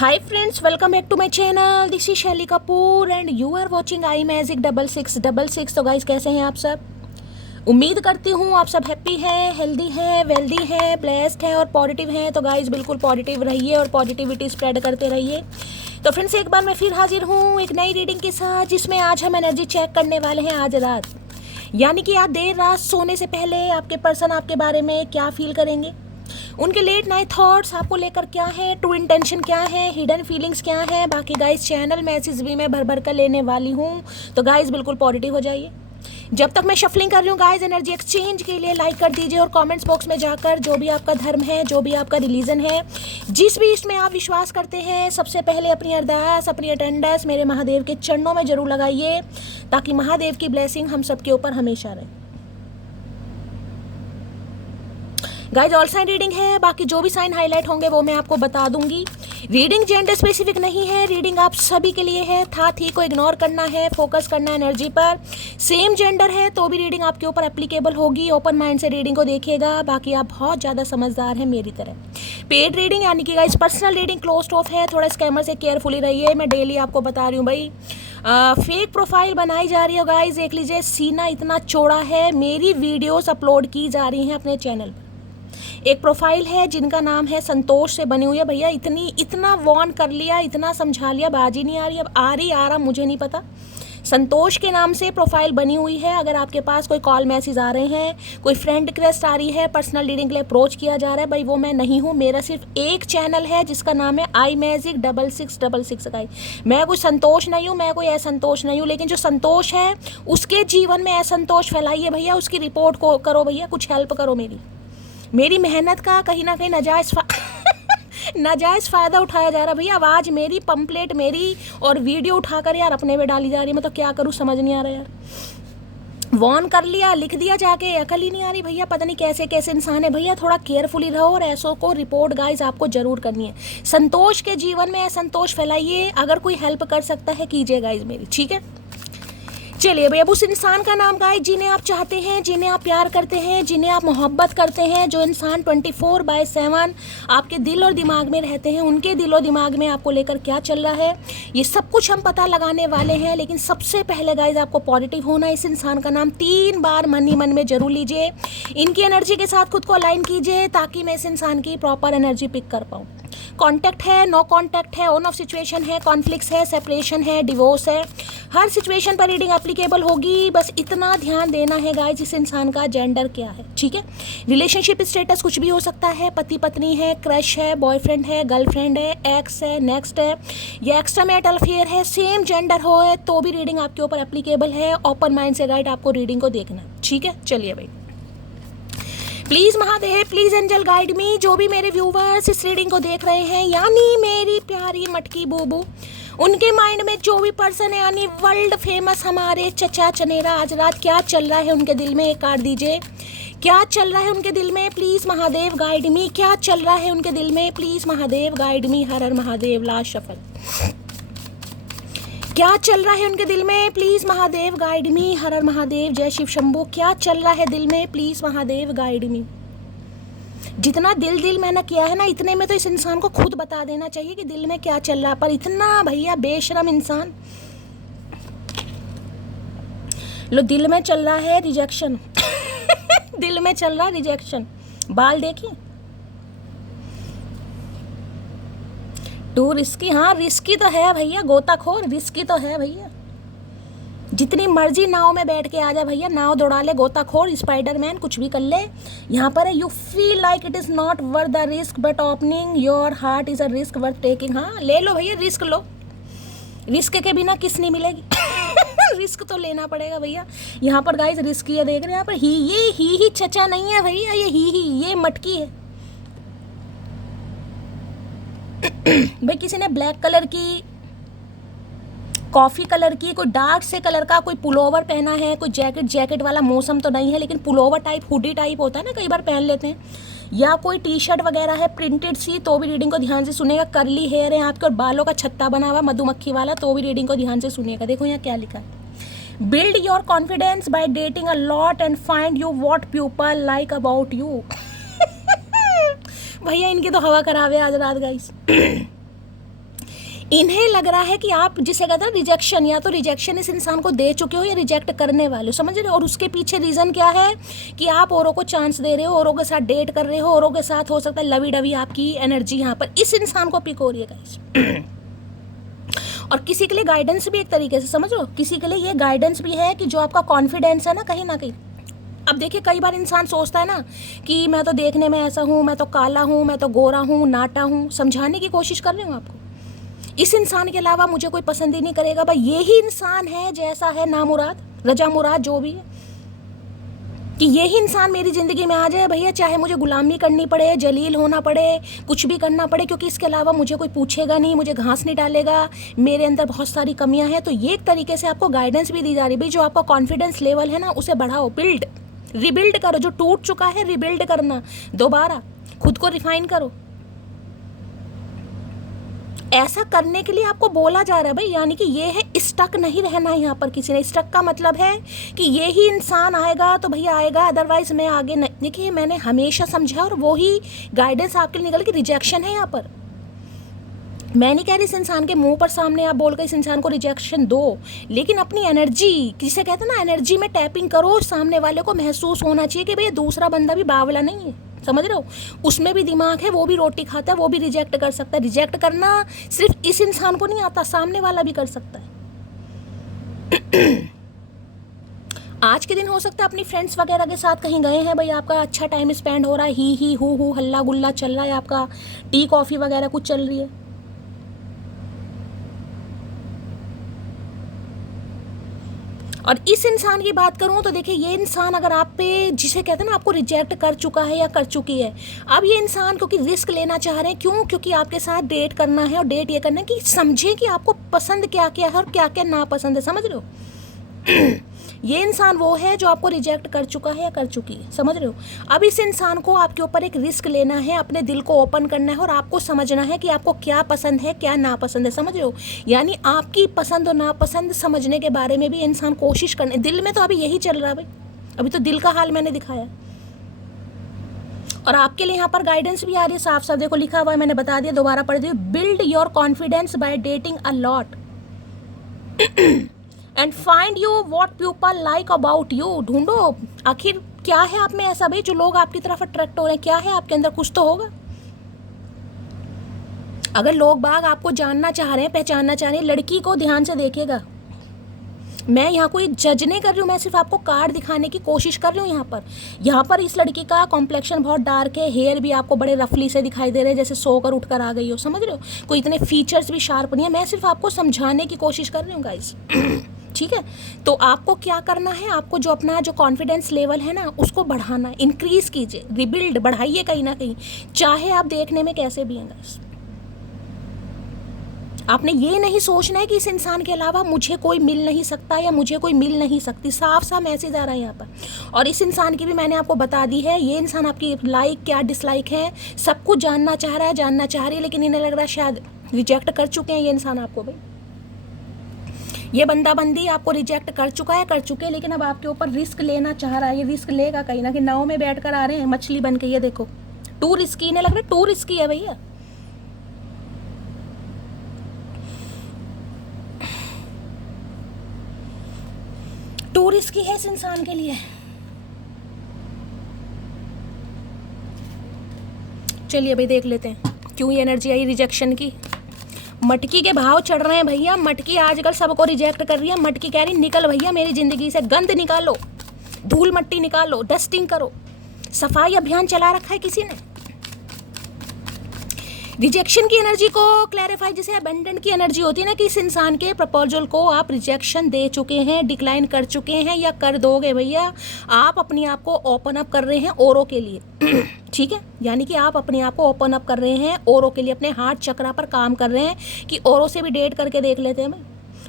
Hi friends, welcome back to my channel. This is Shelly Kapoor and you are watching I magic 6666। तो guys कैसे हैं आप सब? उम्मीद करती हूँ आप सब हैप्पी हैं, हेल्दी हैं, वेल्दी हैं, ब्लेस्ड हैं और पॉजिटिव हैं। तो गाइज बिल्कुल पॉजिटिव रहिए और पॉजिटिविटी स्प्रेड करते रहिए। तो फ्रेंड्स एक बार मैं फिर हाजिर हूँ एक नई रीडिंग के साथ, जिसमें आज हम एनर्जी चेक करने वाले हैं आज रात, यानी कि आज देर रात सोने से पहले आपके पर्सन आपके बारे में क्या फील करेंगे, उनके लेट नाइट थॉट्स आपको लेकर क्या है, ट्रू इंटेंशन क्या है, हिडन फीलिंग्स क्या है। बाकी गाइस चैनल मैसेज भी मैं भर भर कर लेने वाली हूँ, तो गाइस बिल्कुल पॉजिटिव हो जाइए। जब तक मैं शफलिंग कर रही हूँ गाइस, एनर्जी एक्सचेंज के लिए लाइक कर दीजिए और कमेंट्स बॉक्स में जाकर जो भी आपका धर्म है, जो भी आपका रिलीजन है, जिस भी इसमें आप विश्वास करते हैं, सबसे पहले अपनी अरदास, अपनी अटेंडेंस मेरे महादेव के चरणों में जरूर लगाइए, ताकि महादेव की ब्लेसिंग हम सबके ऊपर हमेशा रहे। गाइज ऑल साइन रीडिंग है, बाकी जो भी साइन हाईलाइट होंगे वो मैं आपको बता दूंगी। रीडिंग जेंडर स्पेसिफिक नहीं है, रीडिंग आप सभी के लिए है। था थी को इग्नोर करना है, फोकस करना है एनर्जी पर। सेम जेंडर है तो भी रीडिंग आपके ऊपर एप्लीकेबल होगी। ओपन माइंड से रीडिंग को देखिएगा, बाकी आप बहुत ज़्यादा समझदार हैं मेरी तरह। पेड रीडिंग यानी कि guys personal reading closed of है, थोड़ा स्कैमर से केयरफुली रहिए। मैं डेली आपको बता रही हूँ भाई, फेक प्रोफाइल बनाई जा रही है गाइज। देख लीजिए सीना इतना चौड़ा है, मेरी वीडियोस अपलोड की जा रही हैं अपने चैनल पर। एक प्रोफाइल है जिनका नाम है संतोष से बनी हुई है। भैया इतना वार्न कर लिया, इतना समझा लिया, बाजी नहीं आ रही, अब आ रहा मुझे नहीं पता। संतोष के नाम से प्रोफाइल बनी हुई है। अगर आपके पास कोई कॉल मैसेज आ रहे हैं, कोई फ्रेंड रिक्वेस्ट आ रही है, पर्सनल रीडिंग के लिए अप्रोच किया जा रहा है, भाई वो मैं नहीं हूँ। मेरा सिर्फ एक चैनल है जिसका नाम है आई मैजिक 6666 गाइस। मैं कोई संतोष नहीं हूँ, मैं कोई असंतोष नहीं हूँ, लेकिन जो संतोष है उसके जीवन में असंतोष फैलाइए भैया, उसकी रिपोर्ट को करो भैया, कुछ हेल्प करो। मेरी मेहनत का कहीं ना कहीं नाजायज़ फ़ायदा उठाया जा रहा भैया। आवाज़ मेरी, पंपलेट मेरी और वीडियो उठाकर यार अपने पे डाली जा रही है। मैं तो क्या करूँ समझ नहीं आ रहा यार। वॉर्न कर लिया, लिख दिया जाके, अकल ही नहीं आ रही भैया। पता नहीं कैसे कैसे इंसान है भैया। थोड़ा केयरफुली रहो और ऐसों को रिपोर्ट गाइज आपको जरूर करनी है। संतोष के जीवन में असंतोष फैलाइए, अगर कोई हेल्प कर सकता है कीजिए गाइज मेरी, ठीक है। चलिए भैया, उस इंसान का नाम गाइस जिन्हें आप चाहते हैं, जिन्हें आप प्यार करते हैं, जिन्हें आप मोहब्बत करते हैं, जो इंसान 24/7 आपके दिल और दिमाग में रहते हैं, उनके दिल और दिमाग में आपको लेकर क्या चल रहा है, ये सब कुछ हम पता लगाने वाले हैं। लेकिन सबसे पहले गाइस आपको पॉजिटिव होना। इस इंसान का नाम 3 बार मन ही मन में जरूर लीजिए, इनकी एनर्जी के साथ खुद को अलाइन कीजिए, ताकि मैं इस इंसान की प्रॉपर एनर्जी पिक कर पाऊँ। कॉन्टैक्ट है, नो कॉन्टैक्ट है, ऑन ऑफ सिचुएशन है, कॉन्फ्लिक्ट्स है, सेपरेशन है, डिवोर्स है, हर सिचुएशन पर रीडिंग एप्लीकेबल होगी। बस इतना ध्यान देना है गाइस, इस इंसान का जेंडर क्या है, ठीक है। रिलेशनशिप स्टेटस कुछ भी हो सकता है, पति पत्नी है, क्रश है, बॉयफ्रेंड है, गर्लफ्रेंड है, एक्स है, नेक्स्ट है, या एक्स्ट्रा मैरिटल अफेयर है। सेम जेंडर हो है तो भी रीडिंग आपके ऊपर एप्लीकेबल है। ओपन माइंड से गाइड आपको रीडिंग को देखना, ठीक है। चलिए भाई, please Mahadev, please angel guide me. जो भी मेरे व्यूवर्स इस रीडिंग को देख रहे हैं, यानी मेरी प्यारी मटकी बूबू, उनके माइंड में जो भी पर्सन है, यानी वर्ल्ड फेमस हमारे चचा चनेरा, आज रात क्या चल रहा है उनके दिल में, एक कार्ड दीजिए। क्या चल रहा है उनके दिल में, प्लीज़ महादेव गाइड मी। क्या चल रहा है उनके दिल में, please Mahadev guide me. Her Har Mahadev, last shuffle. क्या चल रहा है उनके दिल में, प्लीज़ महादेव गाइड मी। हर हर महादेव, जय शिव शंभू। क्या चल रहा है दिल में, प्लीज़ महादेव गाइड मी। जितना दिल मैंने किया है ना, इतने में तो इस इंसान को खुद बता देना चाहिए कि दिल में क्या चल रहा है, पर इतना भैया बेशरम इंसान। लो, दिल में चल रहा है रिजेक्शन दिल में चल रहा है रिजेक्शन। बाल देखिए, टू रिस्की। हाँ रिस्की तो है भैया, गोताखोर रिस्की तो है भैया। जितनी मर्जी नाव में बैठ के आ जा भैया, नाव दौड़ा ले गोताखोर, स्पाइडरमैन, कुछ भी कर ले। यहाँ पर है, you feel like it is not worth the risk but opening your heart is a risk worth taking. हाँ ले लो भैया, रिस्क लो, रिस्क के बिना किस नहीं मिलेगी रिस्क तो लेना पड़ेगा भैया। यहाँ पर गाइस रिस्क ये देख रहे हैं, यहाँ पर ही चचा नहीं है भैया, ये मटकी है भाई। किसी ने ब्लैक कलर की, कॉफ़ी कलर की, कोई डार्क से कलर का कोई पुलोवर पहना है, कोई जैकेट वाला मौसम तो नहीं है, लेकिन पुलोवर टाइप, हुडी टाइप होता है ना, कई बार पहन लेते हैं, या कोई टी शर्ट वगैरह है प्रिंटेड सी, तो भी रीडिंग को ध्यान से सुनेगा। करली हेयर है आपके और बालों का छत्ता बना हुआ मधुमक्खी वाला, तो भी रीडिंग को ध्यान से सुनेगा। देखो यहाँ क्या लिखा है, build your confidence by dating a lot and find you what people like about you भैया इनकी तो हवा खराब है आज रात गाइस इन्हें लग रहा है कि आप जिसे कहते हैं रिजेक्शन, या तो रिजेक्शन इस इंसान को दे चुके हो या रिजेक्ट करने वाले हो, समझ रहे हो। और उसके पीछे रीज़न क्या है कि आप औरों को चांस दे रहे हो, औरों के साथ डेट कर रहे हो, औरों के साथ हो सकता है लवी डवी आपकी एनर्जी यहाँ पर इस इंसान को पिक हो रही है गाइस। और किसी के लिए गाइडेंस भी एक तरीके से, समझ लो, किसी के लिए ये गाइडेंस भी है कि जो आपका कॉन्फिडेंस है ना कहीं ना कहीं। अब देखिए कई बार इंसान सोचता है ना कि मैं तो देखने में ऐसा हूँ, मैं तो काला हूँ, मैं तो गोरा हूँ, नाटा हूँ, समझाने की कोशिश कर रही हूँ आपको, इस इंसान के अलावा मुझे कोई पसंद ही नहीं करेगा भाई, यही इंसान है जैसा है नामुराद, रजा मुराद जो भी है, कि यही इंसान मेरी ज़िंदगी में आ जाए भैया, चाहे मुझे गुलामी करनी पड़े, जलील होना पड़े, कुछ भी करना पड़े, क्योंकि इसके अलावा मुझे कोई पूछेगा नहीं, मुझे घास नहीं डालेगा, मेरे अंदर बहुत सारी कमियां हैं। तो ये एक तरीके से आपको गाइडेंस भी दी जा रही है भाई, जो आपका कॉन्फिडेंस लेवल है ना उसे बढ़ाओ, बिल्ड, रिबिल्ड करो, जो टूट चुका है रिबिल्ड करना, दोबारा खुद को रिफाइन करो। ऐसा करने के लिए आपको बोला जा रहा है भाई, यानी कि ये है स्टक नहीं रहना है यहाँ पर किसी ने। स्टक का मतलब है कि ये ही इंसान आएगा तो भैया आएगा, अदरवाइज मैं आगे नहीं। देखिए मैंने हमेशा समझा और वो ही गाइडेंस आपके लिए निकल के रिजेक्शन है यहाँ पर। मैं नहीं कह रही इस इंसान के मुंह पर सामने आप बोल कर इस इंसान को रिजेक्शन दो, लेकिन अपनी एनर्जी, जिसे कहते हैं ना एनर्जी में टैपिंग करो, सामने वाले को महसूस होना चाहिए कि भैया दूसरा बंदा भी बावला नहीं है, समझ रहे हो, उसमें भी दिमाग है, वो भी रोटी खाता है, वो भी रिजेक्ट कर सकता है। रिजेक्ट करना सिर्फ इस इंसान को नहीं आता, सामने वाला भी कर सकता है। आज के दिन हो सकता है अपनी फ्रेंड्स वगैरह के साथ कहीं गए हैं भाई, आपका अच्छा टाइम स्पेंड हो रहा है, ही हु हल्ला गुल्ला चल रहा है, आपका टी कॉफ़ी वगैरह कुछ चल रही है। और इस इंसान की बात करूं तो देखिए ये इंसान अगर आप पे, जिसे कहते हैं ना आपको रिजेक्ट कर चुका है या कर चुकी है, अब ये इंसान क्योंकि रिस्क लेना चाह रहे हैं, क्यों, क्योंकि आपके साथ डेट करना है, और डेट ये करना है कि समझें कि आपको पसंद क्या क्या है और क्या क्या नापसंद है, समझ रहे हो। ये इंसान वो है जो आपको रिजेक्ट कर चुका है या कर चुकी है, समझ रहे हो। अब इस इंसान को आपके ऊपर एक रिस्क लेना है, अपने दिल को ओपन करना है, और आपको समझना है कि आपको क्या पसंद है क्या नापसंद है, समझ रहे हो। यानी आपकी पसंद और नापसंद समझने के बारे में भी इंसान कोशिश करने, दिल में तो अभी यही चल रहा है भाई, अभी तो दिल का हाल मैंने दिखाया। और आपके लिए यहाँ पर गाइडेंस भी आ रही है, साफ साफ देखो लिखा हुआ है, मैंने बता दिया, दोबारा पढ़ दिया, build your confidence by dating a lot and find you what people like about you. ढूंढो आखिर क्या है आप में ऐसा भाई जो लोग आपकी तरफ अट्रैक्ट हो रहे हैं, क्या है आपके अंदर, कुछ तो होगा। अगर लोग बाग आपको जानना चाह रहे हैं, पहचानना चाह रहे हैं, लड़की को ध्यान से देखिएगा, मैं यहाँ कोई जज नहीं कर रही हूँ, मैं सिर्फ आपको कार्ड दिखाने की कोशिश कर रही हूँ। यहाँ पर इस लड़की का कॉम्प्लेक्शन बहुत डार्क है, हेयर भी आपको बड़े रफली से दिखाई दे रहे हैं, जैसे सोकर उठकर आ गई हो, समझ रहे हो, कोई इतने फीचर्स भी शार्प नहीं है, मैं सिर्फ आपको समझाने की कोशिश कर रही हूँ गाइस। ठीक है, तो आपको क्या करना है, आपको जो अपना जो कॉन्फिडेंस लेवल है ना उसको बढ़ाना, इंक्रीज कीजिए, रिबिल्ड बढ़ाइए कहीं ना कहीं, चाहे आप देखने में कैसे भी हैं गाइस। आपने ये नहीं सोचना है कि इस इंसान के अलावा मुझे कोई मिल नहीं सकता या मुझे कोई मिल नहीं सकती, साफ साफ मैसेज आ रहा है यहाँ पर। और इस इंसान की भी मैंने आपको बता दी है, ये इंसान आपकी लाइक क्या डिसलाइक है सब कुछ जानना चाह रहा है, जानना चाह रही है, लेकिन इन्हें लग रहा है शायद रिजेक्ट कर चुके हैं ये इंसान आपको भाई, ये बंदा बंदी आपको रिजेक्ट कर चुका है, कर चुके हैं, लेकिन अब आपके ऊपर रिस्क लेना चाह रहा है, ये रिस्क लेगा कहीं ना कहीं, नाव में बैठ कर आ रहे हैं मछली बन के, ये देखो टू रिस्की, इन्हें लग रहा है टू रिस्की है भैया। टू रिस्की है इस इंसान के लिए। चलिए भाई देख लेते हैं क्यों ये एनर्जी आई रिजेक्शन की। मटकी के भाव चढ़ रहे हैं भैया, मटकी आजकल सबको रिजेक्ट कर रही है, मटकी कह रही निकल भैया मेरी जिंदगी से, गंद निकालो, धूल मट्टी निकालो, डस्टिंग करो, सफाई अभियान चला रखा है किसी ने। रिजेक्शन की एनर्जी को क्लैरिफाई, जैसे अबेंडेंट की एनर्जी होती है ना, कि इस इंसान के प्रपोजल को आप रिजेक्शन दे चुके हैं, डिक्लाइन कर चुके हैं या कर दोगे भैया, आप अपने आप को ओपन अप कर रहे हैं औरों के लिए। ठीक है, यानी कि आप अपने आप को ओपन अप कर रहे हैं औरों के लिए, अपने हार्ट चक्रा पर काम कर रहे हैं कि औरों से भी डेट करके देख लेते हैं भाई।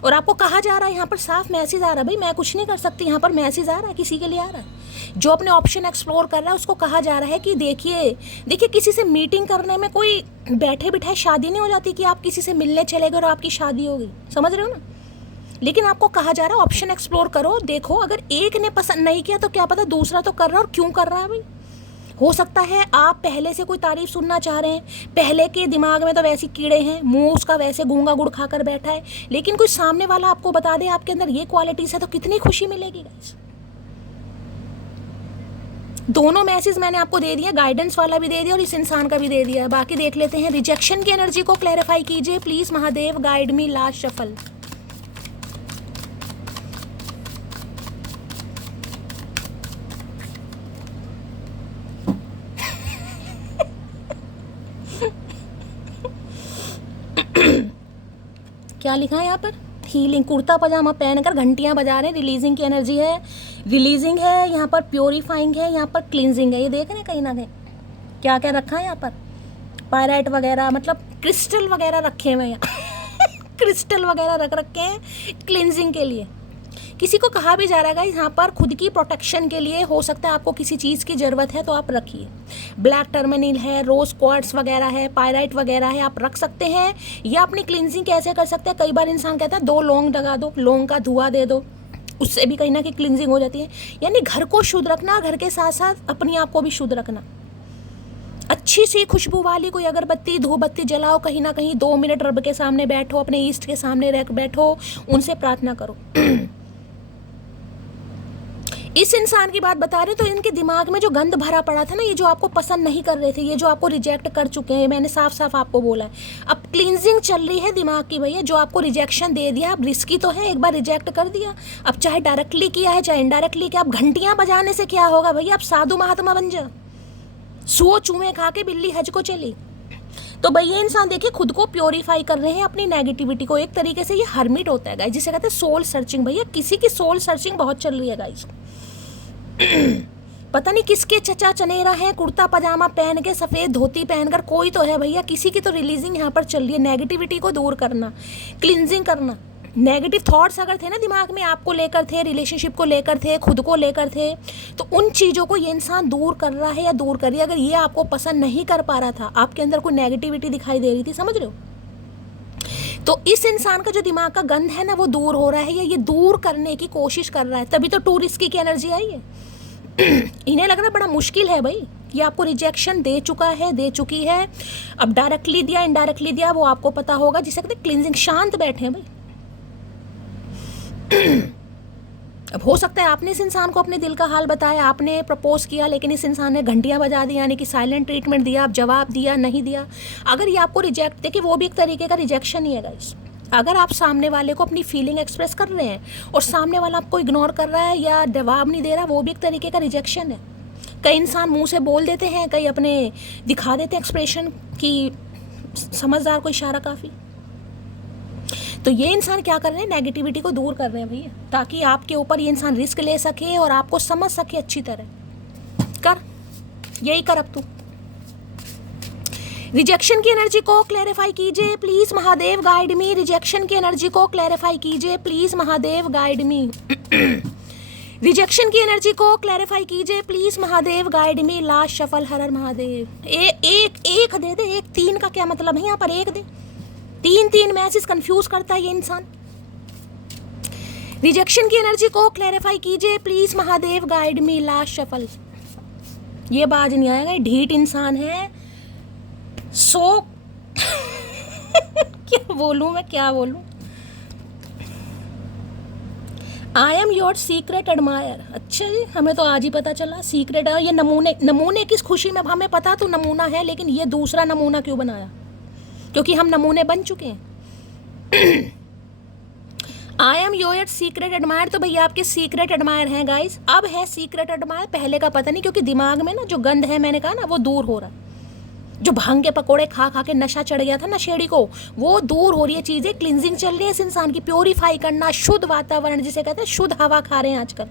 और आपको कहा जा रहा है, यहाँ पर साफ मैसेज आ रहा है भाई, मैं कुछ नहीं कर सकती, यहाँ पर मैसेज आ रहा है, किसी के लिए आ रहा है जो अपने ऑप्शन एक्सप्लोर कर रहा है, उसको कहा जा रहा है कि देखिए किसी से मीटिंग करने में कोई बैठे बिठाए शादी नहीं हो जाती कि आप किसी से मिलने चले गए और आपकी शादी हो गई, समझ रहे हो ना। लेकिन आपको कहा जा रहा है ऑप्शन एक्सप्लोर करो, देखो अगर एक ने पसंद नहीं किया तो क्या पता दूसरा तो कर रहा है, और क्यों कर रहा है भाई, हो सकता है आप पहले से कोई तारीफ सुनना चाह रहे हैं, पहले के दिमाग में तो वैसे कीड़े हैं, मुंह उसका वैसे गूंगा गुड़ खाकर बैठा है, लेकिन कोई सामने वाला आपको बता दे आपके अंदर ये क्वालिटीज है तो कितनी खुशी मिलेगी गाइस। दोनों मैसेज मैंने आपको दे दिया, गाइडेंस वाला भी दे दिया और इस इंसान का भी दे दिया। बाकी देख लेते हैं। रिजेक्शन की एनर्जी को क्लैरिफाई कीजिए please Mahadev, guide me, last shuffle. क्या लिखा है यहाँ पर? हीलिंग, कुर्ता पजामा पहनकर घंटियां बजा रहे हैं। रिलीजिंग की एनर्जी है, रिलीजिंग है, यहाँ पर प्योरीफाइंग है, यहाँ पर क्लिनजिंग है। ये देख रहे हैं कहीं ना कहीं क्या क्या रखा है यहाँ पर, पायराइट वगैरह, मतलब क्रिस्टल वगैरह रखे हुए हैं क्रिस्टल वगैरह रख रखे हैं क्लिनजिंग के लिए। किसी को कहा भी जा रहा है यहाँ पर खुद की प्रोटेक्शन के लिए, हो सकता है आपको किसी चीज़ की ज़रूरत है तो आप रखिए। ब्लैक टर्मनिल है, रोज़ क्वार्ट्स वगैरह है, पायराइट वगैरह है, आप रख सकते हैं। या अपनी क्लिनजिंग कैसे कर सकते हैं, कई बार इंसान कहता है 2 लौंग लगा दो, लौंग का धुआं दे दो, उससे भी कहीं ना कहीं क्लिनजिंग हो जाती है। यानी घर को शुद्ध रखना, घर के साथ साथ अपने आप को भी शुद्ध रखना। अच्छी सी खुशबू वाली कोई अगरबत्ती, धूपबत्ती जलाओ, कहीं ना कहीं 2 मिनट रब के सामने बैठो, अपने ईष्ट के सामने रख बैठो, उनसे प्रार्थना करो। इस इंसान की बात बता रहे तो इनके दिमाग में जो गंद भरा पड़ा था ना, ये जो आपको पसंद नहीं कर रहे थे, ये जो आपको रिजेक्ट कर चुके हैं, मैंने साफ साफ आपको बोला है। अब क्लींजिंग चल रही है दिमाग की भैया। जो आपको रिजेक्शन दे दिया, अब रिस्की तो है, एक बार रिजेक्ट कर दिया, अब चाहे डायरेक्टली किया है चाहे इनडायरेक्टली किया, अब घंटियां बजाने से क्या होगा भैया, आप साधु महात्मा बन जा। सो चूहे खा के बिल्ली हज को चली। तो भैया इंसान देखिए खुद को प्योरीफाई कर रहे हैं, अपनी नेगेटिविटी को। एक तरीके से ये हर्मिट होता है गाइस, जिसे कहते हैं सोल सर्चिंग। भैया किसी की सोल सर्चिंग बहुत चल रही है गाइस। पता नहीं किसके चचा चनेरा है, कुर्ता पजामा पहन के, सफ़ेद धोती पहनकर, कोई तो है भैया, किसी की तो रिलीजिंग यहाँ पर चल रही है। नेगेटिविटी को दूर करना, क्लिनजिंग करना। नेगेटिव थॉट्स अगर थे ना दिमाग में, आपको लेकर थे, रिलेशनशिप को लेकर थे, खुद को लेकर थे, तो उन चीज़ों को ये इंसान दूर कर रहा है या दूर कर रही है। अगर ये आपको पसंद नहीं कर पा रहा था, आपके अंदर कोई नेगेटिविटी दिखाई दे रही थी, समझ रहे हो, तो इस इंसान का जो दिमाग का गंध है ना, वो दूर हो रहा है या ये दूर करने की कोशिश कर रहा है। तभी तो 2 रिस्की की एनर्जी आई है। इन्हें लग रहा है बड़ा मुश्किल है भाई, ये आपको रिजेक्शन दे चुका है, दे चुकी है। अब डायरेक्टली दिया, इनडायरेक्टली दिया, वो आपको पता होगा, जिसे कहते हैं क्लींजिंग। शांत बैठे हैं भाई। अब हो सकता है आपने इस इंसान को अपने दिल का हाल बताया, आपने प्रपोज किया, लेकिन इस इंसान ने घंटियां बजा दी, यानी कि साइलेंट ट्रीटमेंट दिया, आप जवाब दिया नहीं दिया। अगर ये आपको रिजेक्ट, देखिए वो भी एक तरीके का रिजेक्शन ही है गाइस। अगर आप सामने वाले को अपनी फीलिंग एक्सप्रेस कर रहे हैं और सामने वाला आपको इग्नोर कर रहा है या जवाब नहीं दे रहा, वो भी एक तरीके का रिजेक्शन है। कई इंसान मुंह से बोल देते हैं, कई अपने दिखा देते हैं एक्सप्रेशन की समझदार को इशारा काफ़ी। तो ये इंसान क्या कर रहे हैं, नेगेटिविटी को दूर कर रहे हैं भैया, ताकि आपके ऊपर ये इंसान रिस्क ले सके और आपको समझ सके अच्छी तरह। कर, यही कर अब तू। रिजेक्शन की एनर्जी को क्लैरिफाई कीजिए please Mahadev, guide me. Rejection की एनर्जी को क्लैरिफाई कीजिए please Mahadev, guide me. Rejection की एनर्जी को क्लैरिफाई कीजिए please Mahadev, guide me, last shuffle. Har Har Mahadev. एक दे दे, एक 3 का क्या मतलब है यहाँ पर, एक दे। 3 मैसेज कंफ्यूज करता है ये इंसान। रिजेक्शन की एनर्जी को क्लैरिफाई कीजिए please Mahadev, guide me, last shuffle. ये बाज नहीं आएगा, ढीठ इंसान है। सो क्या बोलूं मैं, क्या बोलूं। I am your secret admire. अच्छा जी, हमें तो आज ही पता चला सीक्रेट। ये नमूने किस खुशी में, हमें पता तो नमूना है, लेकिन ये दूसरा नमूना क्यों बनाया, क्योंकि हम नमूने बन चुके हैं। I am your secret admire, तो भैया आपके सीक्रेट एडमायर हैं गाइस। अब है सीक्रेट एडमायर, पहले का पता नहीं, क्योंकि दिमाग में ना जो गंध है, मैंने कहा ना, वो दूर हो रहा है। जो भांग के पकोड़े खा खा के नशा चढ़ गया था ना शेड़ी को, वो दूर हो रही है चीज़ें। क्लिनजिंग चल रही है इस इंसान की, प्योरीफाई करना, शुद्ध वातावरण जिसे कहते हैं, शुद्ध हवा खा रहे हैं आजकल।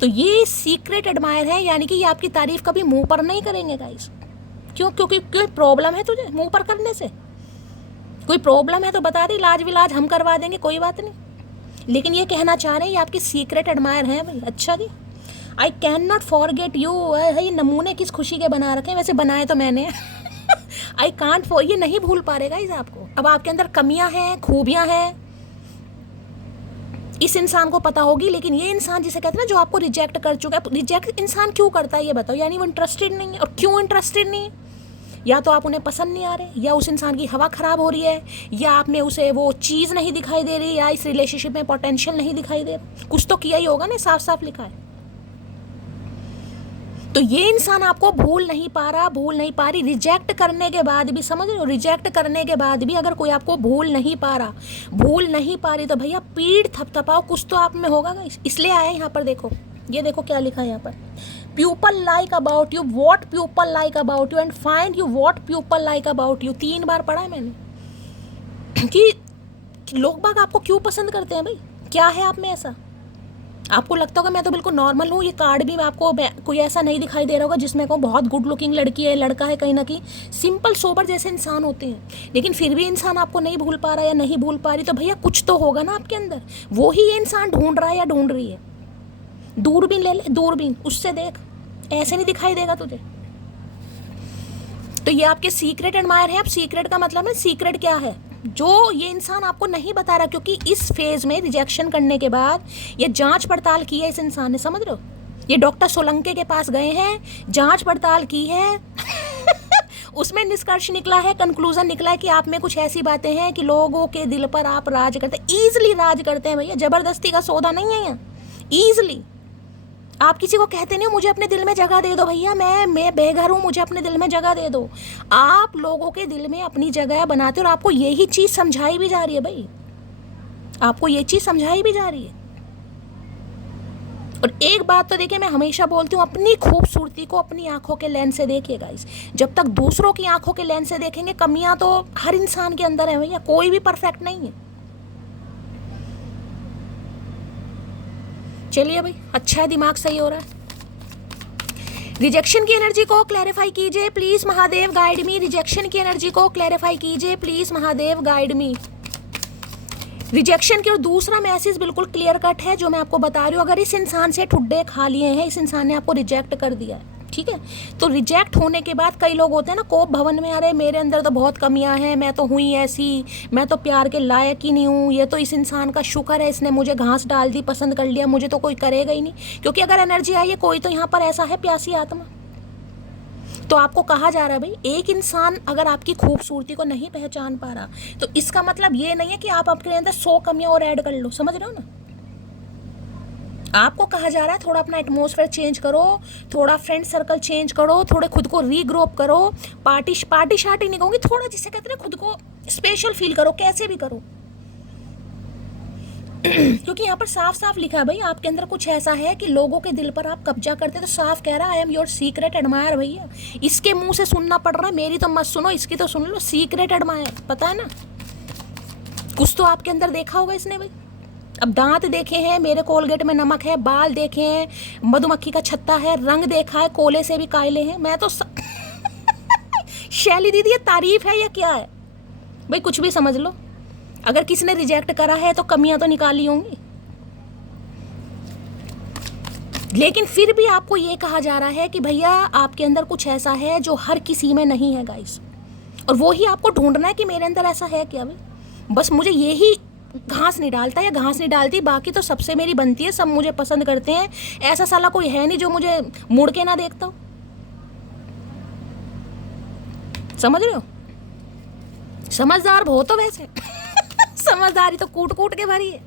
तो ये सीक्रेट एडमायर है, यानी कि ये आपकी तारीफ कभी मुंह पर नहीं करेंगे गाइस। क्यों? क्योंकि कोई प्रॉब्लम है तुझे मुंह पर करने से? कोई प्रॉब्लम है तो बता दे, इलाज विलाज हम करवा देंगे, कोई बात नहीं। लेकिन ये कहना चाह रहे हैं ये आपकी सीक्रेट एडमायर हैं भाई। अच्छा जी, I can not forget you. ये नमूने किस खुशी के बना रखे हैं, वैसे बनाए तो मैंने। आई कांट फॉर, ये नहीं भूल पा रहेगा इस आपको। अब आपके अंदर कमियां हैं, खूबियां हैं, इस इंसान को पता होगी, लेकिन ये इंसान जिसे कहते हैं ना जो आपको रिजेक्ट कर चुका है, रिजेक्ट इंसान क्यों करता है ये बताओ, यानी वो इंटरेस्टेड नहीं है। और क्यों इंटरेस्टेड नहीं है? या तो आप उन्हें पसंद नहीं आ रहे, या उस इंसान की हवा खराब हो रही है, या आप में उसे वो चीज़ नहीं दिखाई दे रही, या इस रिलेशनशिप में पोटेंशियल नहीं दिखाई दे रहा। कुछ तो किया ही होगा ना, साफ साफ लिखा है। तो ये इंसान आपको भूल नहीं पा रहा, भूल नहीं पा रही। रिजेक्ट करने के बाद भी, समझ रहे हो, रिजेक्ट करने के बाद भी अगर कोई आपको भूल नहीं पा रहा, भूल नहीं पा रही, तो भैया पीठ थपथपाओ, कुछ तो आप में होगा। इसलिए आया यहाँ पर, देखो ये देखो क्या लिखा है यहाँ पर, people like about you, what people like about you and find you what people like about you. 3 बार पढ़ा है मैंने कि लोग बाग आपको क्यों पसंद करते हैं भाई, क्या है आप में ऐसा। आपको लगता होगा मैं तो बिल्कुल नॉर्मल हूँ, ये कार्ड भी आपको कोई ऐसा नहीं दिखाई दे रहा होगा जिसमें को बहुत गुड लुकिंग लड़की है, लड़का है, कहीं ना कहीं सिंपल सोबर जैसे इंसान होते हैं, लेकिन फिर भी इंसान आपको नहीं भूल पा रहा या नहीं भूल पा रही, तो भैया कुछ तो होगा ना आपके अंदर, वो ही ये इंसान ढूंढ रहा है या ढूंढ रही है। दूरबीन ले ले, दूरबीन, उससे देख, ऐसे नहीं दिखाई देगा तुझे। तो ये आपके सीक्रेट एडमायर है। अब सीक्रेट का मतलब है, सीक्रेट क्या है जो ये इंसान आपको नहीं बता रहा, क्योंकि इस फेज में रिजेक्शन करने के बाद ये जांच पड़ताल की है इस इंसान ने, समझ रहे हो। ये डॉक्टर सोलंके के पास गए हैं, जांच पड़ताल की है उसमें निष्कर्ष निकला है, कंक्लूजन निकला है कि आप में कुछ ऐसी बातें हैं कि लोगों के दिल पर आप राज करते हैं, ईजिली राज करते हैं भैया, जबरदस्ती का सौदा नहीं है यहाँ, ईजिली। आप किसी को कहते नहीं हो मुझे अपने दिल में जगह दे दो भैया, मैं बेघर हूँ, मुझे अपने दिल में जगह दे दो। आप लोगों के दिल में अपनी जगह बनाते हो, और आपको यही चीज़ समझाई भी जा रही है भाई, आपको ये चीज़ समझाई भी जा रही है। और एक बात तो देखिए, मैं हमेशा बोलती हूँ, अपनी खूबसूरती को अपनी आंखों के लेंस से देखिएगा। जब तक दूसरों की आंखों के लेंस से देखेंगे, कमियां तो हर इंसान के अंदर है भैया, कोई भी परफेक्ट नहीं है। चलिए भाई, अच्छा है, दिमाग सही हो रहा है। रिजेक्शन की एनर्जी को क्लैरिफाई कीजिए please Mahadev, guide me. Rejection की एनर्जी को क्लैरिफाई कीजिए please Mahadev, guide me. Rejection की और दूसरा मैसेज बिल्कुल क्लियर कट है जो मैं आपको बता रही हूँ। अगर इस इंसान से ठुड्डे खा लिए हैं, इस इंसान ने आपको रिजेक्ट कर दिया है, ठीक है, तो रिजेक्ट होने के बाद कई लोग होते हैं ना कोप भवन में, अरे मेरे अंदर तो बहुत कमियां हैं, मैं तो हुई ऐसी, मैं तो प्यार के लायक ही नहीं हूँ, ये तो इस इंसान का शुक्र है, इसने मुझे घास डाल दी, पसंद कर लिया, मुझे तो कोई करेगा ही नहीं। क्योंकि अगर एनर्जी आई है, कोई तो यहाँ पर ऐसा है प्यासी आत्मा। तो आपको कहा जा रहा है भाई, एक इंसान अगर आपकी खूबसूरती को नहीं पहचान पा रहा, तो इसका मतलब ये नहीं है कि आप अपने अंदर 100 कमियां और ऐड कर लो, समझ रहे हो ना। आपको कहा जा रहा है थोड़ा अपना एटमॉस्फेयर चेंज करो, थोड़ा फ्रेंड सर्कल चेंज करो, थोड़े खुद को रीग्रोप करो, पार्टी शार्टी नहीं कहूँगी, थोड़ा जिसे कहते हैं खुद को स्पेशल फील करो, कैसे भी करो। क्योंकि यहाँ पर साफ साफ लिखा है भाई, आपके अंदर कुछ ऐसा है कि लोगों के दिल पर आप कब्जा करते, तो साफ कह रहा है I am your secret admire. भैया इसके मुंह से सुनना पड़ रहा है, मेरी तो मत सुनो, इसकी तो सुन लो, सीक्रेट एडमायर, पता है ना, कुछ तो आपके अंदर देखा होगा इसने भाई। अब दांत देखे हैं, मेरे कोलगेट में नमक है, बाल देखे हैं, मधुमक्खी का छत्ता है, रंग देखा है, कोले से भी कायले हैं, मैं तो शैली दीदी ये तारीफ है या क्या है भाई, कुछ भी समझ लो। अगर किसी ने रिजेक्ट करा है तो कमियां तो निकाली होंगी, लेकिन फिर भी आपको ये कहा जा रहा है कि भैया आपके अंदर कुछ ऐसा है जो हर किसी में नहीं है गाइस, और वो ही आपको ढूंढना है कि मेरे अंदर ऐसा है क्या भाई। बस मुझे यही घास नहीं डालता या घास नहीं डालती, बाकी तो सबसे मेरी बनती है, सब मुझे पसंद करते हैं, ऐसा साला कोई है नहीं जो मुझे मुड़ के ना देखता हो, समझ रहे हो। समझदार बहुत हो वैसे समझदारी तो कूट कूट के भरी है।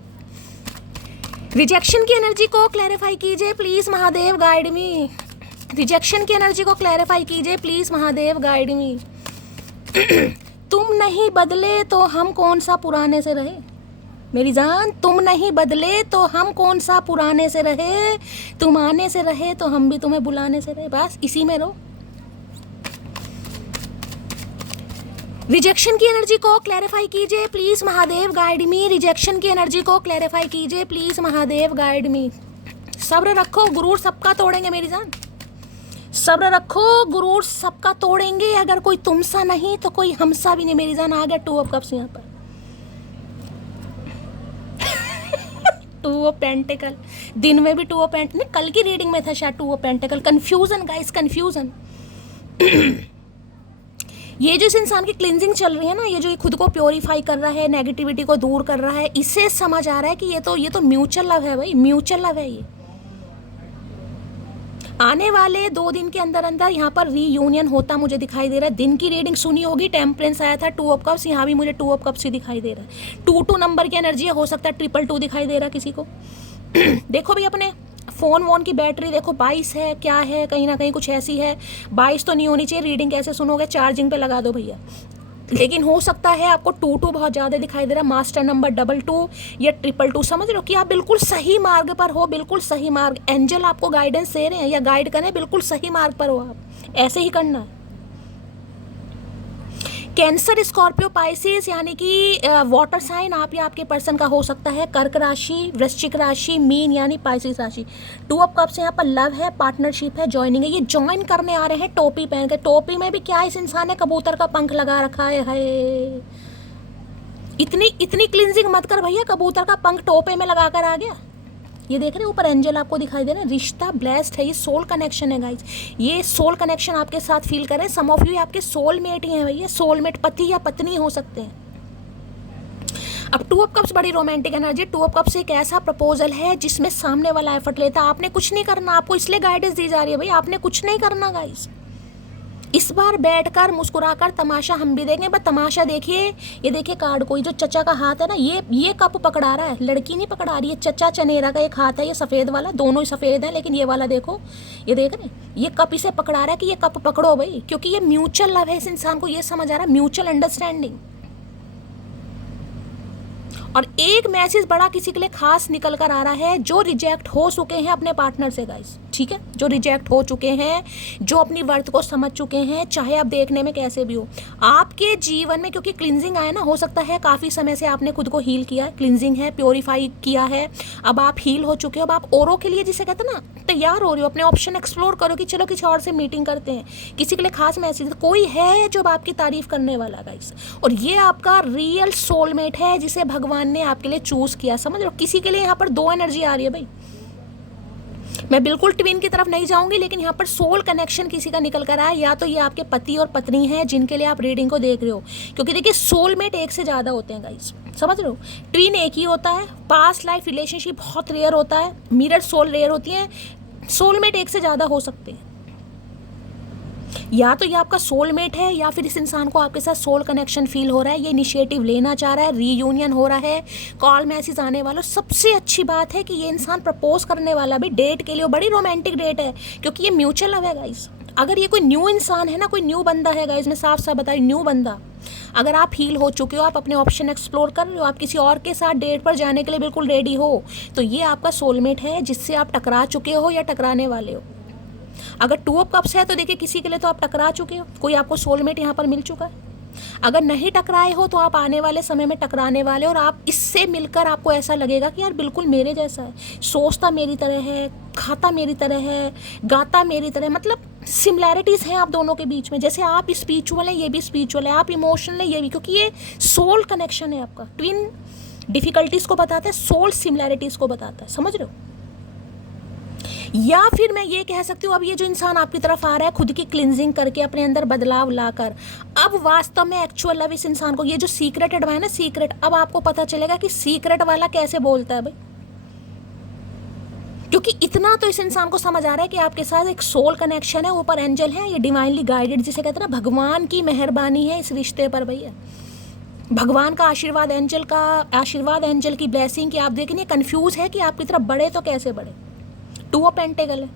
रिजेक्शन की एनर्जी को क्लैरिफाई कीजिए please Mahadev, guide me. Rejection की एनर्जी को क्लैरिफाई कीजिए प्लीज महादेव, गाइड मी। तुम नहीं बदले तो हम कौन सा पुराने से रहे, मेरी जान, तुम नहीं बदले तो हम कौन सा पुराने से रहे, तुम आने से रहे तो हम भी तुम्हें बुलाने से रहे, बस इसी में रहो। रिजेक्शन की एनर्जी को क्लैरिफाई कीजिए please Mahadev, guide me. Rejection की एनर्जी को क्लैरिफाई कीजिए प्लीज महादेव, गाइड मी। सब्र रखो, गुरूर सबका तोड़ेंगे मेरी जान, सब्र रखो, गुरूर सबका तोड़ेंगे, अगर कोई तुमसा नहीं तो कोई हमसा भी नहीं मेरी जान। आ गया 2 ऑफ कप्स यहाँ पर 2 ऑफ पेंटिकल, दिन में भी 2 ऑफ पेंट नहीं, कल की रीडिंग में था शायद 2 of pentacle. Confusion guys, confusion. ये जो इस इंसान की क्लिनजिंग चल रही है ना, ये जो ये खुद को प्योरीफाई कर रहा है, नेगेटिविटी को दूर कर रहा है, इससे समझ आ रहा है कि ये तो म्यूचुअल लव है भाई, म्यूचुअल लव है ये। आने वाले 2 दिन के अंदर अंदर यहाँ पर रीयूनियन होता मुझे दिखाई दे रहा है। दिन की रीडिंग सुनी होगी, टेम्परेंस आया था, 2 ऑफ कप्स, यहाँ भी मुझे 2 ऑफ कप्स ही दिखाई दे रहा है। 2 नंबर की एनर्जी है, हो सकता है 222 दिखाई दे रहा है किसी को। देखो भाई अपने फ़ोन वोन की बैटरी देखो 22 है, क्या है, कहीं ना कहीं कुछ ऐसी है। 22 तो नहीं होनी चाहिए, रीडिंग कैसे सुनोगे, चार्जिंग पे लगा दो भैया। लेकिन हो सकता है आपको 22 बहुत ज़्यादा दिखाई दे रहा है, मास्टर नंबर 22 या 222, समझ रहे हो कि आप बिल्कुल सही मार्ग पर हो, बिल्कुल सही मार्ग। एंजल आपको गाइडेंस दे रहे हैं या गाइड करें, बिल्कुल सही मार्ग पर हो आप, ऐसे ही करना है। कैंसर, स्कॉर्पियो, पाइसिस यानी कि वाटर साइन आप या आपके पर्सन का हो सकता है। कर्क राशि, वृश्चिक राशि, मीन यानी पाइसिस राशि। 2 ऑफ कप्स यहाँ पर लव है, पार्टनरशिप है, ज्वाइनिंग है। ये ज्वाइन करने आ रहे हैं टोपी पहन के। टोपी में भी क्या इस इंसान ने कबूतर का पंख लगा रखा है। इतनी क्लिनजिंग मत कर भैया, कबूतर का पंख टोपे में लगा कर आ गया। ये देख रहे हैं ऊपर एंजल आपको दिखाई दे रहे हैं। रिश्ता ब्लेस्ड है, ये सोल कनेक्शन है गाइज, ये सोल कनेक्शन आपके साथ फील करें। सम ऑफ यू आपके सोलमेट ही हैं भैया, सोलमेट पति या पत्नी हो सकते हैं। अब 2 ऑफ कप्स बड़ी रोमांटिक एनर्जी। 2 ऑफ कप्स एक ऐसा प्रपोजल है जिसमें सामने वाला एफर्ट लेता है। आपने कुछ नहीं करना, आपको इसलिए गाइडेंस दी जा रही है भाई, आपने कुछ नहीं करना गाइज। इस बार बैठकर मुस्कुराकर तमाशा हम भी देखेंगे। बस तमाशा देखिए, ये देखिए कार्ड, कोई जो चचा का हाथ है ना, ये कप पकड़ा रहा है, लड़की नहीं पकड़ा रही है। चचा चनेरा का एक हाथ है, ये सफ़ेद वाला, दोनों ही सफ़ेद हैं, लेकिन ये वाला देखो, ये देख रहे हैं, ये कप इसे पकड़ा रहा है कि ये कप पकड़ो भाई, क्योंकि ये म्यूचुअल लव है। इस इंसान को ये समझ आ रहा है, म्यूचुअल अंडरस्टैंडिंग। और एक मैसेज बड़ा किसी के लिए खास निकल कर आ रहा है, जो रिजेक्ट हो चुके हैं अपने पार्टनर से गाइस, ठीक है, जो रिजेक्ट हो चुके हैं, जो अपनी वर्थ को समझ चुके हैं, चाहे आप देखने में कैसे भी हो आपके जीवन में, क्योंकि क्लिनजिंग आया ना, हो सकता है काफ़ी समय से आपने खुद को हील किया, क्लिनजिंग है, प्योरीफाई किया है, अब आप हील हो चुके हो। अब आप औरों के लिए, जिसे कहते हैं ना, तैयार हो रहे हो, अपने ऑप्शन एक्सप्लोर करो कि चलो किसी और से मीटिंग करते हैं। किसी के लिए खास मैसेज, कोई है जो आपकी तारीफ करने वाला गाइस, और ये आपका रियल सोलमेट है जिसे भगवान ने आपके लिए चूज किया। समझ रहे हो, किसी के लिए यहाँ पर 2 एनर्जी आ रही है भाई। मैं बिल्कुल ट्विन की तरफ नहीं जाऊंगी, लेकिन यहाँ पर सोल कनेक्शन किसी का निकल कर आया। या तो ये आपके पति और पत्नी हैं जिनके लिए आप रीडिंग को देख रहे हो, क्योंकि देखिए सोलमेट एक से ज़्यादा होते हैं गाइस, समझ रहे हो। ट्विन एक ही होता है, पास्ट लाइफ रिलेशनशिप बहुत रेयर होता है, मिरर सोल रेयर होती है, सोलमेट एक से ज़्यादा हो सकते हैं। या तो ये आपका सोलमेट है, या फिर इस इंसान को आपके साथ सोल कनेक्शन फील हो रहा है, ये इनिशिएटिव लेना चाह रहा है, रीयूनियन हो रहा है, कॉल मैसेज आने वाला। सबसे अच्छी बात है कि ये इंसान प्रपोज करने वाला भी डेट के लिए, बड़ी रोमांटिक डेट है, क्योंकि ये म्यूचुअल लव है गाइस। अगर ये कोई न्यू इंसान है ना, कोई न्यू बंदा है गाइस, मैं साफ साफ बताई, न्यू बंदा, अगर आप हील हो चुके हो, आप अपने ऑप्शन एक्सप्लोर कर रहे हो, आप किसी और के साथ डेट पर जाने के लिए बिल्कुल रेडी हो, तो ये आपका सोलमेट है जिससे आप टकरा चुके हो या टकराने वाले हो। अगर 2 ऑफ कप्स है तो देखिए किसी के लिए तो आप टकरा चुके हो, कोई आपको सोलमेट यहाँ पर मिल चुका है। अगर नहीं टकराए हो तो आप आने वाले समय में टकराने वाले, और आप इससे मिलकर आपको ऐसा लगेगा कि यार बिल्कुल मेरे जैसा है, सोचता मेरी तरह है, खाता मेरी तरह है, गाता मेरी तरह, मतलब सिमिलैरिटीज़ हैं आप दोनों के बीच में। जैसे आप स्पिरिचुअल हैं, ये भी स्पिरिचुअल है, आप इमोशनल है, ये भी, क्योंकि ये सोल कनेक्शन है आपका। ट्विन डिफ़िकल्टीज़ को बताता है, सोल सिमिलैरिटीज़ को बताता है, समझ रहे हो। या फिर मैं ये कह सकती हूँ, अब ये जो इंसान आपकी तरफ आ रहा है खुद की क्लिनजिंग करके, अपने अंदर बदलाव लाकर, अब वास्तव में एक्चुअल लव इस इंसान को, ये जो सीक्रेट एडवाइस है ना, सीक्रेट, अब आपको पता चलेगा कि सीक्रेट वाला कैसे बोलता है भाई। क्योंकि इतना तो इस इंसान को समझ आ रहा है कि आपके साथ एक सोल कनेक्शन है, ऊपर एंजल है, ये डिवाइनली गाइडेड, जिसे कहते हैं ना, भगवान की मेहरबानी है इस रिश्ते पर भैया, भगवान का आशीर्वाद, एंजल का आशीर्वाद, एंजल की ब्लेसिंग की। आप देखेंगे कंफ्यूज है कि आपकी तरफ बढ़े तो कैसे बढ़े। 2 ऑफ पेंटेकल है,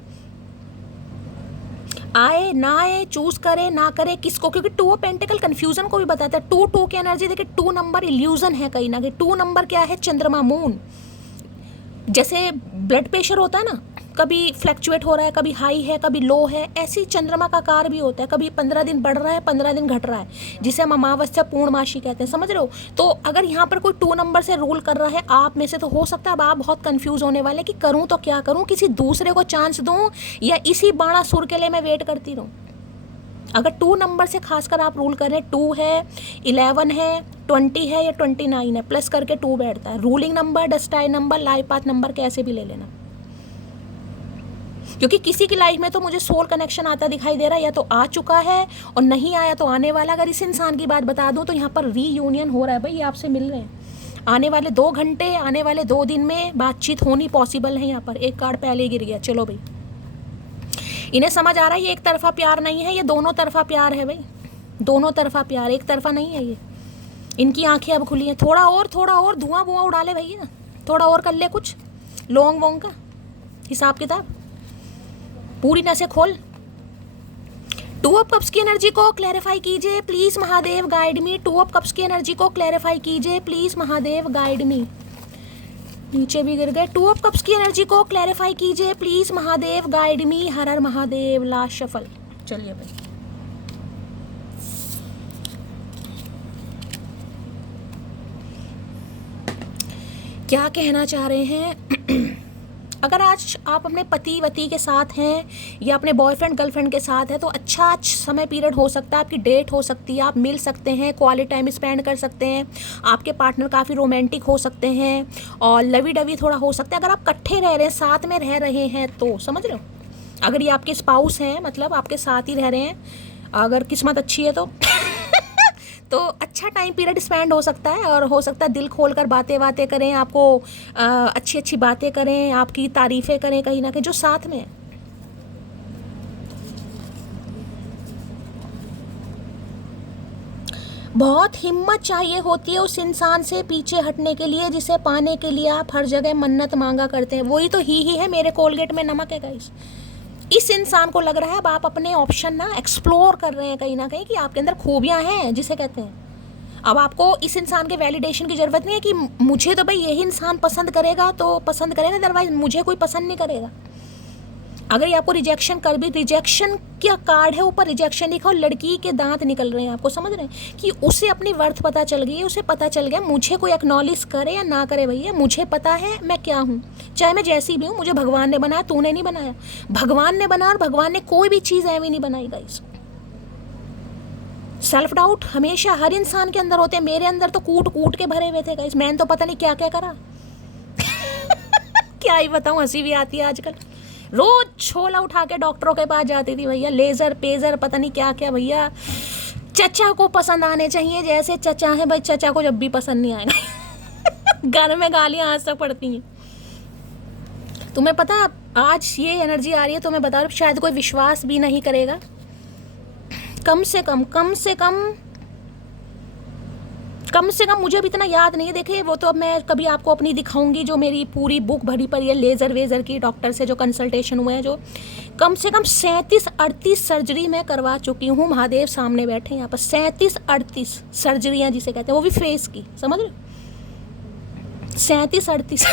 आए ना आए, चूज करे ना करे किसको, क्योंकि 2 ऑफ पेंटेकल कंफ्यूजन को भी बताता है। 2 की एनर्जी देखिए, 2 नंबर इल्यूजन है कहीं ना कहीं। 2 नंबर क्या है, चंद्रमा, मून। जैसे ब्लड प्रेशर होता है ना, कभी फ्लैक्चुएट हो रहा है, कभी हाई है, कभी लो है, ऐसी चंद्रमा का कार भी होता है, कभी 15 दिन बढ़ रहा है, 15 दिन घट रहा है, जिसे हम अमावस्या पूर्णमासी कहते हैं, समझ रहे हो। तो अगर यहाँ पर कोई 2 नंबर से रूल कर रहा है आप में से, तो हो सकता है अब आप बहुत कंफ्यूज होने वाले कि करूँ तो क्या करूँ, किसी दूसरे को चांस दूँ या इसी बाणासुर के लिए मैं वेट करती रहूँ। अगर 2 नंबर से खासकर आप रूल कर रहे हैं, 2 है, 11 है, 20 है या 29 है, प्लस करके 2 बैठता है। Ruling number, destiny number, life path number, कैसे भी ले लेना। क्योंकि किसी की लाइफ में तो मुझे सोल कनेक्शन आता दिखाई दे रहा है, या तो आ चुका है और नहीं आया तो आने वाला। अगर इस इंसान की बात बता दूं तो यहाँ पर रीयूनियन हो रहा है भाई, ये आपसे मिल रहे हैं। आने वाले 2 घंटे, आने वाले 2 दिन में बातचीत होनी पॉसिबल है। यहाँ पर एक कार्ड पहले ही गिर गया। चलो भाई, इन्हें समझ आ रहा है ये एक तरफा प्यार नहीं है, ये दोनों तरफा प्यार है भाई, दोनों तरफा प्यार, एक तरफा नहीं है ये। इनकी आंखें अब खुली हैं। थोड़ा और धुआं वुआं उड़ा ले भैया, थोड़ा और कर ले कुछ लोंग वोंग का हिसाब किताब, पूरी नसें खोल। 2 ऑफ कप्स की एनर्जी को क्लैरिफाई कीजिए please Mahadev, guide me. 2 of cups की एनर्जी को क्लैरिफाई कीजिए प्लीज महादेव, गाइड मी। नीचे भी गिर गए। 2 ऑफ कप्स की एनर्जी को क्लैरिफाई कीजिए please Mahadev, guide me. Her Har Mahadev. Last shuffle. चलिए भाई, क्या कहना चाह रहे हैं? अगर आज आप अपने पति वती के साथ हैं या अपने बॉयफ्रेंड गर्लफ्रेंड के साथ हैं तो अच्छा समय पीरियड हो सकता है, आपकी डेट हो सकती है, आप मिल सकते हैं, क्वालिटी टाइम स्पेंड कर सकते हैं, आपके पार्टनर काफ़ी रोमांटिक हो सकते हैं और लवी डवी थोड़ा हो सकता है। अगर आप इकट्ठे रह रहे हैं, साथ में रह रहे हैं तो समझ रहे हो, अगर ये आपके स्पाउस हैं, मतलब आपके साथ ही रह रहे हैं, अगर किस्मत अच्छी है तो अच्छा टाइम पीरियड स्पेंड हो सकता है। और हो सकता है दिल खोल कर बातें करें, आपको अच्छी अच्छी बातें करें, आपकी तारीफ़ें करें कहीं ना कहीं जो साथ में है। बहुत हिम्मत चाहिए होती है उस इंसान से पीछे हटने के लिए जिसे पाने के लिए आप हर जगह मन्नत मांगा करते हैं। वही तो ही है मेरे कोलगेट में नमक है गाइस। इस इंसान को लग रहा है अब आप अपने ऑप्शन ना एक्सप्लोर कर रहे हैं कहीं ना कहीं, कि आपके अंदर खूबियां हैं जिसे कहते हैं। अब आपको इस इंसान के वैलिडेशन की ज़रूरत नहीं है कि मुझे तो भाई यही इंसान पसंद करेगा तो पसंद करेगा, अदरवाइज मुझे कोई पसंद नहीं करेगा। अगर ये आपको रिजेक्शन कर भी, रिजेक्शन क्या कार्ड है ऊपर रिजेक्शन लिखा और लड़की के दांत निकल रहे हैं, आपको समझ रहे हैं कि उसे अपनी वर्थ पता चल गई है, उसे पता चल गया मुझे कोई एक्नॉलेज करे या ना करे भैया, मुझे पता है मैं क्या हूँ, चाहे मैं जैसी भी हूँ। मुझे भगवान ने बनाया, तूने नहीं बनाया। भगवान ने बनाया और भगवान ने कोई भी चीज़ ऐवी नहीं बनाई गाइस। सेल्फ डाउट हमेशा हर इंसान के अंदर होते हैं, मेरे अंदर तो कूट कूट के भरे हुए थे गाइस। मैंने तो पता नहीं क्या क्या करा क्या ही बताऊँ, हंसी भी आती है आजकल। रोज छोला उठा के डॉक्टरों के पास जाती थी भैया, लेज़र पेज़र पता नहीं क्या क्या भैया। चचा को पसंद आने चाहिए, जैसे चचा है भाई, चचा को जब भी पसंद नहीं आएगा घर में गालियाँ आज तक पड़ती हैं। तुम्हें पता आज ये एनर्जी आ रही है तो मैं बता रही हूँ, शायद कोई विश्वास भी नहीं करेगा। कम से कम मुझे भी इतना याद नहीं है। देखिए वो तो अब मैं कभी आपको अपनी दिखाऊंगी जो मेरी पूरी बुक भरी पड़ी है लेज़र वेज़र की, डॉक्टर से जो कंसल्टेशन हुए हैं, जो कम से कम 37-38 सर्जरी मैं करवा चुकी हूँ। महादेव सामने बैठे यहाँ पर 37-38 सर्जरियाँ जिसे कहते हैं, वो भी फेस की, समझ रहे? 37-38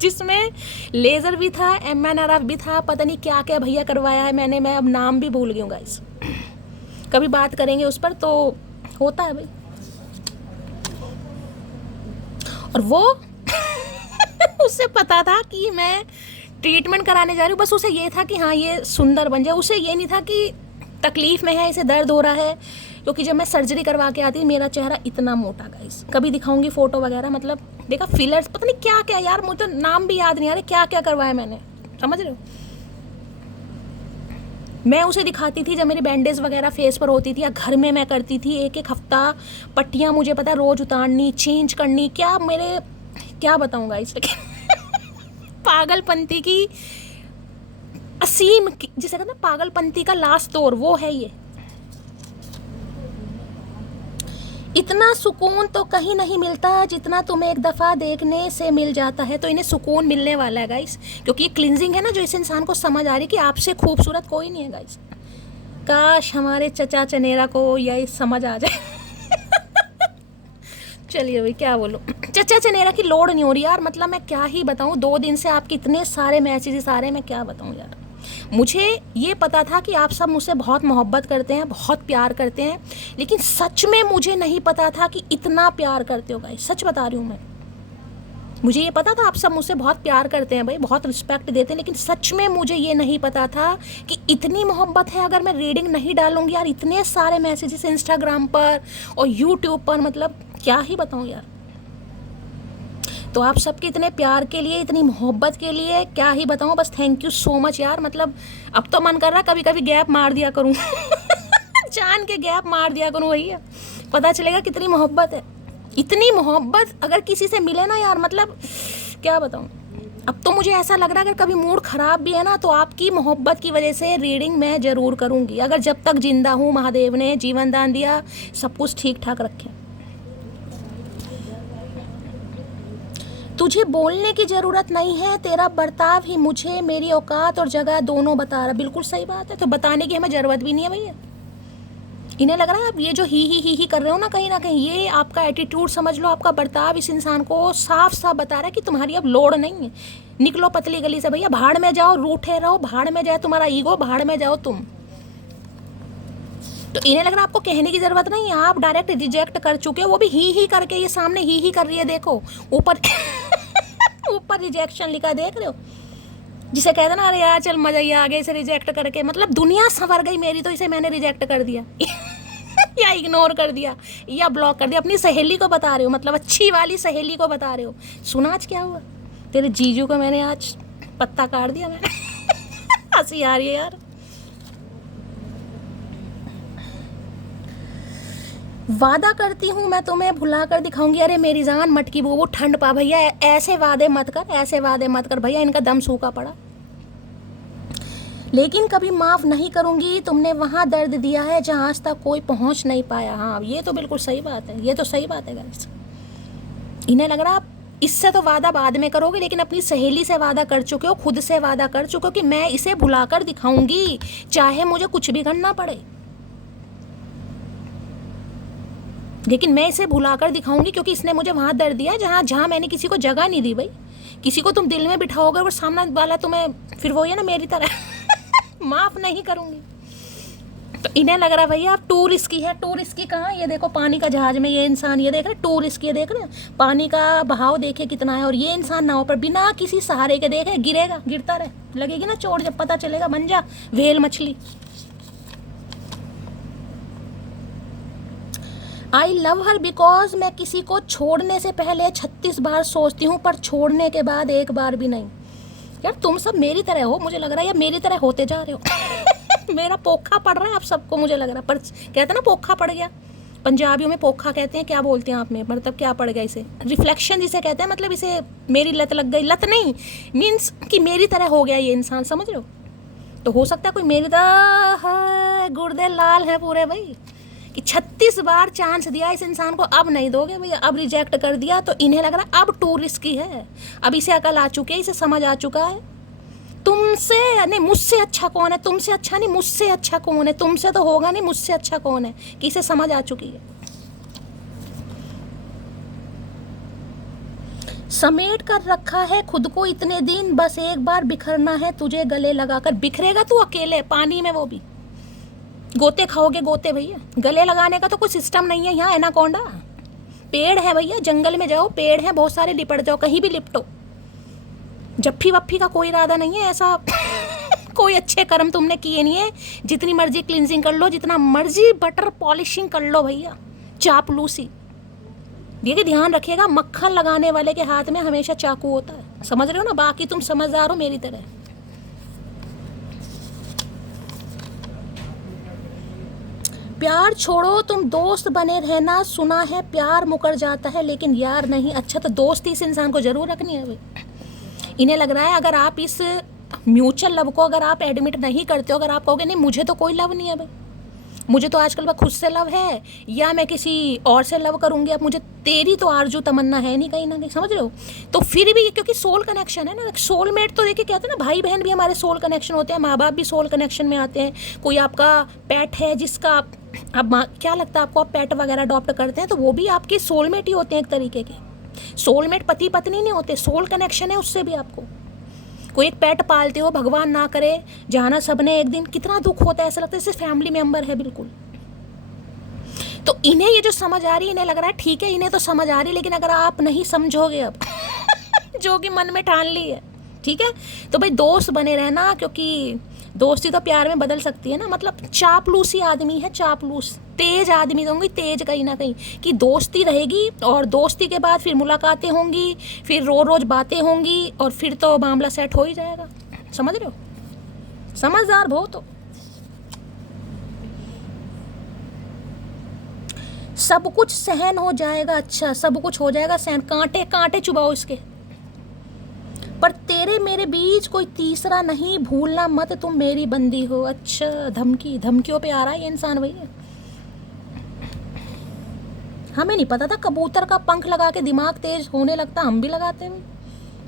जिसमें लेज़र भी था, MNRF भी था, पता नहीं क्या क्या भैया करवाया है मैंने, मैं अब नाम भी भूल गई हूँ गाइस। कभी बात करेंगे उस पर। तो होता है भाई। और वो उसे पता था कि मैं ट्रीटमेंट कराने जा रही हूँ, बस उसे ये था कि हाँ ये सुंदर बन जाए। उसे ये नहीं था कि तकलीफ़ में है, इसे दर्द हो रहा है। क्योंकि जब मैं सर्जरी करवा के आती मेरा चेहरा इतना मोटा गाइस, कभी दिखाऊंगी फ़ोटो वगैरह, मतलब देखा फिलर्स पता नहीं क्या क्या यार, मुझे तो नाम भी याद नहीं आ रहे क्या क्या करवाया मैंने, समझ रहे हो। मैं उसे दिखाती थी जब मेरी बैंडेज वगैरह फेस पर होती थी, या घर में मैं करती थी 1-1 हफ्ता पट्टियाँ, मुझे पता है रोज़ उतारनी, चेंज करनी, क्या बताऊँगा इस पागलपंती की असीम, जिसे कहते हैं पागलपंती का लास्ट दौर, वो है ये। इतना सुकून तो कहीं नहीं मिलता जितना तुम्हें एक दफ़ा देखने से मिल जाता है। तो इन्हें सुकून मिलने वाला है गाइस, क्योंकि ये क्लिनजिंग है ना, जो इस इंसान को समझ आ रही है कि आपसे खूबसूरत कोई नहीं है गाइस। काश हमारे चचा चनेरा को यही समझ आ जाए चलिए भाई क्या बोलूँ, चचा चनेरा की लोड नहीं हो रही यार, मतलब मैं क्या ही बताऊँ। 2 दिन से आपके इतने सारे मैसेजेस आ रहे हैं, मैं क्या बताऊँ यार। मुझे ये पता था कि आप सब मुझसे बहुत मोहब्बत करते हैं, बहुत प्यार करते हैं, लेकिन सच में मुझे नहीं पता था कि इतना प्यार करते हो गाइस। सच बता रही हूँ मैं, मुझे ये पता था आप सब मुझसे बहुत प्यार करते हैं भाई, बहुत रिस्पेक्ट देते हैं, लेकिन सच में मुझे ये नहीं पता था कि इतनी मोहब्बत है। अगर मैं रीडिंग नहीं डालूंगी यार, इतने सारे मैसेजेस इंस्टाग्राम पर और यूट्यूब पर, मतलब क्या ही बताऊँ यार। तो आप सबके इतने प्यार के लिए, इतनी मोहब्बत के लिए क्या ही बताऊं, बस थैंक यू सो मच यार। मतलब अब तो मन कर रहा कभी कभी गैप मार दिया करूं जान के गैप मार दिया करूं भैया, पता चलेगा कितनी मोहब्बत है। इतनी मोहब्बत अगर किसी से मिले ना यार, मतलब क्या बताऊं। अब तो मुझे ऐसा लग रहा है अगर कभी मूड ख़राब भी है ना तो आपकी मोहब्बत की वजह से रीडिंग मैं ज़रूर करूँगी। अगर जब तक जिंदा हूँ महादेव ने जीवन दान दिया, सब कुछ ठीक ठाक रखे। तुझे बोलने की ज़रूरत नहीं है, तेरा बर्ताव ही मुझे मेरी औकात और जगह दोनों बता रहा। बिल्कुल सही बात है, तो बताने की हमें ज़रूरत भी नहीं है भैया। इन्हें लग रहा है आप ये जो ही कर रहे हो ना कहीं ये आपका एटीट्यूड समझ लो, आपका बर्ताव इस इंसान को साफ साफ बता रहा है कि तुम्हारी अब लोड़ नहीं है। निकलो पतली गली से भैया, भाड़ में जाओ, रूठे रहो, भाड़ में जाए तुम्हारा ईगो, भाड़ में जाओ तुम। तो इन्हें लग रहा है आपको कहने की जरूरत नहीं है, आप डायरेक्ट रिजेक्ट कर चुके हो। वो भी ही करके, ये सामने ही कर रही है, देखो ऊपर ऊपर रिजेक्शन लिखा, देख रहे हो, जिसे कहते ना अरे यार चल मजा ही आ गया इसे रिजेक्ट करके। मतलब दुनिया संवर गई मेरी, तो इसे मैंने रिजेक्ट कर दिया या इग्नोर कर दिया या ब्लॉक कर दिया। अपनी सहेली को बता रहे हो, मतलब अच्छी वाली सहेली को बता रहे हो। सुना आज क्या हुआ, तेरे जीजू को मैंने आज पत्ता काट दिया मैंने हंसी आ रही है यार। वादा करती हूँ मैं तुम्हें भुला कर दिखाऊंगी। अरे मेरी जान मटकी वो ठंड पा भैया, ऐसे वादे मत कर, ऐसे वादे मत कर भैया, इनका दम सूखा पड़ा। लेकिन कभी माफ़ नहीं करूंगी, तुमने वहाँ दर्द दिया है जहाँ आज तक कोई पहुँच नहीं पाया। हाँ ये तो बिल्कुल सही बात है, ये तो सही बात है गाइस। इन्हें लग रहा आप इससे तो वादा बाद में करोगे, लेकिन अपनी सहेली से वादा कर चुके हो, खुद से वादा कर चुके हो कि मैं इसे भुला कर दिखाऊंगी, चाहे मुझे कुछ भी करना पड़े, लेकिन मैं इसे भुला कर दिखाऊंगी क्योंकि इसने मुझे वहाँ दर्द दिया जहाँ जहाँ मैंने किसी को जगह नहीं दी। भाई किसी को तुम दिल में बिठाओगे और सामने वाला तुम्हें फिर वो है ना मेरी तरह माफ़ नहीं करूँगी। तो इन्हें लग रहा है भैया आप टू रिस्की है। टू रिस्की कहाँ, ये देखो पानी का जहाज में ये इंसान, ये देख रहे टू रिस्की है, देख रहे पानी का बहाव देखे कितना है, और ये इंसान नाव पर बिना किसी सहारे के देखे गिरेगा, गिरता रहे, लगेगी ना चोट, जब पता चलेगा बन जा व्हेल मछली। आई लव हर बिकॉज मैं किसी को छोड़ने से पहले 36 बार सोचती हूँ, पर छोड़ने के बाद एक बार भी नहीं। यार तुम सब मेरी तरह हो, मुझे लग रहा है, या मेरी तरह होते जा रहे हो मेरा पोखा पड़ रहा है आप सबको, मुझे लग रहा है। पर कहते हैं ना पोखा पड़ गया, पंजाबियों में पोखा कहते हैं, क्या बोलते हैं आप में, मतलब क्या पड़ गया इसे, रिफ्लेक्शन जिसे कहते हैं, मतलब इसे मेरी लत लग गई। लत नहीं मीन्स कि मेरी तरह हो गया ये इंसान, समझ रहे हो। तो हो सकता है कोई मेरी तरह गुर्दे लाल है पूरे भाई, कि 36 बार चांस दिया इस इंसान को, अब नहीं दोगे भैया, अब रिजेक्ट कर दिया। तो इन्हें लग रहा है अब टू रिस्की है, अब इसे अकल आ चुकी है, इसे समझ आ चुका है। तुमसे नहीं मुझसे अच्छा कौन है, तुमसे अच्छा नहीं मुझसे अच्छा कौन है, तुमसे तो होगा नहीं मुझसे अच्छा कौन है, कि इसे समझ आ चुकी है। समेट कर रखा है खुद को इतने दिन, बस एक बार बिखरना है तुझे गले लगाकर। बिखरेगा तू अकेले पानी में, वो भी गोते खाओगे गोते भैया, गले लगाने का तो कोई सिस्टम नहीं है यहाँ। एनाकोंडा पेड़ है भैया, जंगल में जाओ, पेड़ है बहुत सारे, लिपट जाओ, कहीं भी लिपटो। जप्फी वप्फी का कोई इरादा नहीं है ऐसा कोई अच्छे कर्म तुमने किए नहीं है। जितनी मर्जी क्लिनजिंग कर लो, जितना मर्जी बटर पॉलिशिंग कर लो भैया, चापलूसी। ये ध्यान रखिएगा, मक्खन लगाने वाले के हाथ में हमेशा चाकू होता है, समझ रहे हो ना। बाकी तुम समझदार हो मेरी तरह। प्यार छोड़ो तुम दोस्त बने रहना, सुना है प्यार मुकर जाता है लेकिन यार नहीं। अच्छा तो दोस्ती इस इंसान को जरूर रखनी है भाई। इन्हें लग रहा है अगर आप इस म्यूचुअल लव को अगर आप एडमिट नहीं करते हो, अगर आप कहोगे नहीं मुझे तो कोई लव नहीं है भाई, मुझे तो आजकल बस खुद से लव है या मैं किसी और से लव करूँगी, अब मुझे तेरी तो आरजू तमन्ना है नहीं कहीं ना कहीं, समझ रहे हो। तो फिर भी क्योंकि सोल कनेक्शन है ना, सोलमेट तो देखिए कहते हैं ना, भाई बहन भी हमारे सोल कनेक्शन होते हैं, माँ बाप भी सोल कनेक्शन में आते हैं। कोई आपका पेट है जिसका अब क्या लगता है आपको, आप पेट वगैरह अडॉप्ट करते हैं तो वो भी आपके सोलमेट ही होते हैं एक तरीके के। सोलमेट पति पत्नी नहीं होते, सोल कनेक्शन है उससे भी आपको। कोई एक पेट पालते हो, भगवान ना करे जाना सबने एक दिन, कितना दुख होता है, ऐसा लगता है जैसे फैमिली मेंबर है बिल्कुल। तो इन्हें ये जो समझ आ रही है, इन्हें लग रहा है ठीक है इन्हें तो समझ आ रही है, लेकिन अगर आप नहीं समझोगे अब जो कि मन में ठान ली है ठीक है। तो भाई दोस्त बने रहना, क्योंकि दोस्ती तो प्यार में बदल सकती है ना। मतलब चापलूसी आदमी है, चापलूस तेज आदमी होंगी, तेज कहीं ना कहीं कि दोस्ती रहेगी और दोस्ती के बाद फिर मुलाकातें होंगी, फिर रोज बातें होंगी और फिर तो मामला सेट हो ही जाएगा। समझ रहे हो? समझदार बहुत हो। सब कुछ सहन हो जाएगा, अच्छा सब कुछ हो जाएगा सहन, कांटे कांटे चुबाओ इसके, पर तेरे मेरे बीच कोई तीसरा नहीं, भूलना मत तुम मेरी बंदी हो। अच्छा धमकी, धमकियों पे आ रहा है ये इंसान भैया। हमें नहीं पता था कबूतर का पंख लगा के दिमाग तेज होने लगता, हम भी लगाते हैं।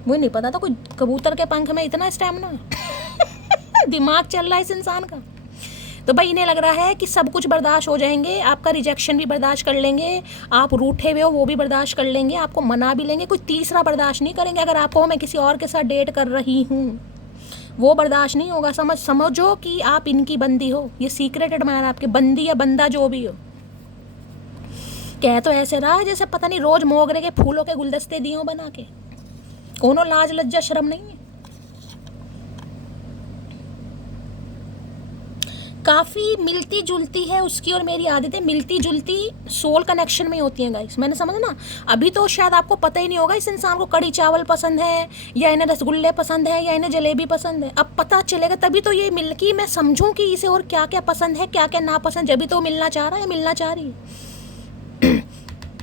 मुझे नहीं पता था कोई कबूतर के पंख में इतना स्टैमिना दिमाग चल रहा है इस इंसान का। तो भाई इन्हें लग रहा है कि सब कुछ बर्दाश्त हो जाएंगे, आपका रिजेक्शन भी बर्दाश्त कर लेंगे, आप रूठे हुए हो वो भी बर्दाश्त कर लेंगे, आपको मना भी लेंगे, कोई तीसरा बर्दाश्त नहीं करेंगे। अगर आपको मैं किसी और के साथ डेट कर रही हूँ वो बर्दाश्त नहीं होगा। समझो कि आप इनकी बंदी हो, ये सीक्रेट एडमायर आपके, बंदी या बंदा जो भी हो। कह तो ऐसे रहा है जैसे पता नहीं रोज मोगरे के फूलों के गुलदस्ते दिए हो बना के, कोनो लाज लज्जा शर्म नहीं है। काफ़ी मिलती जुलती है उसकी और मेरी आदतें, मिलती जुलती सोल कनेक्शन में होती हैं गाइस, मैंने समझा ना। अभी तो शायद आपको पता ही नहीं होगा इस इंसान को कड़ी चावल पसंद है या इन्हें रसगुल्ले पसंद है या इन्हें जलेबी पसंद है। अब पता चलेगा तभी तो ये मिल की मैं समझूं कि इसे और क्या क्या पसंद है, क्या क्या नापसंद, जब भी तो मिलना चाह रहा है, मिलना चाह रही है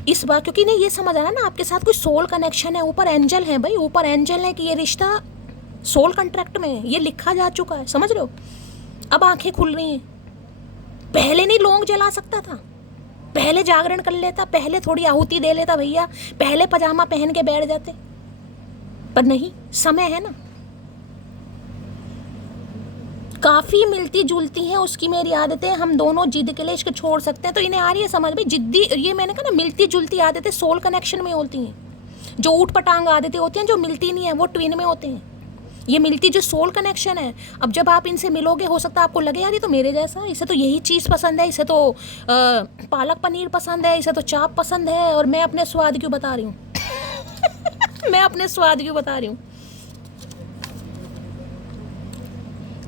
इस बार, क्योंकि नहीं ये समझ आ रहा है ना आपके साथ कोई सोल कनेक्शन है। ऊपर एंजल है भाई, ऊपर एंजल है कि ये रिश्ता सोल कॉन्ट्रैक्ट में है, ये लिखा जा चुका है। समझ रहे हो? अब आंखें खुल रही हैं। पहले नहीं लौंग जला सकता था, पहले जागरण कर लेता, पहले थोड़ी आहुति दे लेता भैया, पहले पजामा पहन के बैठ जाते, पर नहीं, समय है ना। काफ़ी मिलती जुलती हैं उसकी मेरी आदतें, हम दोनों जिद के लिए इसको छोड़ सकते हैं। तो इन्हें आ रही है समझ में जिद्दी, ये मैंने कहा ना मिलती जुलती आदतें सोल कनेक्शन में होती हैं। जो ऊट पटांग आदतें होती हैं जो मिलती नहीं है वो ट्विन में होते हैं। ये मिलती जो सोल कनेक्शन है, अब जब आप इनसे मिलोगे हो सकता है आपको लगे यार ये तो मेरे जैसा, इसे तो यही चीज़ पसंद है, इसे तो पालक पनीर पसंद है, इसे तो चाप पसंद है, और मैं अपने स्वाद क्यों बता रही हूँ मैं अपने स्वाद क्यों बता रही हूँ।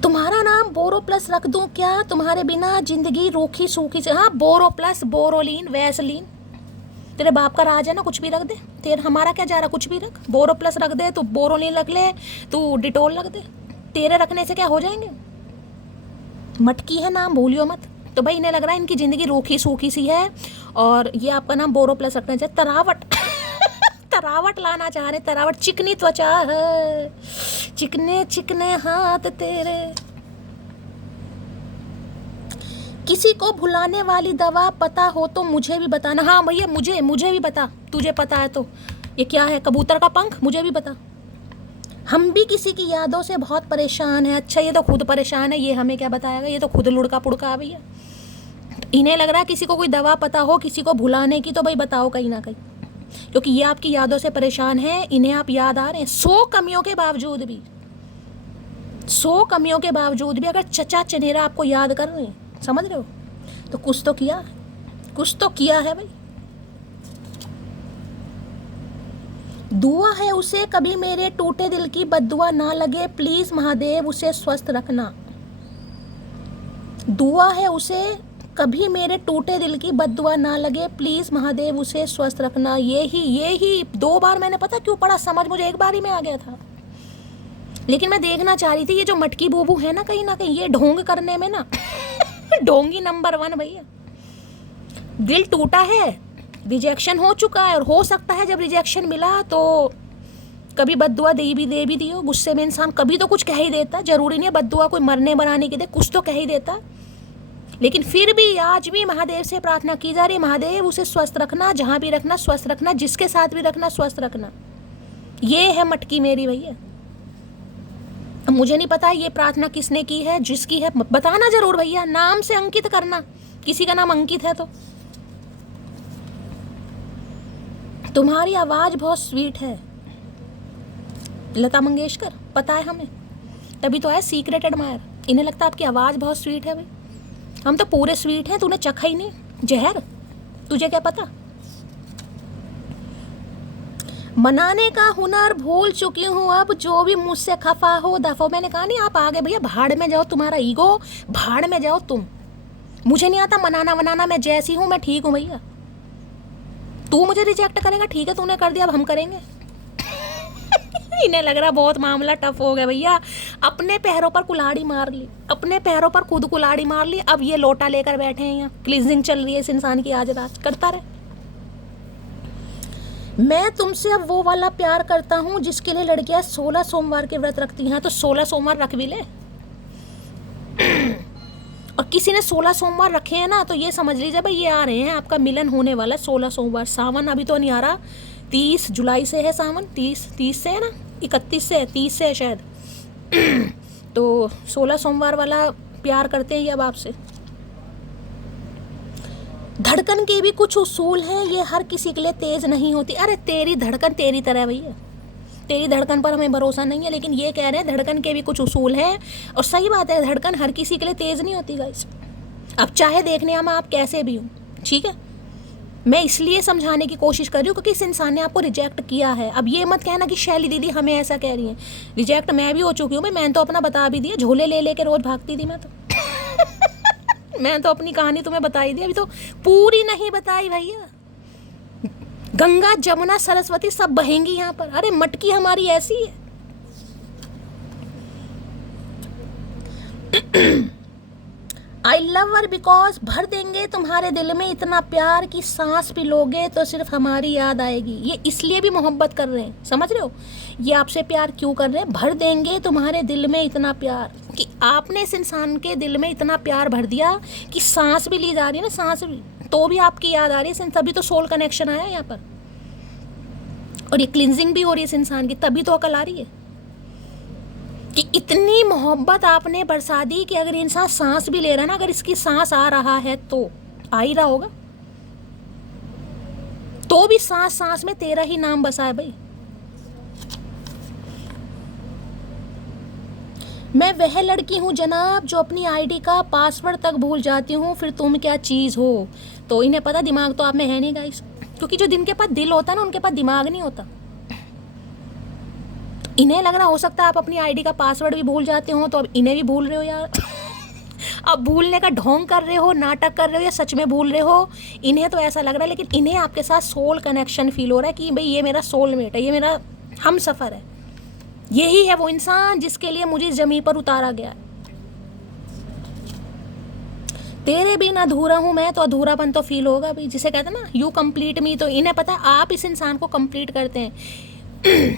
तुम्हारा नाम बोरो प्लस रख दूं क्या, तुम्हारे बिना जिंदगी रूखी सूखी से। हाँ बोरो प्लस बोरोलीन वैसलीन, तेरे बाप का राज है ना, कुछ भी रख दे, तेरे हमारा क्या जा रहा, कुछ भी रख। बोरो प्लस रख दे, तू बोरोलीन रख ले, तू डिटोल रख दे, तेरे रखने से क्या हो जाएंगे। मटकी है नाम, भूलियो मत। तो भाई इन्हें लग रहा है इनकी ज़िंदगी रूखी सूखी सी है और ये आपका नाम बोरो प्लस रखना चाहिए। तरावट तरावट लाना चाह रहे, तरावट, चिकनी त्वचा है, चिकने चिकने हाथ तेरे। किसी को भुलाने वाली दवा पता हो तो मुझे भी बताना। हाँ भैया मुझे भी बता, तुझे पता है तो। ये क्या है, कबूतर का पंख, मुझे भी बता। हम भी किसी की यादों से बहुत परेशान हैं। अच्छा ये तो खुद परेशान है, ये हमें क्या बताएगा, ये तो खुद लुढ़का पुड़का है भैया। इन्हें लग रहा है किसी को कोई दवा पता हो किसी को भुलाने की, तो भाई बताओ कहीं ना कहीं, क्योंकि ये आपकी यादों से परेशान है, इन्हें आप याद आ रहे हैं 100 कमियों के बावजूद भी, 100 कमियों के बावजूद भी अगर चचा चनेरा आपको याद कर रहे हैं, समझ रहे हो, तो कुछ तो किया है, कुछ तो किया है भाई। दुआ है उसे कभी मेरे टूटे दिल की बद्दुआ ना लगे, प्लीज महादेव उसे स्वस्थ रखना। दुआ है उसे कभी मेरे टूटे दिल की बद्दुआ ना लगे, प्लीज महादेव उसे स्वस्थ रखना। ये ही 2 बार मैंने पता क्यों पढ़ा, समझ मुझे एक बार ही में आ गया था, लेकिन मैं देखना चाह रही थी ये जो मटकी बूबू है ना, कहीं ना कहीं ये ढोंग करने में ना ढोंगी नंबर 1 भैया। दिल टूटा है, रिजेक्शन हो चुका है, और हो सकता है जब रिजेक्शन मिला तो कभी बद्दुआ दे भी दियो। गुस्से में इंसान कभी तो कुछ कह ही देता, जरूरी नहीं है बद्दुआ कोई मरने बनाने के दे, कुछ तो कह ही देता। लेकिन फिर भी आज भी महादेव से प्रार्थना की जा रही है, महादेव उसे स्वस्थ रखना, जहाँ भी रखना स्वस्थ रखना, जिसके साथ भी रखना स्वस्थ रखना। ये है मटकी मेरी भैया। मुझे नहीं पता ये प्रार्थना किसने की है, जिसकी है बताना जरूर भैया, नाम से अंकित करना, किसी का नाम अंकित है तो। तुम्हारी आवाज़ बहुत स्वीट है लता मंगेशकर, पता है हमें, तभी तो है सीक्रेट एडमायर। इन्हें लगता है आपकी आवाज़ बहुत स्वीट है भाई, हम तो पूरे स्वीट हैं, तूने चखा ही नहीं जहर, तुझे क्या पता। मनाने का हुनर भूल चुकी हूँ अब, जो भी मुझसे खफा हो दफो। मैंने कहा नहीं, आप आगे भैया भाड़ में जाओ, तुम्हारा ईगो भाड़ में जाओ तुम। मुझे नहीं आता मनाना वनाना, मैं जैसी हूँ मैं ठीक हूँ भैया। तू मुझे रिजेक्ट करेगा, ठीक है, तूने कर दिया, अब हम करेंगे। इन्हें लग रहा बहुत मामला टफ हो गया भैया। अपने पैरों पर कुल्हाड़ी मार ली, अपने पैरों पर खुद कुल्हाड़ी मार ली। अब ये लोटा लेकर बैठे हैं यहाँ, क्लींजिंग चल रही है इस इंसान की, आज रात करता रहे। मैं तुमसे अब वो वाला प्यार करता हूँ जिसके लिए लड़कियां 16 सोमवार के व्रत रखती हैं। तो 16 सोमवार रख भी ले। और किसी ने 16 सोमवार रखे हैं ना, तो ये समझ लीजिए भाई, ये आ रहे हैं, आपका मिलन होने वाला 16 सोमवार। सावन अभी तो नहीं आ रहा, 30 जुलाई से है सावन। 30 से है ना, 31 से है, 30 से है शायद। तो 16 सोमवार वाला प्यार करते हैं ये अब आपसे। धड़कन के भी कुछ उसूल हैं, ये हर किसी के लिए तेज नहीं होती। अरे तेरी धड़कन तेरी तरह भैया, तेरी धड़कन पर हमें भरोसा नहीं है, लेकिन ये कह रहे हैं धड़कन के भी कुछ उसूल हैं। और सही बात है, धड़कन हर किसी के लिए तेज नहीं होती गाइस। अब चाहे देखने में आप कैसे भी हो, ठीक है। मैं इसलिए समझाने की कोशिश कर रही हूँ क्योंकि इस इंसान ने आपको रिजेक्ट किया है। अब ये मत कहना कि शैली दीदी हमें ऐसा कह रही हैं। रिजेक्ट मैं भी हो चुकी हूँ, मैंने तो अपना बता भी दिया, झोले ले लेके रोज भागती थी मैं तो। मैं तो अपनी कहानी तुम्हें बताई दी, अभी तो पूरी नहीं बताई भैया। गंगा जमुना सरस्वती सब बहेंगी यहाँ पर। अरे मटकी हमारी ऐसी है। आई लव हर बिकॉज भर देंगे तुम्हारे दिल में इतना प्यार कि सांस भी लोगे तो सिर्फ हमारी याद आएगी। ये इसलिए भी मोहब्बत कर रहे हैं, समझ रहे हो, ये आपसे प्यार क्यों कर रहे हैं। भर देंगे तुम्हारे दिल में इतना प्यार कि आपने इस इंसान के दिल में इतना प्यार भर दिया कि सांस भी ली जा रही है ना, सांस भी, तो भी आपकी याद आ रही है। तभी तो सोल कनेक्शन आया यहाँ पर, और ये क्लिनजिंग भी हो रही है इस इंसान की, तभी तो अकल आ रही है कि इतनी मोहब्बत आपने बरसा दी कि अगर इंसान सांस भी ले रहा है ना, अगर इसकी सांस आ रहा है तो आ ही रहा होगा, तो भी सांस सांस में तेरा ही नाम बसा है भाई। मैं वह लड़की हूँ जनाब जो अपनी आईडी का पासवर्ड तक भूल जाती हूँ, फिर तुम क्या चीज़ हो। तो इन्हें पता दिमाग तो आप में है नहीं गाइस, क्योंकि जो जिनके पास दिल होता है ना, उनके पास दिमाग नहीं होता। इन्हें लग रहा हो सकता है आप अपनी आईडी का पासवर्ड भी भूल जाते हो, तो अब इन्हें भी भूल रहे हो यार। अब भूलने का ढोंग कर रहे हो, नाटक कर रहे हो, या सच में भूल रहे हो। इन्हें तो ऐसा लग रहा है, लेकिन इन्हें आपके साथ सोल कनेक्शन फील हो रहा है कि भाई ये मेरा सोलमेट है, ये मेरा हम सफ़र है, यही है वो इंसान जिसके लिए मुझे ज़मीन पर उतारा गया। तेरे बिन अधूरा हूँ मैं, तो अधूरापन तो फील होगा भाई, जिसे कहते हैं ना यू कंप्लीट मी। तो इन्हें पता है आप इस इंसान को कंप्लीट करते हैं।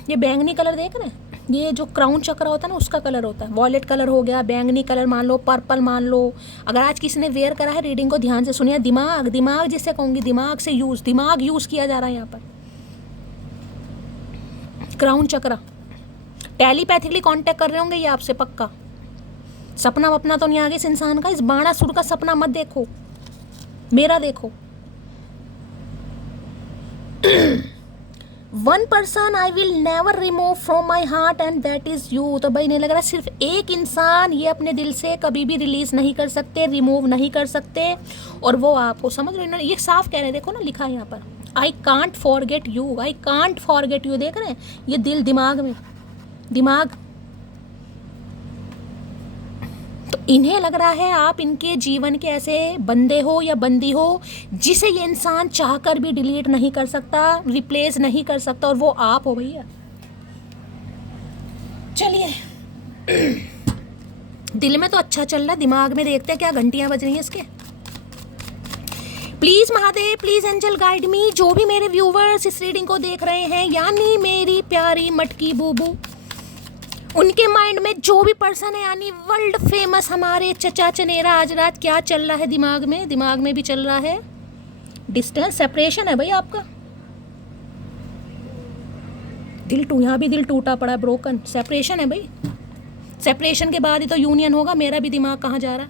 ये बैंगनी कलर देख रहे हैं, ये जो क्राउन चक्र होता है ना, उसका कलर होता है। वॉलेट कलर हो गया, बैंगनी कलर मान लो, पर्पल मान लो। अगर आज किसी ने वेयर करा है, रीडिंग को ध्यान से सुनिए। दिमाग, दिमाग जिससे कहूँगी, दिमाग से यूज़, दिमाग यूज़ किया जा रहा है यहाँ पर। क्राउन चक्र, टेलीपैथिकली कांटेक्ट कर रहे होंगे ये आपसे पक्का। सपना वपना तो नहीं आगे इस इंसान का। इस बाणासुर का सपना मत देखो, मेरा देखो। 1 person I will never remove from my heart and that is you। तो भाई नहीं लग रहा, सिर्फ एक इंसान ये अपने दिल से कभी भी रिलीज नहीं कर सकते, रिमूव नहीं कर सकते, और वो आपको, समझ रहे हैं ना, ये साफ कह रहे हैं, देखो ना लिखा है यहाँ पर, I can't forget you, I can't forget you. देख रहे हैं, ये दिल दिमाग में, दिमाग। तो इन्हें लग रहा है आप इनके जीवन के ऐसे बंदे हो या बंदी हो जिसे ये इंसान चाहकर भी डिलीट नहीं कर सकता, रिप्लेस नहीं कर सकता, और वो आप हो भैया। चलिए, दिल में तो अच्छा चल रहा, दिमाग में देखते हैं क्या घंटियां बज रही हैं इसके। Please Mahadev, please angel guide me. जो भी मेरे व्यूवर्स इस रीडिंग को देख रहे हैं, यानी मेरी प्यारी मटकी बूबू, उनके माइंड में जो भी पर्सन है, यानी वर्ल्ड फेमस हमारे चचा चनेरा, आज रात क्या चल रहा है दिमाग में। दिमाग में भी चल रहा है डिस्टेंस, सेपरेशन है भाई आपका। दिल यहाँ भी दिल टूटा पड़ा, ब्रोकन, सेपरेशन है भाई। सेपरेशन के बाद ही तो यूनियन होगा। मेरा भी दिमाग कहाँ जा रहा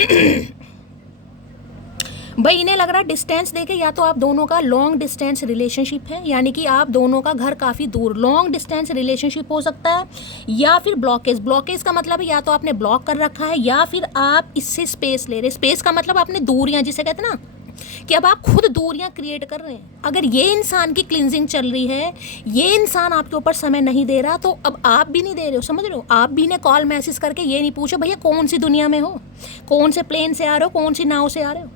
है। भाई इन्हें लग रहा है डिस्टेंस देके, या तो आप दोनों का लॉन्ग डिस्टेंस रिलेशनशिप है, यानी कि आप दोनों का घर काफ़ी दूर, लॉन्ग डिस्टेंस रिलेशनशिप हो सकता है, या फिर ब्लॉकेज। ब्लॉकेज का मतलब है या तो आपने ब्लॉक कर रखा है, या फिर आप इससे स्पेस ले रहे। स्पेस का मतलब आपने दूरियां, जिसे कहते हैं ना कि अब आप खुद दूरियां क्रिएट कर रहे हैं। अगर ये इंसान की क्लिनजिंग चल रही है, ये इंसान आपके ऊपर समय नहीं दे रहा, तो अब आप भी नहीं दे रहे हो, समझ रहे हो? आप भी ने कॉल मैसेज करके ये नहीं पूछो भैया कौन सी दुनिया में हो, कौन से प्लेन से आ रहे हो, कौन सी नाव से आ रहे हो।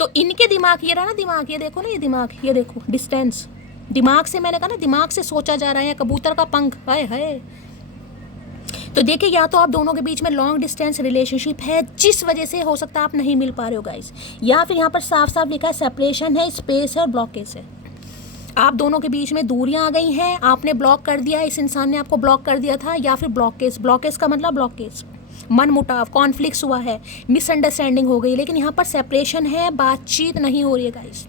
तो इनके दिमाग, ये रहा ना दिमाग, ये देखो ना, ये दिमाग, ये देखो डिस्टेंस, दिमाग से, मैंने कहा ना दिमाग से सोचा जा रहा है, कबूतर का पंख, हाय हाय। तो देखिए, या तो आप दोनों के बीच में लॉन्ग डिस्टेंस रिलेशनशिप है जिस वजह से हो सकता है आप नहीं मिल पा रहे हो गाइस, या फिर यहाँ पर साफ साफ लिखा है सेपरेशन है, स्पेस है और ब्लॉकेज है। आप दोनों के बीच में दूरियां आ गई हैं, आपने ब्लॉक कर दिया, इस इंसान ने आपको ब्लॉक कर दिया था, या फिर ब्लॉकेज, ब्लॉकेज का मतलब ब्लॉकेज, मन मुटाव, कॉन्फ्लिक्ट्स हुआ है, मिसअंडरस्टैंडिंग हो गई, लेकिन यहाँ पर सेपरेशन है, बातचीत नहीं हो रही है गाइस।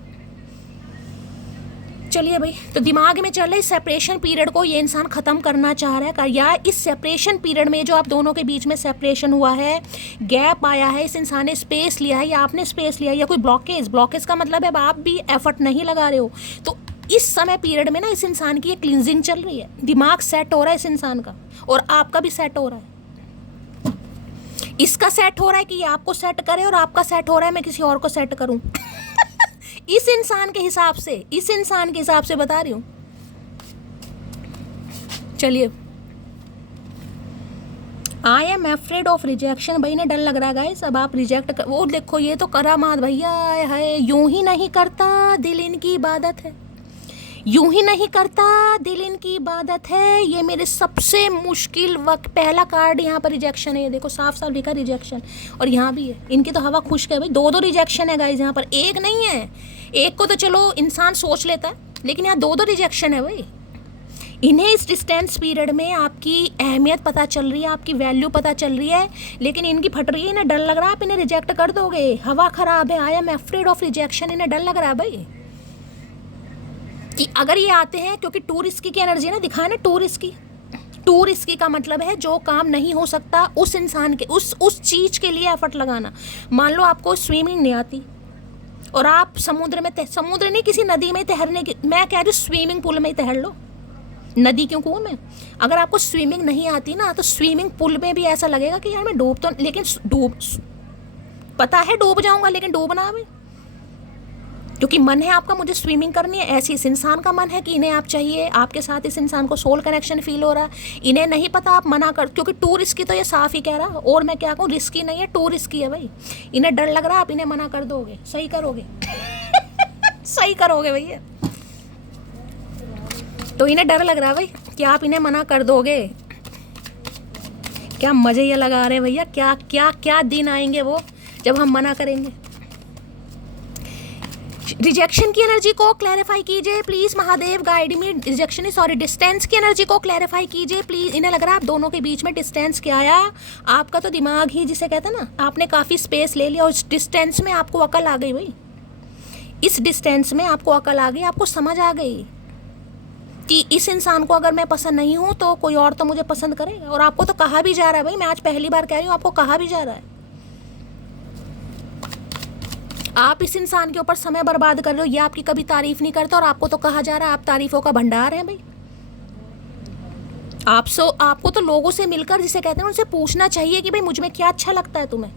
चलिए भाई, तो दिमाग में चल रहा है इस सेपरेशन पीरियड को ये इंसान ख़त्म करना चाह रहा है, या इस सेपरेशन पीरियड में जो आप दोनों के बीच में सेपरेशन हुआ है, गैप आया है, इस इंसान ने स्पेस लिया है या आपने स्पेस लिया है, या कोई ब्लॉकेज, ब्लॉकेज का मतलब है आप भी एफर्ट नहीं लगा रहे हो। तो इस समय पीरियड में ना इस इंसान की एक क्लिनजिंग चल रही है, दिमाग सेट हो रहा है इस इंसान का, और आपका भी सेट हो रहा है। इसका सेट हो रहा है कि ये आपको सेट करे, और आपका सेट हो रहा है मैं किसी और को सेट करूं। इस इंसान के हिसाब से, इस इंसान के हिसाब से बता रही हूं। चलिए, I am afraid of rejection, भाई ने डर लग रहा है गाइस, अब आप रिजेक्ट कर, वो देखो ये तो करामात भैया है, यूं ही नहीं करता दिल इनकी इबादत है, यूं ही नहीं करता दिल इनकी इबादत है, ये मेरे सबसे मुश्किल वक्त, पहला कार्ड यहाँ पर रिजेक्शन है, ये देखो साफ साफ लिखा रिजेक्शन, और यहाँ भी है, इनकी तो हवा खुश्क है भाई, दो रिजेक्शन है गाइस यहाँ पर, एक नहीं है। एक को तो चलो इंसान सोच लेता है, लेकिन यहाँ दो रिजेक्शन है भाई। इन्हें इस डिस्टेंस पीरियड में आपकी अहमियत पता चल रही है, आपकी वैल्यू पता चल रही है, लेकिन इनकी फट रही है, इन्हें डर लग रहा है आप इन्हें रिजेक्ट कर दोगे, हवा खराब है, I am afraid of rejection, इन्हें डर लग रहा है भाई कि अगर ये आते हैं, क्योंकि टू रिस्की की एनर्जी ना दिखाए ना, टू रिस्की का मतलब है जो काम नहीं हो सकता उस इंसान के, उस चीज़ के लिए एफर्ट लगाना। मान लो आपको स्विमिंग नहीं आती और आप समुद्र में, समुद्र नहीं किसी नदी में तैरने की, मैं कह रही हूँ स्विमिंग पूल में ही तैर लो, नदी क्यों कुआं में। अगर आपको स्विमिंग नहीं आती ना, तो स्विमिंग पूल में भी ऐसा लगेगा कि यार मैं डूब तो, लेकिन पता है डूब जाऊंगा, लेकिन डूबना भी, क्योंकि मन है आपका मुझे स्विमिंग करनी है। ऐसी इस इंसान का मन है कि इन्हें आप चाहिए, आपके साथ इस इंसान को सोल कनेक्शन फील हो रहा है, इन्हें नहीं पता आप मना कर, क्योंकि टू रिस्की तो ये साफ ही कह रहा, और मैं क्या कहूँ, रिस्की नहीं है, टू रिस्की है भाई। इन्हें डर लग रहा है आप इन्हें मना कर दोगे, सही करोगे। सही करोगे भैया, तो इन्हें डर लग रहा है भाई कि आप इन्हें मना कर दोगे। क्या मजे ये लगा रहे हैं भैया, क्या क्या क्या दिन आएंगे वो जब हम मना करेंगे। रिजेक्शन की एनर्जी को क्लैरिफाई कीजिए please, Mahadev guide me, rejection sorry distance की एनर्जी को क्लैरिफाई कीजिए प्लीज। इन्हें लग रहा है आप दोनों के बीच में डिस्टेंस क्या आया, आपका तो दिमाग ही जिसे कहते हैं ना, आपने काफ़ी स्पेस ले लिया और इस डिस्टेंस में आपको अकल आ गई भाई, इस डिस्टेंस में आपको अकल आ गई, आपको समझ आ गई कि इस इंसान को अगर मैं पसंद नहीं हूँ तो कोई और तो मुझे पसंद करेगा। और आपको तो कहा भी जा रहा है भाई, मैं आज पहली बार कह रही हूँ, आपको कहा भी जा रहा है, आप इस इंसान के ऊपर समय बर्बाद कर रहे हो, ये आपकी कभी तारीफ नहीं करता, और आपको तो कहा जा रहा है आप तारीफों का भंडार हैं भाई। आपको तो लोगों से मिलकर, जिसे कहते हैं उनसे पूछना चाहिए कि भाई मुझ में क्या अच्छा लगता है तुम्हें।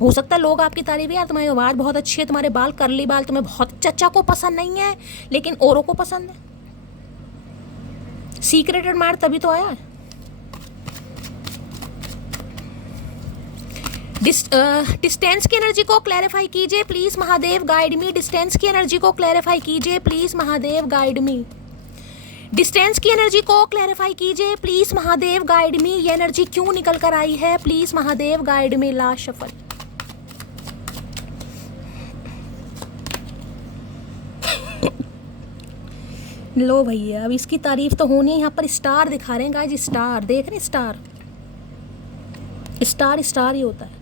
हो सकता है लोग आपकी तारीफ, यार तुम्हारी आवाज़ बहुत अच्छी है, तुम्हारे बाल करली बाल तुम्हें बहुत, चचा को पसंद नहीं है लेकिन औरों को पसंद है। सीक्रेट एडमायर तभी तो आया है। डिस्टेंस की एनर्जी को क्लैरिफाई कीजिए please, Mahadev guide me, distance की एनर्जी को क्लैरिफाई कीजिए please, Mahadev guide me, distance की एनर्जी को क्लैरिफाई कीजिए प्लीज, महादेव गाइड मी। ये एनर्जी क्यों निकल कर आई है, please Mahadev guide me. Last shuffle. लो भैया, अब इसकी तारीफ तो होनी है। यहाँ पर स्टार दिखा रहे हैं गाइस, स्टार देख रहे हैं, स्टार स्टार स्टार ही होता है।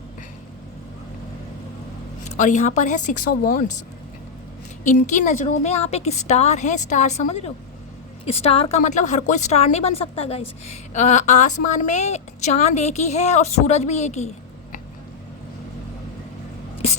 और यहाँ पर है 6 ऑफ वॉन्ड्स। इनकी नज़रों में आप एक स्टार हैं, स्टार समझ रहे हो। स्टार का मतलब हर कोई स्टार नहीं बन सकता गाइस। आसमान में चांद एक ही है और सूरज भी एक ही है।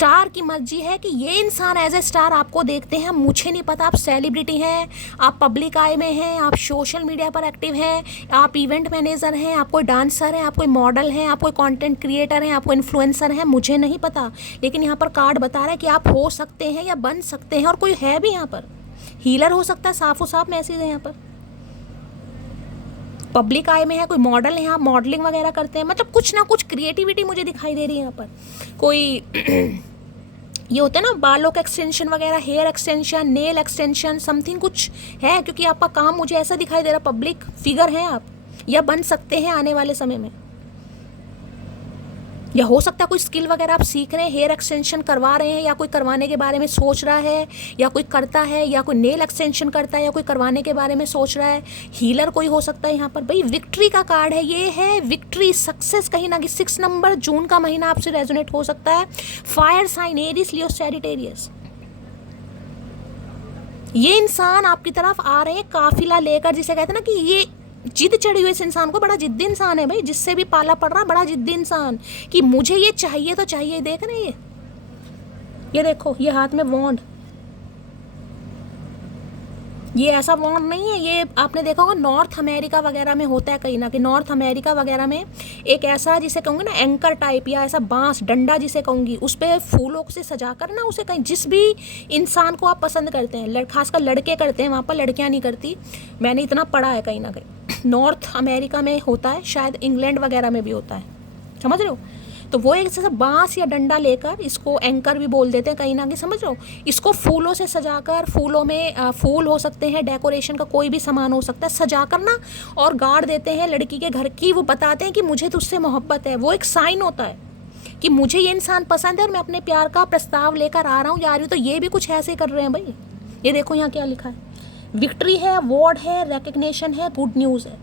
स्टार की मर्जी है कि ये इंसान एज ए स्टार आपको देखते हैं, मुझे नहीं पता आप सेलिब्रिटी हैं, आप पब्लिक आई में हैं, आप सोशल मीडिया पर एक्टिव हैं, आप इवेंट मैनेजर हैं, आप कोई डांसर हैं, आप कोई मॉडल हैं, आप कोई कंटेंट क्रिएटर हैं, आप कोई इन्फ्लुएंसर हैं, मुझे नहीं पता, लेकिन यहाँ पर कार्ड बता रहा है कि आप हो सकते हैं या बन सकते हैं। और कोई है भी यहाँ पर, हीलर हो सकता है, साफो साफ मैसेज है यहाँ पर, पब्लिक आई में है, कोई मॉडल है, यहाँ मॉडलिंग वगैरह करते हैं, मतलब कुछ ना कुछ क्रिएटिविटी मुझे दिखाई दे रही है यहाँ पर। कोई ये होता है ना बालों का एक्सटेंशन वगैरह, hair extension, nail extension, something कुछ है, क्योंकि आपका काम मुझे ऐसा दिखाई दे रहा, पब्लिक फिगर हैं आप या बन सकते हैं आने वाले समय में। या हो सकता है कोई स्किल वगैरह आप सीख रहे हैं, हेयर एक्सटेंशन करवा रहे हैं, या कोई करवाने के बारे में सोच रहा है, या कोई करता है, या कोई नेल एक्सटेंशन करता है, या कोई करवाने के बारे में सोच रहा है। हीलर कोई हो सकता है यहाँ पर। भाई विक्ट्री का कार्ड है, ये है विक्ट्री, सक्सेस कहीं ना कहीं। 6 नंबर, जून का महीना आपसे रेजोनेट हो सकता है। Fire sign Aries, Leo, Sagittarius, ये इंसान आपकी तरफ आ रहे हैं काफिला लेकर, जिसे कहते हैं ना कि ये जिद चढ़ी हुई इस इंसान को, बड़ा जिद्दी इंसान है भाई, जिससे भी पाला पड़ रहा, बड़ा जिद्दी इंसान कि मुझे ये चाहिए तो चाहिए। देख रहे हैं ये देखो, ये हाथ में वॉन्ड, ये ऐसा वॉन्ड नहीं है, ये आपने देखा होगा नॉर्थ अमेरिका वगैरह में होता है कहीं ना कहीं। नॉर्थ अमेरिका वगैरह में एक ऐसा जिसे कहूँगी ना एंकर टाइप, या ऐसा बांस डंडा जिसे कहूँगी, उस पर फूलों से सजा कर ना उसे कहीं, जिस भी इंसान को आप पसंद करते हैं, खासकर लड़के करते हैं, वहाँ पर लड़कियाँ नहीं करती, मैंने इतना पढ़ा है कहीं ना कहीं। नॉर्थ अमेरिका में होता है, शायद इंग्लैंड वगैरह में भी होता है, समझ रहे हो। तो वो एक जैसा बांस या डंडा लेकर, इसको एंकर भी बोल देते हैं कहीं ना कहीं, समझ रहे हो, इसको फूलों से सजाकर, फूलों में फूल हो सकते हैं, डेकोरेशन का कोई भी सामान हो सकता है, सजाकर ना और गाड़ देते हैं लड़की के घर की। वो बताते हैं कि मुझे तुझसे मोहब्बत है, वो एक साइन होता है कि मुझे ये इंसान पसंद है और मैं अपने प्यार का प्रस्ताव लेकर आ रहा हूँ, जा रही हूँ। तो ये भी कुछ ऐसे कर रहे हैं भाई। ये देखो यहाँ क्या लिखा है, विक्ट्री है, अवार्ड है, रिकग्निशन है, गुड न्यूज़ है।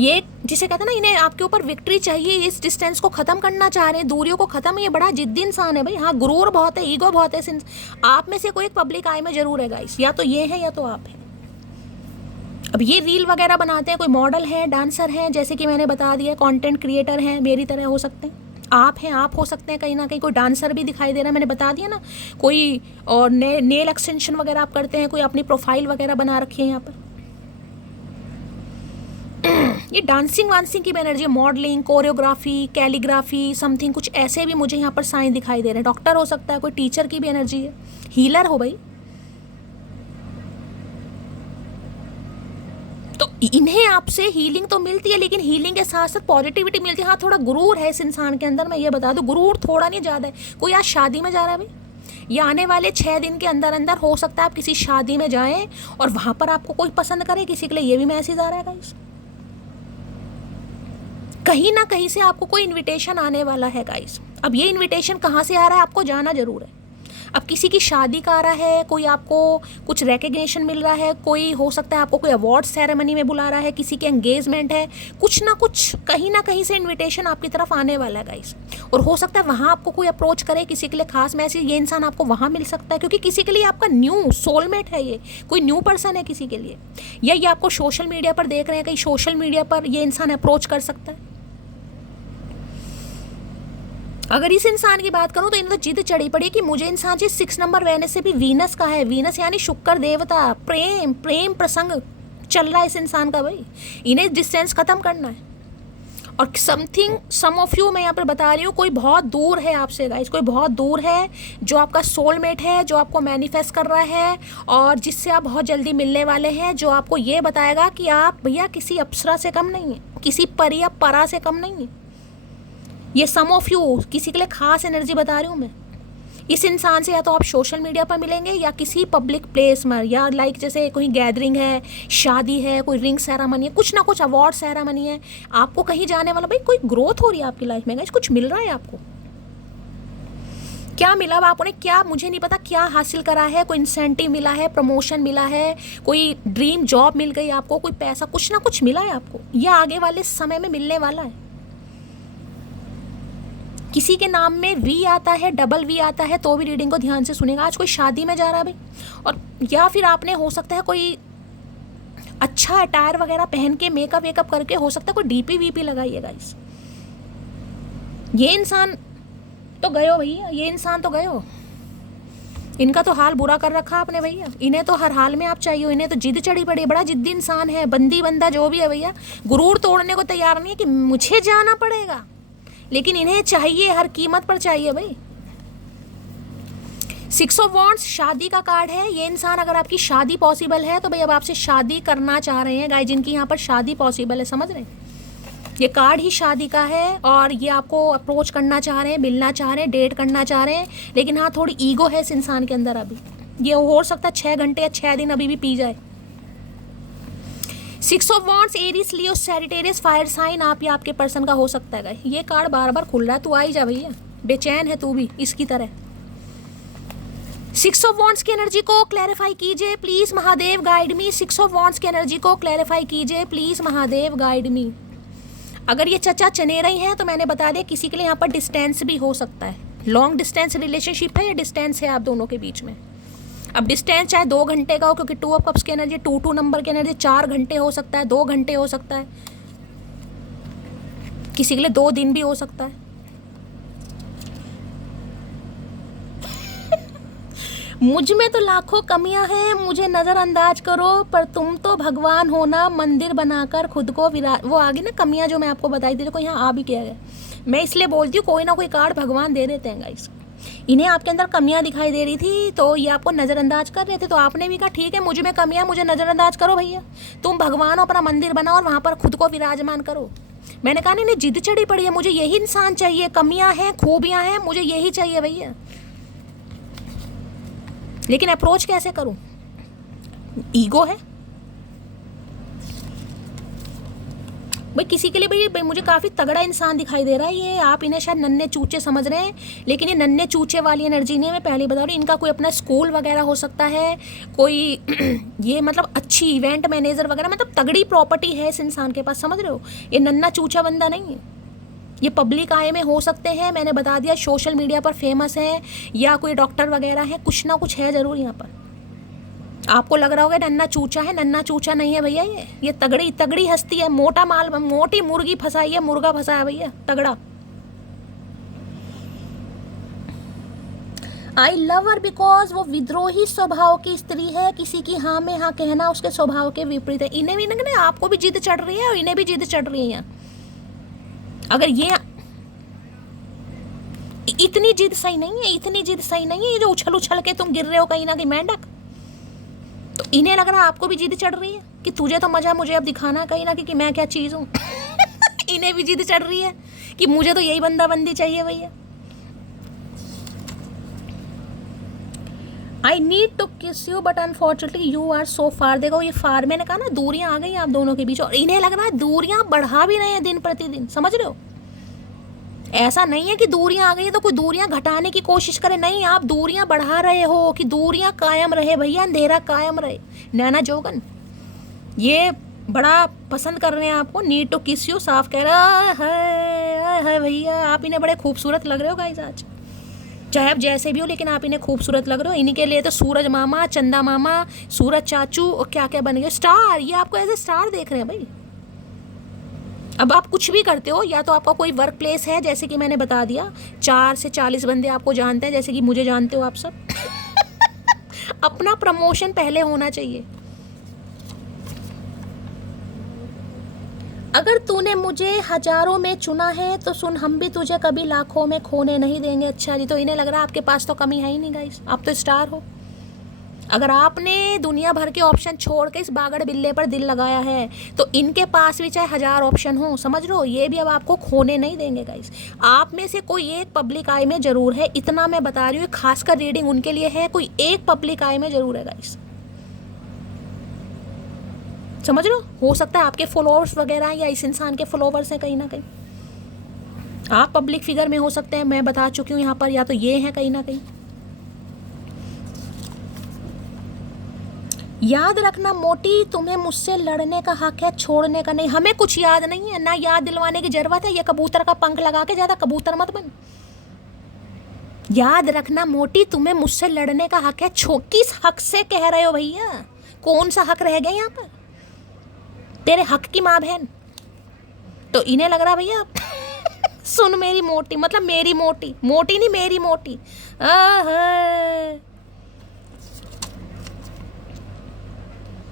ये जिसे कहते हैं ना, इन्हें आपके ऊपर विक्ट्री चाहिए, इस डिस्टेंस को खत्म करना चाह रहे हैं, दूरियों को खत्म। ये बड़ा जिद्दी इंसान है भाई। हाँ, गुरूर बहुत है, ईगो बहुत है। आप में से कोई एक पब्लिक आई में जरूर है गाइस, या तो ये है या तो आप हैं। अब ये रील वगैरह बनाते हैं, कोई मॉडल है, डांसर है, जैसे कि मैंने बता दिया, कंटेंट क्रिएटर हैं, मेरी तरह हो सकते हैं, आप हैं, आप हो सकते हैं कहीं ना कहीं। कोई डांसर भी दिखाई दे रहा है, मैंने बता दिया ना। कोई और नेल एक्सटेंशन वगैरह आप करते हैं, कोई अपनी प्रोफाइल वगैरह बना रखी है यहाँ पर। ये डांसिंग वांसिंग की भी energy, modelling, choreography, calligraphy, something कुछ ऐसे भी मुझे यहाँ पर साइन दिखाई दे रहे हैं। डॉक्टर हो सकता है, कोई टीचर की भी एनर्जी है, हीलर हो भाई। तो इन्हें आपसे हीलिंग तो मिलती है, लेकिन हीलिंग के साथ साथ पॉजिटिविटी मिलती है। हाँ, थोड़ा गुरूर है इस इंसान के अंदर, मैं ये बता दूं, गुरूर थोड़ा नहीं ज़्यादा है। कोई आज शादी में जा रहा है भाई, या आने वाले 6 दिन के अंदर अंदर हो सकता है आप किसी शादी में जाएं और वहाँ पर आपको कोई पसंद करे, किसी के लिए ये भी मैसेज आ रहा है गाइस। कहीं ना कहीं से आपको कोई इनविटेशन आने वाला है गाइस। अब ये इनविटेशन कहाँ से आ रहा है, आपको जाना जरूर है। अब किसी की शादी का आ रहा है, कोई आपको कुछ रिकग्निशन मिल रहा है, कोई हो सकता है आपको कोई अवार्ड सेरेमनी में बुला रहा है, किसी के एंगेजमेंट है, कुछ ना कुछ कहीं ना कहीं से इनविटेशन आपकी तरफ आने वाला है गाइस। और हो सकता है वहाँ आपको कोई अप्रोच करे, किसी के लिए खास मैसेज, ये इंसान आपको वहाँ मिल सकता है, क्योंकि किसी के लिए आपका न्यू सोलमेट है, ये कोई न्यू पर्सन है किसी के लिए। या ये आपको सोशल मीडिया पर देख रहे हैं, कहीं सोशल मीडिया पर ये इंसान अप्रोच कर सकता है। अगर इस इंसान की बात करूं तो इन्हें तो जिद चढ़ी पड़ी कि मुझे इंसान जी 6 नंबर वेनस से भी वीनस का है, वीनस यानी शुक्र देवता, प्रेम प्रेम प्रसंग चल रहा है इस इंसान का भाई। इन्हें डिस्टेंस खत्म करना है। और समथिंग सम ऑफ यू, मैं यहाँ पर बता रही हूँ, कोई बहुत दूर है आपसे गाइस, कोई बहुत दूर है जो आपका सोलमेट है, जो आपको मैनिफेस्ट कर रहा है और जिससे आप बहुत जल्दी मिलने वाले हैं, जो आपको ये बताएगा कि आप भैया किसी अप्सरा से कम नहीं है, किसी परी या परा से कम नहीं है। ये सम ऑफ यू, किसी के लिए खास एनर्जी बता रही हूँ मैं। इस इंसान से या तो आप सोशल मीडिया पर मिलेंगे या किसी पब्लिक प्लेस में, या लाइक जैसे कोई गैदरिंग है, शादी है, कोई रिंग सेरेमनी है, कुछ ना कुछ अवार्ड सेरेमनी है, आपको कहीं जाने वाला, भाई कोई ग्रोथ हो रही है आपकी लाइफ में, कुछ मिल रहा है आपको। क्या मिला आपने, क्या मुझे नहीं पता, क्या हासिल करा है, कोई इंसेंटिव मिला है, प्रमोशन मिला है, कोई ड्रीम जॉब मिल गई आपको, कोई पैसा, कुछ ना कुछ मिला है आपको, या आगे वाले समय में मिलने वाला है। किसी के नाम में वी आता है, डबल वी आता है, तो भी रीडिंग को ध्यान से सुनेगा। आज कोई शादी में जा रहा है भाई, और या फिर आपने हो सकता है कोई अच्छा अटायर वगैरह पहन के, मेकअप वेकअप करके, हो सकता है कोई डीपी वीपी लगाइएगा। ये इंसान तो गयो भैया, ये इंसान तो गयो। इनका तो हाल बुरा कर रखा आपने भैया। इन्हें तो हर हाल में आप चाहिए हो, इन्हें तो जिद चढ़ी पड़ी। बड़ा जिद्दी इंसान है, बंदी बंदा जो भी है भैया, गुरूर तोड़ने को तैयार नहीं है कि मुझे जाना पड़ेगा, लेकिन इन्हें चाहिए, हर कीमत पर चाहिए भाई। 6 ऑफ वॉन्ड्स शादी का कार्ड है। ये इंसान अगर आपकी शादी पॉसिबल है तो भाई अब आपसे शादी करना चाह रहे हैं गाइस, जिनकी यहाँ पर शादी पॉसिबल है, समझ रहे हैं, ये कार्ड ही शादी का है। और ये आपको अप्रोच करना चाह रहे हैं, मिलना चाह रहे हैं, डेट करना चाह रहे हैं, लेकिन हाँ थोड़ी ईगो है इस इंसान के अंदर अभी। ये हो सकता है 6 घंटे या 6 दिन अभी भी पी जाए। 6 of wands Aries, Leo, Sagittarius, fire sign आप या आपके पर्सन का हो सकता है गाइस। ये कार्ड बार बार खुल रहा है, तू आ ही जा भैया, बेचैन है तू भी इसकी तरह। 6 ऑफ वॉन्ड्स की एनर्जी को क्लैरिफाई कीजिए please Mahadev, guide me. 6 of wands की एनर्जी को क्लैरिफाई कीजिए प्लीज महादेव, गाइड मी। अगर ये चचा चने रही हैं तो मैंने बता दिया किसी के लिए यहाँ पर डिस्टेंस भी हो सकता है। लॉन्ग डिस्टेंस रिलेशनशिप है या डिस्टेंस है आप दोनों के बीच में। अब डिस्टेंस चाहे 2 घंटे का हो, क्योंकि 2 ऑफ कप्स की एनर्जी 2 नंबर की एनर्जी 4 घंटे हो सकता है, 2 घंटे हो सकता है, किसी के लिए 2 दिन भी हो सकता है। मुझ में तो लाखों कमियां हैं, मुझे नज़रअंदाज करो, पर तुम तो भगवान हो ना, मंदिर बनाकर खुद को वो आगे ना कमियां जो मैं आपको बताई थी, देखो यहाँ आ भी किया गया। मैं इसलिए बोलती हूँ कोई ना कोई कार्ड भगवान दे देते हैं गाइस। इन्हें आपके अंदर कमियां दिखाई दे रही थी तो ये आपको नज़रअंदाज कर रहे थे, तो आपने भी कहा ठीक है मुझ में कमियां, मुझे नज़रअंदाज करो भैया, तुम भगवान हो, अपना मंदिर बनाओ और वहाँ पर खुद को विराजमान करो। मैंने कहा नहीं, जिद चढ़ी पड़ी है, मुझे यही इंसान चाहिए, कमियाँ हैं, खूबियाँ हैं, मुझे यही चाहिए भैया, लेकिन अप्रोच कैसे करूं, ईगो है भाई किसी के लिए। भाई मुझे काफ़ी तगड़ा इंसान दिखाई दे रहा है ये। आप इन्हें शायद नन्हे चूचे समझ रहे हैं, लेकिन ये नन्हे चूचे वाली एनर्जी नहीं है, मैं पहले बता रही हूँ। इनका कोई अपना स्कूल वगैरह हो सकता है, कोई ये मतलब अच्छी इवेंट मैनेजर वगैरह, मतलब तगड़ी प्रॉपर्टी है इस इंसान के पास, समझ रहे हो। ये नन्हा चूचा बंदा नहीं है, ये पब्लिक आय में हो सकते हैं, मैंने बता दिया, सोशल मीडिया पर फेमस है या कोई डॉक्टर वगैरह है, कुछ ना कुछ है ज़रूर यहाँ पर। आपको लग रहा होगा नन्ना चूचा है, नन्ना चूचा नहीं है भैया, ये तगड़ी तगड़ी हस्ती है, मोटा माल, मोटी मुर्गी फंसाई है, मुर्गा फंसाया भैया, तगड़ा। आई लव हर बिकॉज वो विद्रोही स्वभाव की स्त्री है, किसी की हाँ में हाँ कहना उसके स्वभाव के विपरीत है। इन्हें भी नहीं, आपको भी जिद चढ़ रही है और इन्हें भी जिद चढ़ रही है। अगर ये इतनी जिद सही नहीं है, इतनी जिद सही नहीं है, ये जो उछल उछल के तुम गिर रहे हो कहीं ना कहीं मेंढक, तो इन्हें लग रहा है आपको भी जिद चढ़ रही है कि तुझे तो मजा मुझे अब दिखाना कहीं ना कहीं कि मैं क्या चीज़ हूँ। इन्हें भी जिद चढ़ रही है कि मुझे तो यही बंदा बंदी चाहिए भैया। I need to kiss you but unfortunately you are so far. देखो ये फार, मैंने कहा ना दूरियां आ गई आप दोनों के बीच, और इन्हें लग रहा है दूरियां बढ़ा भी रहे हैं दिन प्रतिदिन, समझ रहे हो। ऐसा नहीं है कि दूरियां आ गई है तो कोई दूरियां घटाने की कोशिश करे, नहीं, आप दूरियां बढ़ा रहे हो कि दूरियां कायम रहे भैया, अंधेरा कायम रहे। नैना जोगन ये बड़ा पसंद कर रहे हैं आपको, नीड टू किस यू, साफ कह रहा है भैया, आप इन्हें बड़े खूबसूरत लग रहे हो गाइस आज, चाहे आप जैसे भी हो, लेकिन आप इन्हें खूबसूरत लग रहे हो। इन्हीं के लिए तो सूरज मामा, चंदा मामा, सूरज चाचू और क्या क्या बन गए, स्टार, ये आपको एज ए स्टार देख रहे हैं भाई। अब आप कुछ भी करते हो, या तो आपका कोई वर्क प्लेस है, जैसे कि मैंने बता दिया 4 से 40 बंदे आपको जानते हैं, जैसे कि मुझे जानते हो आप सब। अपना प्रमोशन पहले होना चाहिए। अगर तूने मुझे हजारों में चुना है तो सुन, हम भी तुझे कभी लाखों में खोने नहीं देंगे। अच्छा जी, तो इन्हें लग रहा है आपके पास तो कमी है ही नहीं गाइस, आप तो स्टार हो। अगर आपने दुनिया भर के ऑप्शन छोड़ के इस बागड़ बिल्ले पर दिल लगाया है तो इनके पास भी चाहे 1000 ऑप्शन हो, समझ लो, ये भी अब आपको खोने नहीं देंगे गाइस। आप में से कोई एक पब्लिक आई में जरूर है, इतना मैं बता रही हूँ, खासकर रीडिंग उनके लिए है, कोई एक पब्लिक आई में जरूर है गाइस, समझ लो। हो सकता है आपके फॉलोअर्स वगैरह या इस इंसान के फॉलोअर्स हैं कहीं ना कहीं, आप पब्लिक फिगर में हो सकते हैं, मैं बता चुकी हूँ यहाँ पर, या तो ये है कहीं ना कहीं। याद रखना मोटी, तुम्हें मुझसे लड़ने का हक है, छोड़ने का नहीं। हमें कुछ याद नहीं है, ना याद दिलवाने की जरूरत है, ये कबूतर का पंख लगा के ज्यादा कबूतर मत बन। याद रखना मोटी, तुम्हें मुझसे लड़ने का हक है। किस हक से कह रहे हो भैया, कौन सा हक रह गया यहाँ पर, तेरे हक की माँ बहन। तो इन्हें लग रहा भैया सुन मेरी मोटी, मतलब मेरी मोटी, मोटी नहीं मेरी मोटी। आहा।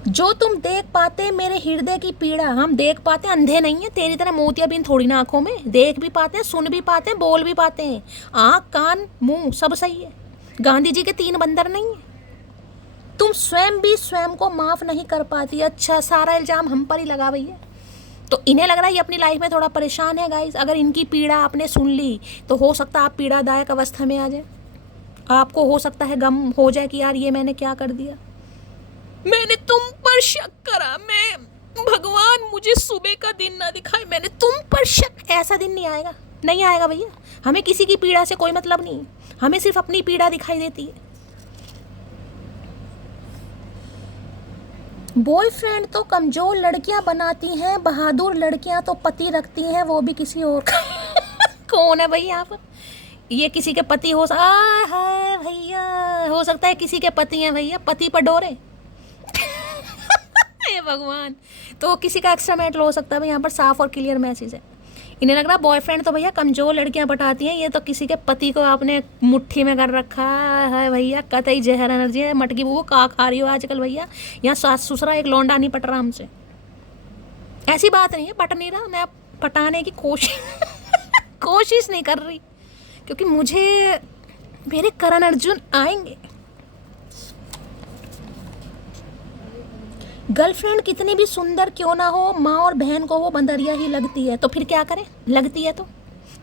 जो तुम देख पाते मेरे हृदय की पीड़ा, हम देख पाते, अंधे नहीं है तेरी तरह मोतियाबिंद थोड़ी ना आंखों में, देख भी पाते हैं, सुन भी पाते हैं, बोल भी पाते हैं, आंख कान मुंह सब सही है। गांधी जी के 3 बंदर नहीं है। तुम स्वयं भी स्वयं को माफ नहीं कर पाती। अच्छा, सारा इल्जाम हम पर ही लगा भैया। तो इन्हें लग रहा है ये अपनी लाइफ में थोड़ा परेशान है गाइस। अगर इनकी पीड़ा आपने सुन ली तो हो सकता है आप पीड़ादायक अवस्था में आ जाए। आपको हो सकता है गम हो जाए कि यार ये मैंने क्या कर दिया, मैंने तुम पर शक करा, मैं भगवान मुझे सुबह का दिन ना दिखाए, मैंने तुम पर शक। ऐसा दिन नहीं आएगा, नहीं आएगा भैया। हमें किसी की पीड़ा से कोई मतलब नहीं, हमें सिर्फ अपनी पीड़ा दिखाई देती है। बॉयफ्रेंड तो कमजोर लड़कियां बनाती हैं, बहादुर लड़कियां तो पति रखती हैं, वो भी किसी और का। कौन है भैया आप? ये किसी के पति हो है भैया, हो सकता है किसी के पति हैं भैया, पति पर डोरे। हे भगवान। तो किसी का एक्स्ट्रा मैटर हो सकता है भाई, यहाँ पर साफ और क्लियर मैसेज है। इन्हें लग रहा बॉयफ्रेंड तो भैया कमजोर लड़कियां पटाती हैं, ये तो किसी के पति को आपने मुट्ठी में कर रखा है भैया। कतई जहर एनर्जी है। मटकी वो का खा रही हो आजकल भैया, यहाँ सास ससुरा एक लौंडा नहीं पट रहा हमसे। ऐसी बात नहीं है, पट नहीं रहा, मैं पटाने की कोशिश नहीं कर रही, क्योंकि मुझे मेरे करण अर्जुन आएंगे। गर्लफ्रेंड कितनी भी सुंदर क्यों ना हो, माँ और बहन को वो बंदरिया ही लगती है। तो फिर क्या करें, लगती है तो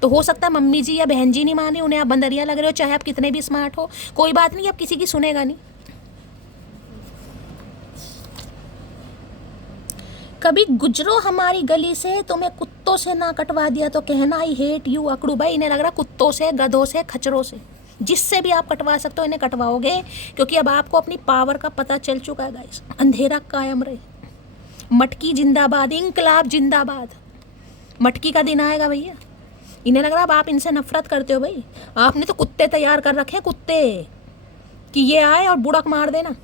हो सकता है मम्मी जी या बहन जी नहीं माने, उन्हें आप बंदरिया लग रहे हो, चाहे आप कितने भी स्मार्ट हो। कोई बात नहीं, आप किसी की सुनेगा नहीं। कभी गुजरो हमारी गली से, तुम्हें कुत्तों से ना कटवा दिया तो कहना आई हेट यू। अकड़ू भाई, इन्हें लग रहा कुत्तों से, गधों से, खच्चरों से, जिससे भी आप कटवा सकते हो इन्हें कटवाओगे, क्योंकि अब आपको अपनी पावर का पता चल चुका है गाइस। अंधेरा कायम रहे। मटकी जिंदाबाद, इंकलाब जिंदाबाद। मटकी का दिन आएगा भैया। इन्हें लग रहा अब आप इनसे नफरत करते हो भाई, आपने तो कुत्ते तैयार कर रखे हैं, कुत्ते, कि ये आए और बुड़क मार देना।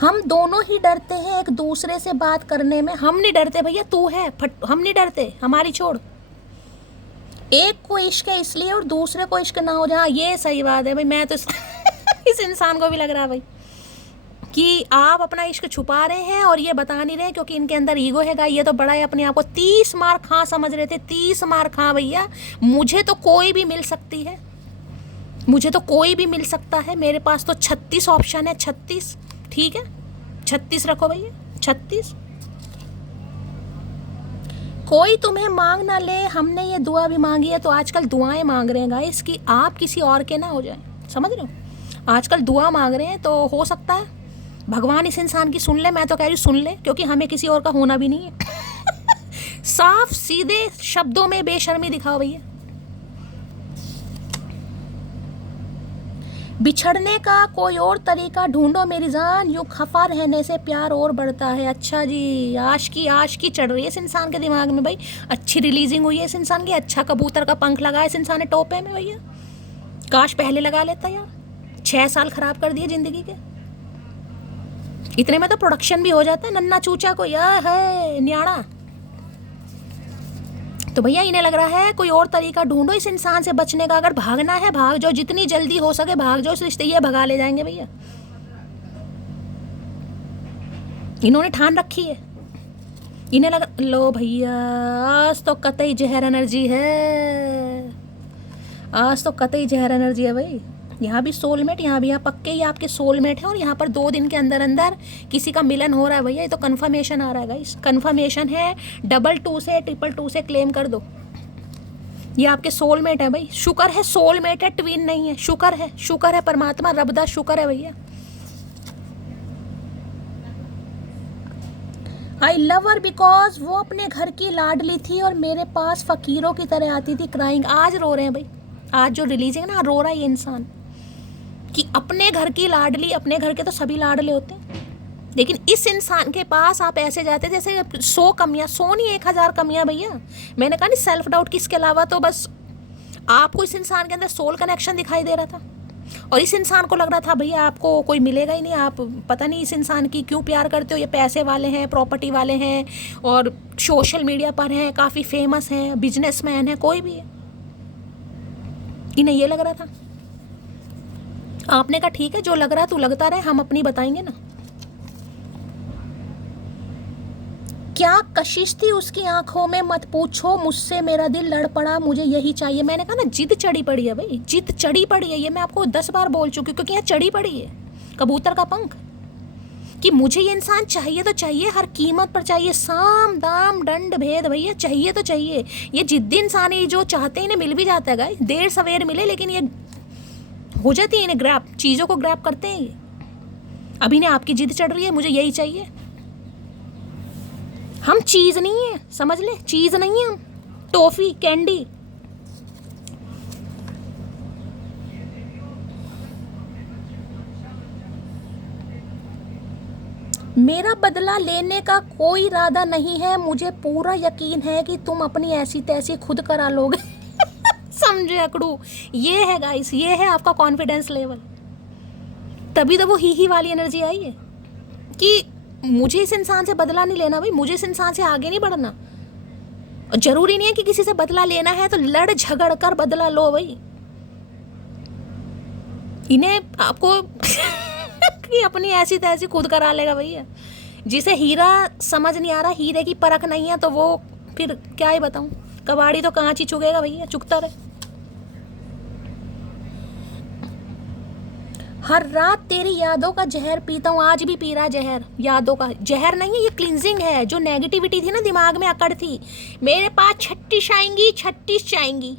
हम दोनों ही डरते हैं एक दूसरे से बात करने में। हम नहीं डरते भैया, तू है हम नहीं डरते, हमारी छोड़। एक को इश्क है इसलिए और दूसरे को इश्क ना हो जाए, ये सही बात है भाई। मैं तो इस इंसान को भी लग रहा है भाई कि आप अपना इश्क छुपा रहे हैं और ये बता नहीं रहे, क्योंकि इनके अंदर ईगो है। ये तो बड़ा है, अपने आप को 30 मार खां समझ रहे थे। 30 मार खां भैया, मुझे तो कोई भी मिल सकती है, मुझे तो कोई भी मिल सकता है। मेरे पास तो 36 ऑप्शन है, 36, ठीक है 36 रखो भैया, 36। कोई तुम्हें मांग ना ले, हमने ये दुआ भी मांगी है। तो आजकल दुआएं मांग रहे हैं गाइस कि आप किसी और के ना हो जाए, समझ रहे हो। आजकल दुआ मांग रहे हैं, तो हो सकता है भगवान इस इंसान की सुन ले। मैं तो कह रही हूँ सुन ले, क्योंकि हमें किसी और का होना भी नहीं है। साफ सीधे शब्दों में बेशर्मी दिखाओ भैया। बिछड़ने का कोई और तरीका ढूंढो मेरी जान, यूं खफा रहने से प्यार और बढ़ता है। अच्छा जी, आशिकी चढ़ रही है इस इंसान के दिमाग में भाई। अच्छी रिलीजिंग हुई है इस इंसान की, अच्छा कबूतर का पंख लगाया इस इंसान ने टोपे में भैया। काश पहले लगा लेता यार, 6 साल खराब कर दिए जिंदगी के। इतने में तो प्रोडक्शन भी हो जाता है, नन्ना चूचा को यह है न्याड़ा। तो भैया इन्हें लग रहा है कोई और तरीका ढूंढो इस इंसान से बचने का। अगर भागना है भाग जाओ, जितनी जल्दी हो सके भाग जाओ इस रिश्ते, ये भगा ले जाएंगे भैया। इन्होंने ठान रखी है। इन्हें लग लो भैया, आज तो कतई जहर एनर्जी है, आज तो कतई जहर एनर्जी है भाई। यहाँ भी सोलमेट, यहाँ भी, यहाँ पक्के ही आपके सोलमेट है। और यहाँ पर 2 दिन के अंदर अंदर किसी का मिलन हो रहा है भैया। ये तो कन्फर्मेशन आ रहा है गाइस, कन्फर्मेशन है। 222 से 222 से क्लेम कर दो, ये आपके सोलमेट है भाई। शुक्र है सोलमेट है, ट्विन नहीं है। शुक्र है परमात्मा, रबदा शुक्र है भैया। आई लव हर बिकॉज वो अपने घर की लाडली थी और मेरे पास फकीरों की तरह आती थी क्राइंग। आज रो रहे हैं भाई, आज जो रिलीज है ना, रो रहा है ये इंसान कि अपने घर की लाडली। अपने घर के तो सभी लाडले होते हैं, लेकिन इस इंसान के पास आप ऐसे जाते जैसे 100 कमियां, 100 नहीं 1000 कमियां भैया। मैंने कहा नहीं सेल्फ डाउट, किसके अलावा तो बस आपको इस इंसान के अंदर सोल कनेक्शन दिखाई दे रहा था। और इस इंसान को लग रहा था भैया आपको कोई मिलेगा ही नहीं, आप पता नहीं इस इंसान की क्यों प्यार करते हो, ये पैसे वाले हैं, प्रॉपर्टी वाले हैं और सोशल मीडिया पर हैं, काफ़ी फेमस हैं, बिजनेसमैन है, कोई भी है। इन्हें ये लग रहा था। आपने कहा ठीक है, जो लग रहा है तू लगता रहे, हम अपनी बताएंगे ना। क्या कशिश थी उसकी आंखों में मत पूछो, मुझसे मेरा दिल लड़ पड़ा, मुझे यही चाहिए। मैंने कहा ना जिद चढ़ी पड़ी है भाई, जिद चढ़ी पड़ी है। ये मैं आपको 10 बार बोल चुकी हूँ, क्योंकि यहाँ चढ़ी पड़ी है कबूतर का पंख कि मुझे ये इंसान चाहिए तो चाहिए, हर कीमत पर चाहिए, साम दाम दंड भेद भैया चाहिए तो चाहिए। ये जिद्दी इंसान है, जो चाहते हैं इन्हें मिल भी जाता है गाइस, देर सवेर मिले, लेकिन ये हो जाती है इन्हें ग्रैब, चीज़ों को ग्रैब करते हैं ये। अभी ने आपकी जिद चढ़ रही है, मुझे यही चाहिए। हम चीज़ नहीं है, समझ ले, चीज़ नहीं है हम, टॉफी कैंडी। मेरा बदला लेने का कोई इरादा नहीं है, मुझे पूरा यकीन है कि तुम अपनी ऐसी तैसी खुद करा लोगे। समझे अकड़ू? ये है गाइस, ये है आपका कॉन्फिडेंस लेवल। तभी तो वो ही वाली एनर्जी आई है कि मुझे इस इंसान से बदला नहीं लेना भाई, मुझे इस इंसान से आगे नहीं बढ़ना। और जरूरी नहीं है कि किसी से बदला लेना है तो लड़ झगड़ कर बदला लो भाई। इन्हें आपको कि अपनी ऐसी तैसी खुद करा लेगा भैया। जिसे हीरा समझ नहीं आ रहा, हीरे की परख नहीं है, तो वो फिर क्या ही बताऊं, कबाड़ी तो कांच ही चुगेगा भैया, चुगता रहे। हर रात तेरी यादों का जहर पीता हूँ, आज भी पी रहा जहर, यादों का जहर नहीं है ये, क्लींजिंग है। जो नेगेटिविटी थी ना दिमाग में, अकड़ थी, मेरे पास 36 आएंगी, 36 आएंगी,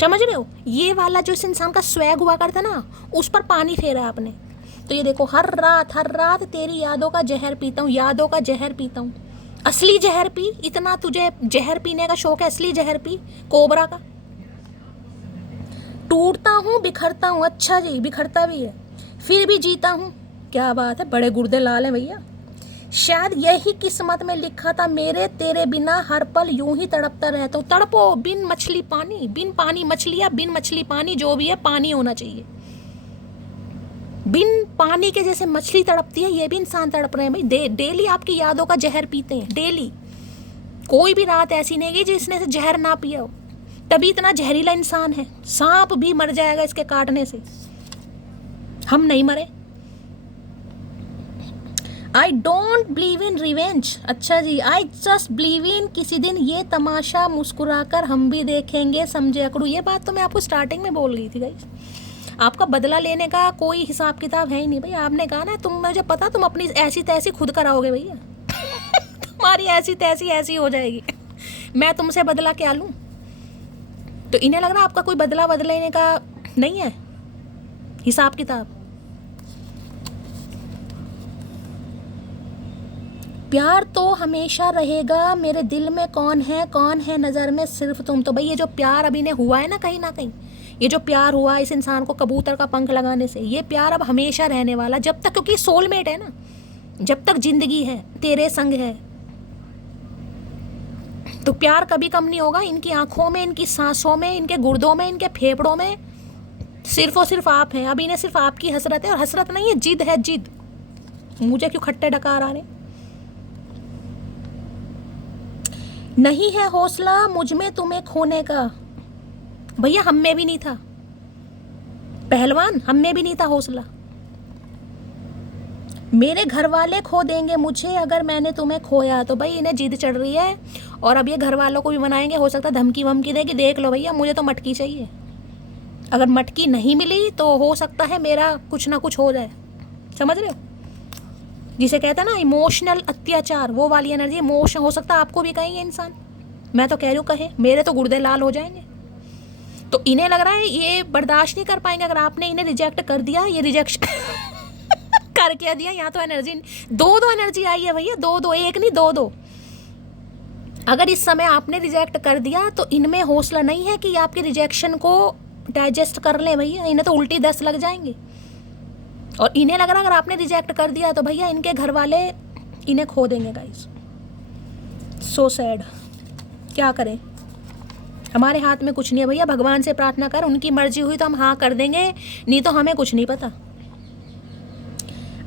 समझ रहे हो? ये वाला जो इस इंसान का स्वैग हुआ करता ना, उस पर पानी फेरा आपने। तो ये देखो, हर रात तेरी यादों का जहर पीता हूँ, यादों का जहर पीता हूँ। असली जहर पी, इतना तुझे जहर पीने का शौक है, असली जहर पी, कोबरा का। टूटता हूँ, बिखरता हूँ, अच्छा जी बिखरता भी है, फिर भी जीता हूँ। क्या बात है, बड़े गुर्दे लाल हैं भैया। शायद यही किस्मत में लिखा था, मेरे तेरे बिना हर पल यूं ही तड़पता रहता हूँ। तड़पो, बिन मछली पानी, बिन पानी मछली, या बिन मछली पानी, जो भी है पानी होना चाहिए। बिन पानी के जैसे मछली तड़पती है, ये भी इंसान तड़प रहे हैं भाई। डेली आपकी यादों का जहर पीते हैं, डेली। कोई भी रात ऐसी नहीं गई जिसने से जहर ना पिया हो, तभी इतना जहरीला इंसान है। सांप भी मर जाएगा इसके काटने से, हम नहीं मरे। I don't believe in revenge, अच्छा जी, आई जस्ट बिलीव इन किसी दिन ये तमाशा मुस्कुराकर हम भी देखेंगे, समझे अकड़ू? ये बात तो मैं आपको स्टार्टिंग में बोल गई थी गाइस। आपका बदला लेने का कोई हिसाब किताब है ही नहीं भाई। आपने कहा ना, तुम, मुझे पता तुम अपनी ऐसी तैसी खुद कराओगे भैया। तुम्हारी ऐसी तैसी ऐसी हो जाएगी, मैं तुमसे बदला क्या लूं? तो इन्हें लग रहा है आपका कोई बदला लेने का नहीं है हिसाब किताब। प्यार तो हमेशा रहेगा, मेरे दिल में कौन है नज़र में सिर्फ तुम। तो भाई ये जो प्यार अभी ने हुआ है ना, कहीं ना कहीं ये जो प्यार हुआ इस इंसान को कबूतर का पंख लगाने से, ये प्यार अब हमेशा रहने वाला, जब तक, क्योंकि सोलमेट है ना, जब तक जिंदगी है, तेरे संग है, तो प्यार कभी कम नहीं होगा। इनकी आंखों में, इनकी सांसों में, इनके गुर्दों में, इनके फेफड़ों में सिर्फ और सिर्फ आप हैं। अभी इन्हें सिर्फ आपकी हसरत है, और हसरत नहीं है, जिद है, जिद। मुझे क्यों खट्टे डकार आ रहे? नहीं है हौसला मुझ में तुम्हें खोने का। भैया हम में भी नहीं था पहलवान, हम में भी नहीं था हौसला। मेरे घर वाले खो देंगे मुझे अगर मैंने तुम्हें खोया। तो भाई इन्हें जिद चढ़ रही है, और अब ये घर वालों को भी मनाएंगे। हो सकता है धमकी वमकी दे कि देख लो भैया, मुझे तो मटकी चाहिए, अगर मटकी नहीं मिली तो हो सकता है मेरा कुछ ना कुछ हो जाए, समझ रहे हो? जिसे कहते हैं ना इमोशनल अत्याचार, वो वाली एनर्जी। इमोशन हो सकता है आपको भी कहेंगे इंसान, मैं तो कह रही हूँ कहे, मेरे तो गुर्दे लाल हो जाएंगे। तो इन्हें लग रहा है ये बर्दाश्त नहीं कर पाएंगे अगर आपने इन्हें रिजेक्ट कर दिया। ये रिजेक्शन कर क्या दिया, यहाँ तो एनर्जी दो एनर्जी आई है भैया, दो, एक नहीं, दो। अगर इस समय आपने रिजेक्ट कर दिया तो इनमें हौसला नहीं है कि आपके रिजेक्शन को डाइजेस्ट कर लें भैया, इन्हें तो उल्टी 10 लग जाएंगे। और इन्हें लग रहा है अगर आपने रिजेक्ट कर दिया तो भैया इनके घर वाले इन्हें खो देंगे गाइस। सो सैड, क्या करें? हमारे हाथ में कुछ नहीं है भैया, भगवान से प्रार्थना कर, उनकी मर्जी हुई तो हम हाँ कर देंगे, नहीं तो हमें कुछ नहीं पता।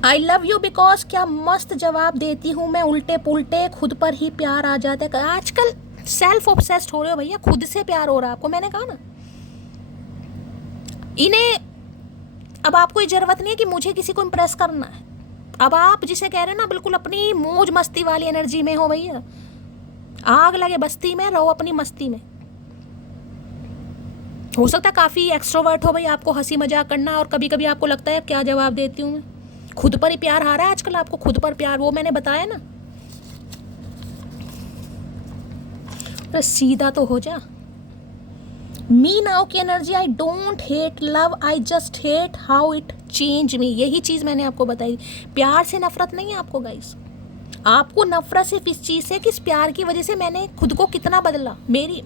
आई लव यू बिकॉज, क्या मस्त जवाब देती हूँ मैं, उल्टे पुल्टे खुद पर ही प्यार आ जाता है। आजकल सेल्फ ऑब्सेस्ड हो रहे हो भैया, खुद से प्यार हो रहा है आपको, मैंने कहा ना। इन्हें अब आपको ये जरूरत नहीं है कि मुझे किसी को इम्प्रेस करना है। अब आप जिसे कह रहे हैं ना, बिल्कुल अपनी मौज मस्ती वाली एनर्जी में हो भैया, आग लगे बस्ती में, रहो अपनी मस्ती में। हो सकता है काफ़ी एक्सट्रोवर्ट हो भाई, आपको हंसी मजाक करना, और कभी कभी आपको लगता है क्या जवाब देती हूँ मैं। खुद पर ही प्यार आ रहा है आजकल आपको, खुद पर प्यार, वो मैंने बताया ना। अरे सीधा तो हो जा। मी नाउ की energy, I don't hate love, I just hate how it change me. यही चीज़ मैंने आपको बताई। प्यार से नफरत नहीं है आपको गाइस, आपको नफरत सिर्फ इस चीज़ से कि इस प्यार की वजह से मैंने खुद को कितना बदला। मेरी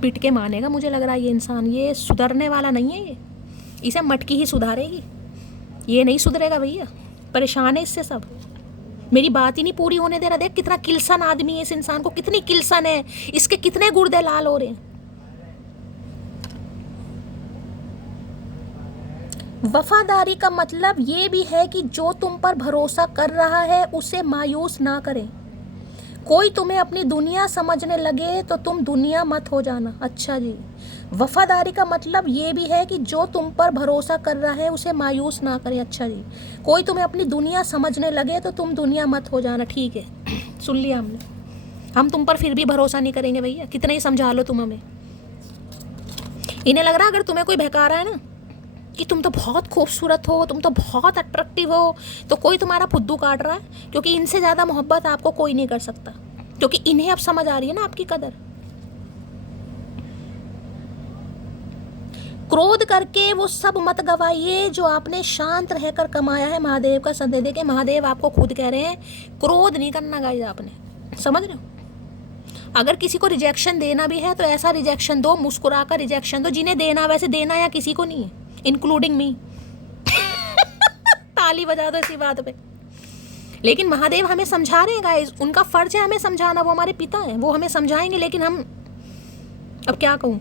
पिट के मानेगा मुझे लग रहा है ये इंसान, ये सुधरने वाला नहीं है, ये इसे मटकी ही सुधारेगी, ये नहीं सुधरेगा भैया, परेशान है इससे सब। मेरी बात ही नहीं पूरी होने दे रहा। देख कितना किल्सन आदमी है, इस इंसान को कितनी किल्सन है, इसके कितने गुर्दे लाल हो रहे हैं। वफादारी का मतलब ये भी है कि जो तुम पर भरोसा कर रहा है उसे मायूस ना करें। कोई तुम्हें अपनी दुनिया समझने लगे तो तुम दुनिया मत हो जाना। अच्छा जी, वफादारी का मतलब ये भी है कि जो तुम पर भरोसा कर रहा है उसे मायूस ना करें। अच्छा जी, कोई तुम्हें अपनी दुनिया समझने लगे तो तुम दुनिया मत हो जाना। ठीक है, सुन लिया हमने, हम तुम पर फिर भी भरोसा नहीं करेंगे भैया, कितना ही समझा लो तुम हमें। इन्हें लग रहा है अगर तुम्हें कोई बहका रहा है ना कि तुम तो बहुत खूबसूरत हो, तुम तो बहुत अट्रैक्टिव हो, तो कोई तुम्हारा फुद्दू काट रहा है, क्योंकि इनसे ज़्यादा मोहब्बत आपको कोई नहीं कर सकता, क्योंकि इन्हें अब समझ आ रही है ना आपकी कदर। क्रोध करके वो सब मत गवाइए जो आपने शांत रहकर कमाया है। महादेव का संदेश देके महादेव आपको खुद कह रहे हैं क्रोध नहीं करना गाइस, आपने, समझ रहे हो। अगर किसी को रिजेक्शन देना भी है तो ऐसा रिजेक्शन दो, मुस्कुरा कर रिजेक्शन दो, जिन्हें देना वैसे देना या किसी को नहीं है, इंक्लूडिंग मी। ताली बजा दो इसी बात पे। लेकिन महादेव हमें समझा रहे हैं गाइस, उनका फर्ज है हमें समझाना, वो हमारे पिता हैं, वो हमें समझाएंगे। लेकिन हम अब क्या कहूँ,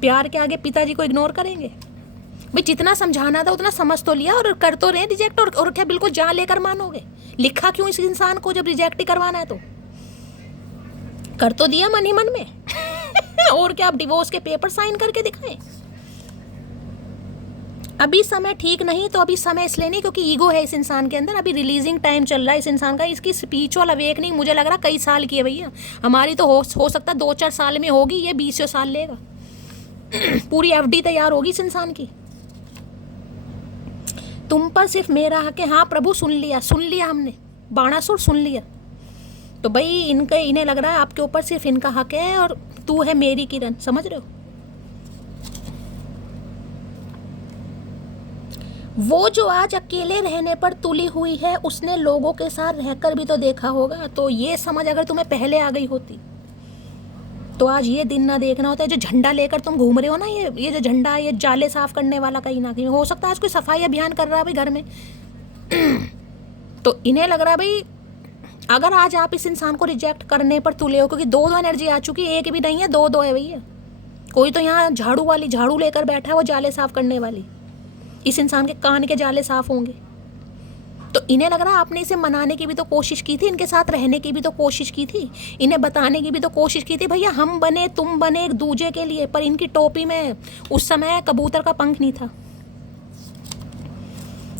प्यार के आगे पिताजी को इग्नोर करेंगे भाई। जितना समझाना था उतना समझ तो लिया और कर तो रहे रिजेक्ट, और क्या बिल्कुल जान लेकर मानोगे? लिखा क्यों इस इंसान को जब रिजेक्ट ही करवाना है तो? कर तो दिया मन ही मन में। और क्या, आप डिवोर्स के पेपर साइन करके दिखाएं? अभी समय ठीक नहीं, तो अभी समय इसलिए नहीं क्योंकि ईगो है इस इंसान के अंदर, अभी रिलीजिंग टाइम चल रहा है इस इंसान का। इसकी स्पिरिचुअल अवेकनिंग मुझे लग रहा कई साल की है भैया, हमारी तो हो सकता है 2-4 साल में होगी, ये 20 साल लेगा। पूरी एफडी तैयार होगी इस इंसान की। तुम पर सिर्फ मेरा हक है। हाँ प्रभु, सुन लिया हमने, बाणासुर सुन लिया। तो भाई इन्हें लग रहा है आपके ऊपर सिर्फ इनका हक है और तू है मेरी किरण, समझ रहे हो। वो जो आज अकेले रहने पर तुली हुई है उसने लोगों के साथ रहकर भी तो देखा होगा। तो ये समझ अगर तुम्हें पहले आ गई होती तो आज ये दिन ना देखना होता है। जो झंडा लेकर तुम घूम रहे हो ना, ये जो झंडा, ये जाले साफ करने वाला, कहीं ना कहीं हो सकता है आज कोई सफाई अभियान कर रहा है भाई घर में। तो इन्हें लग रहा है भाई अगर आज आप इस इंसान को रिजेक्ट करने पर तुले हो, क्योंकि 2 एनर्जी आ चुकी है, एक भी नहीं है, 2 है भैया। कोई तो यहाँ झाड़ू लेकर बैठा है, वो जाले साफ करने वाली। इस इंसान के कान के जाले साफ होंगे। तो इन्हें लग रहा है आपने इसे मनाने की भी तो कोशिश की थी, इनके साथ रहने की भी तो कोशिश की थी, इन्हें बताने की भी तो कोशिश की थी भैया हम बने तुम बने एक दूजे के लिए। पर इनकी टोपी में उस समय कबूतर का पंख नहीं था।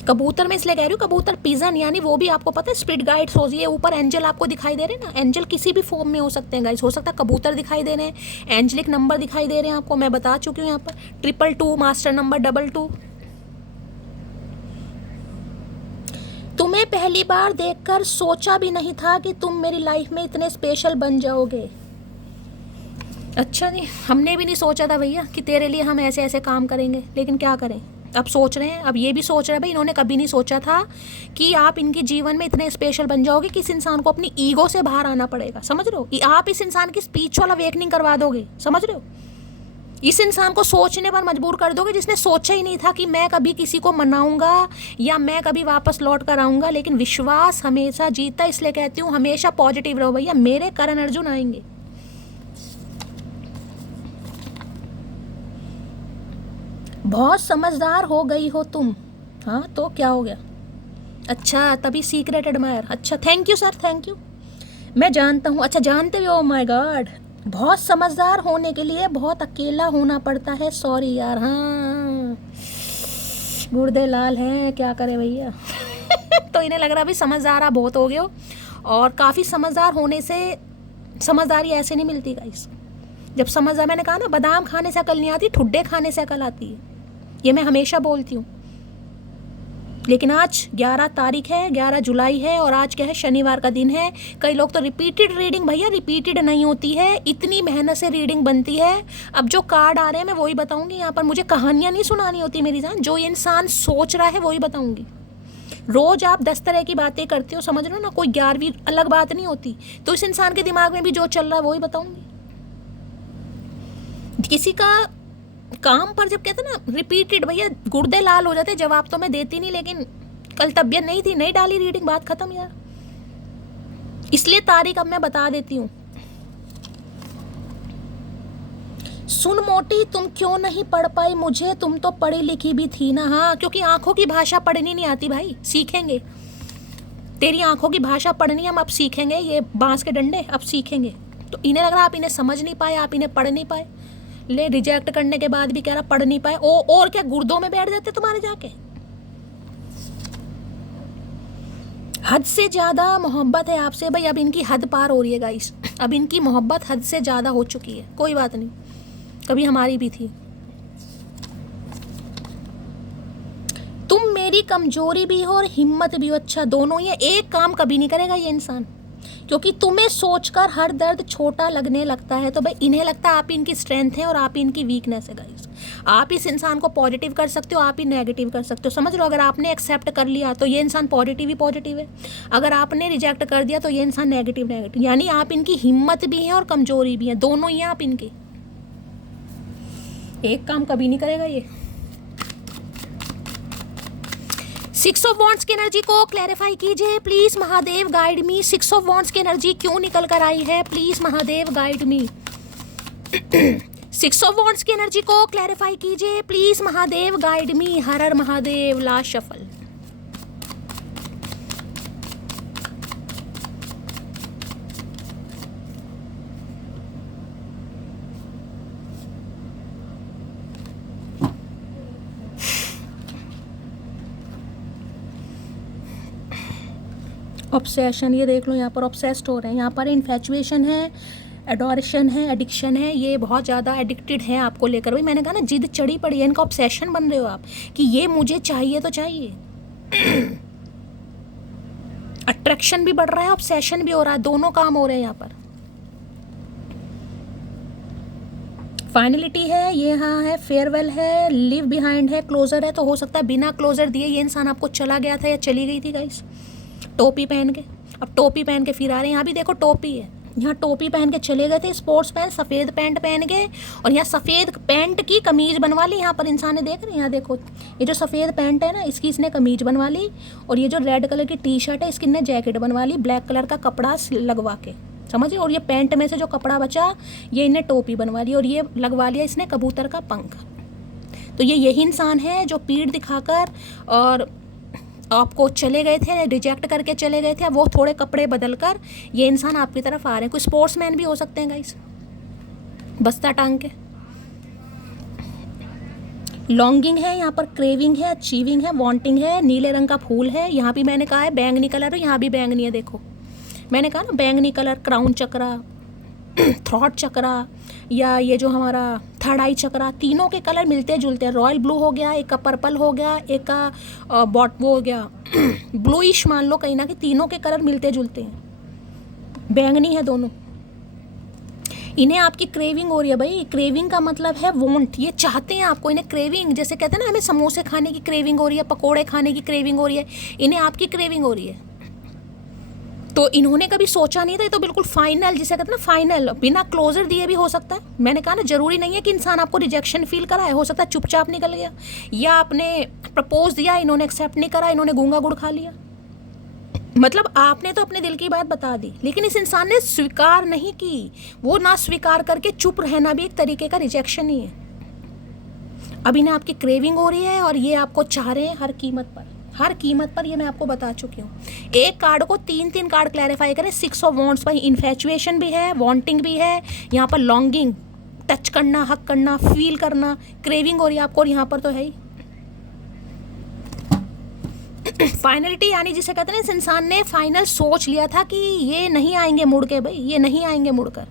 कबूतर में इसलिए कह रही हूँ, कबूतर पिजन, यानी वो भी आपको पता है स्पिरिट गाइड्स हो, ये ऊपर एंजल आपको दिखाई दे रहे हैं ना, एंजल किसी भी फॉर्म में हो सकते हैं गाइस। हो सकता है कबूतर दिखाई दे रहे हैं, एंजलिक नंबर दिखाई दे रहे हैं आपको, मैं बता चुकी हूँ यहाँ पर 222 मास्टर नंबर 22। तुम्हें पहली बार देखकर सोचा भी नहीं था कि तुम मेरी लाइफ में इतने स्पेशल बन जाओगे। अच्छा जी, हमने भी नहीं सोचा था भैया कि तेरे लिए हम ऐसे ऐसे काम करेंगे, लेकिन क्या करें, अब सोच रहे हैं। अब ये भी सोच रहे हैं भाई इन्होंने कभी नहीं सोचा था कि आप इनके जीवन में इतने स्पेशल बन जाओगे कि इस इंसान को अपनी ईगो से बाहर आना पड़ेगा, समझ रहे हो। आप इस इंसान की स्पिरिचुअल अवेकनिंग करवा दोगे, समझ रहे हो। इस इंसान को सोचने पर मजबूर कर दोगे जिसने सोचा ही नहीं था कि मैं कभी किसी को मनाऊंगा या मैं कभी वापस लौट कर आऊंगा। लेकिन विश्वास हमेशा जीतता, इसलिए कहती हूँ हमेशा पॉजिटिव रहो भैया। मेरे करण अर्जुन आएंगे। बहुत समझदार हो गई हो तुम। हाँ तो क्या हो गया? अच्छा तभी सीक्रेट एडमायर। अच्छा thank you sir, thank you, मैं जानता हूँ। अच्छा जानते हो? माय गॉड, बहुत समझदार होने के लिए बहुत अकेला होना पड़ता है। सॉरी यार, हाँ गुर्दे लाल हैं, क्या करे भैया। तो इन्हें लग रहा है भाई समझदार आप बहुत हो गए हो, और काफ़ी समझदार होने से समझदारी ऐसे नहीं मिलती गाइस। जब समझदार, मैंने कहा ना बादाम खाने से अकल नहीं आती, ठुड्डे खाने से अकल आती है, ये मैं हमेशा बोलती हूँ। लेकिन आज 11 तारीख है, 11 जुलाई है, और आज क्या है? शनिवार का दिन है। कई लोग तो रिपीटेड रीडिंग, भैया रिपीटेड नहीं होती है, इतनी मेहनत से रीडिंग बनती है। अब जो कार्ड आ रहे हैं मैं वही बताऊंगी यहाँ पर, मुझे कहानियाँ नहीं सुनानी होती मेरी जान, जो ये इंसान सोच रहा है वही बताऊंगी। रोज आप 10 तरह की बातें करते हो, समझ रहे हो ना, कोई 11वीं अलग बात नहीं होती। तो इस इंसान के दिमाग में भी जो चल रहा है वही बताऊंगी। किसी का काम पर जब कहते हैं ना रिपीटेड, भैया गुर्दे लाल हो जाते। जवाब तो मैं देती नहीं, लेकिन कल तबीयत नहीं थी, नहीं डाली रीडिंग, बात खत्म यार। इसलिए तारीख अब मैं बता देती हूँ। सुन मोटी, तुम क्यों नहीं पढ़ पाई मुझे? तुम तो पढ़ी लिखी भी थी ना। हाँ क्योंकि आंखों की भाषा पढ़नी नहीं आती भाई, सीखेंगे। तेरी आंखों की भाषा पढ़नी हम अब सीखेंगे, ये बांस के डंडे अब सीखेंगे। तो इन्हें लग रहा आप इन्हें समझ नहीं पाए, आप इन्हें पढ़ नहीं पाए। ले रिजेक्ट करने के बाद भी कह रहा पढ़ नहीं पाए। और क्या गुर्दों में बैठ जाते तुम्हारे जाके। हद से ज़्यादा मोहब्बत है आपसे भाई, अब इनकी हद पार हो रही है गाइस। अब इनकी मोहब्बत हद से ज़्यादा हो चुकी है। कोई बात नहीं, कभी हमारी भी थी। तुम मेरी कमजोरी भी हो और हिम्मत भी हो। अच्छा दोनों ही है। एक काम कभी नहीं करेगा ये इंसान, क्योंकि तुम्हें सोचकर हर दर्द छोटा लगने लगता है। तो भाई इन्हें लगता है आप इनकी स्ट्रेंथ है और आप इनकी वीकनेस है गाइस। आप इस इंसान को पॉजिटिव कर सकते हो, आप ही नेगेटिव कर सकते हो, समझ लो। अगर आपने एक्सेप्ट कर लिया तो ये इंसान पॉजिटिव ही पॉजिटिव है, अगर आपने रिजेक्ट कर दिया तो ये इंसान नेगेटिव नेगेटिव। यानी आप इनकी हिम्मत भी है और कमजोरी भी है, दोनों ही हैं आप इनके। एक काम कभी नहीं करेगा ये। 6 ऑफ वॉन्ड्स की एनर्जी को क्लैरिफाई कीजिए please Mahadev, guide me. 6 of wands की एनर्जी क्यों निकल कर आई है? Please Mahadev guide me. 6 of wands की एनर्जी को क्लैरिफाई कीजिए please Mahadev, guide me. Her Har Mahadev. Last shuffle. Obsession, ये देख लो यहाँ पर ऑब्सेस्ड हो रहे हैं, यहाँ पर इन्फैचुएशन है, एडोरेशन है, एडिक्शन है। ये बहुत ज़्यादा एडिक्टेड है आपको लेकर। भाई मैंने कहा ना जिद चढ़ी पड़ी है, इनका ऑब्सेशन बन रहे हो आप कि ये मुझे चाहिए तो चाहिए। अट्रैक्शन भी बढ़ रहा है, ऑब्सेशन भी हो रहा है, दोनों काम हो रहे हैं यहाँ पर। फाइनलिटी है, ये हाँ है, फेयरवेल है, लिव बिहाइंड है, क्लोजर है। तो हो सकता है बिना क्लोजर दिए ये इंसान आपको चला गया था या चली गई थी गाइस, टोपी पहन के। अब टोपी पहन के फिर आ रहे हैं। यहाँ भी देखो टोपी है, यहाँ टोपी पहन के चले गए थे, स्पोर्ट्स पैंट, सफ़ेद पैंट पहन के, और यहाँ सफ़ेद पैंट की कमीज बनवा ली। यहाँ पर इंसान ने देख रहे हैं, यहाँ देखो ये जो सफ़ेद पैंट है ना, इसकी इसने कमीज बनवा ली, और ये जो रेड कलर की टी शर्ट है इसकी इसने जैकेट बनवा ली ब्लैक कलर का कपड़ा लगवा के, समझिए। और ये पैंट में से जो कपड़ा बचा ये इन्हें टोपी बनवा ली, और ये लगवा लिया इसने कबूतर का पंख। तो ये यही इंसान है जो पीठ दिखाकर और आपको चले गए थे, रिजेक्ट करके चले गए थे। वो थोड़े कपड़े बदल कर ये इंसान आपकी तरफ आ रहे हैं। कोई स्पोर्ट्समैन भी हो सकते हैं गाइस, बस्ता टांग के। लॉन्गिंग है यहाँ पर, क्रेविंग है, अचीविंग है, वांटिंग है, नीले रंग का फूल है। यहाँ भी मैंने कहा है बैंगनी कलर है, यहाँ भी बैंगनी है। देखो मैंने कहा ना बैंगनी कलर, क्राउन चक्रा, थ्रॉट चक्रा, या ये जो हमारा थर्ड आई चक्रा, तीनों के कलर मिलते जुलते हैं। रॉयल ब्लू हो गया, एक का पर्पल हो गया, एक का वो हो गया ब्लूइश, मान लो कहीं ना कि तीनों के कलर मिलते जुलते हैं, बैंगनी है दोनों। इन्हें आपकी क्रेविंग हो रही है भाई। क्रेविंग का मतलब है वांट, ये चाहते हैं आपको। इन्हें क्रेविंग, जैसे कहते हैं ना हमें समोसे खाने की क्रेविंग हो रही है, पकोड़े खाने की क्रेविंग हो रही है, इन्हें आपकी क्रेविंग हो रही है। तो इन्होंने कभी सोचा नहीं था, ये तो बिल्कुल फाइनल, जिसे कहते हैं ना फाइनल, बिना क्लोजर दिए भी हो सकता है। मैंने कहा ना, जरूरी नहीं है कि इंसान आपको रिजेक्शन फील कराए, हो सकता है चुपचाप निकल गया, या आपने प्रपोज दिया, इन्होंने एक्सेप्ट नहीं करा, इन्होंने गूंगा गुड़ खा लिया। मतलब आपने तो अपने दिल की बात बता दी, लेकिन इस इंसान ने स्वीकार नहीं की। वो ना स्वीकार करके चुप रहना भी एक तरीके का रिजेक्शन ही है। अब इन्हें आपकी क्रेविंग हो रही है और ये आपको चाह रहे हैं हर कीमत पर, हर कीमत पर। ये मैं आपको बता चुकी हूँ। एक कार्ड को तीन कार्ड क्लैरिफाई करें। 6 ऑफ वॉन्ड्स पर इन्फेचुएशन भी है, वांटिंग भी है, यहाँ पर लॉन्गिंग, टच करना, हक करना, फील करना, क्रेविंग हो रही है आपको, और यहाँ पर तो है ही फाइनलिटी, यानी जिसे कहते हैं इस इंसान ने फाइनल सोच लिया था कि ये नहीं आएंगे मुड़ के, भाई ये नहीं आएंगे मुड़कर।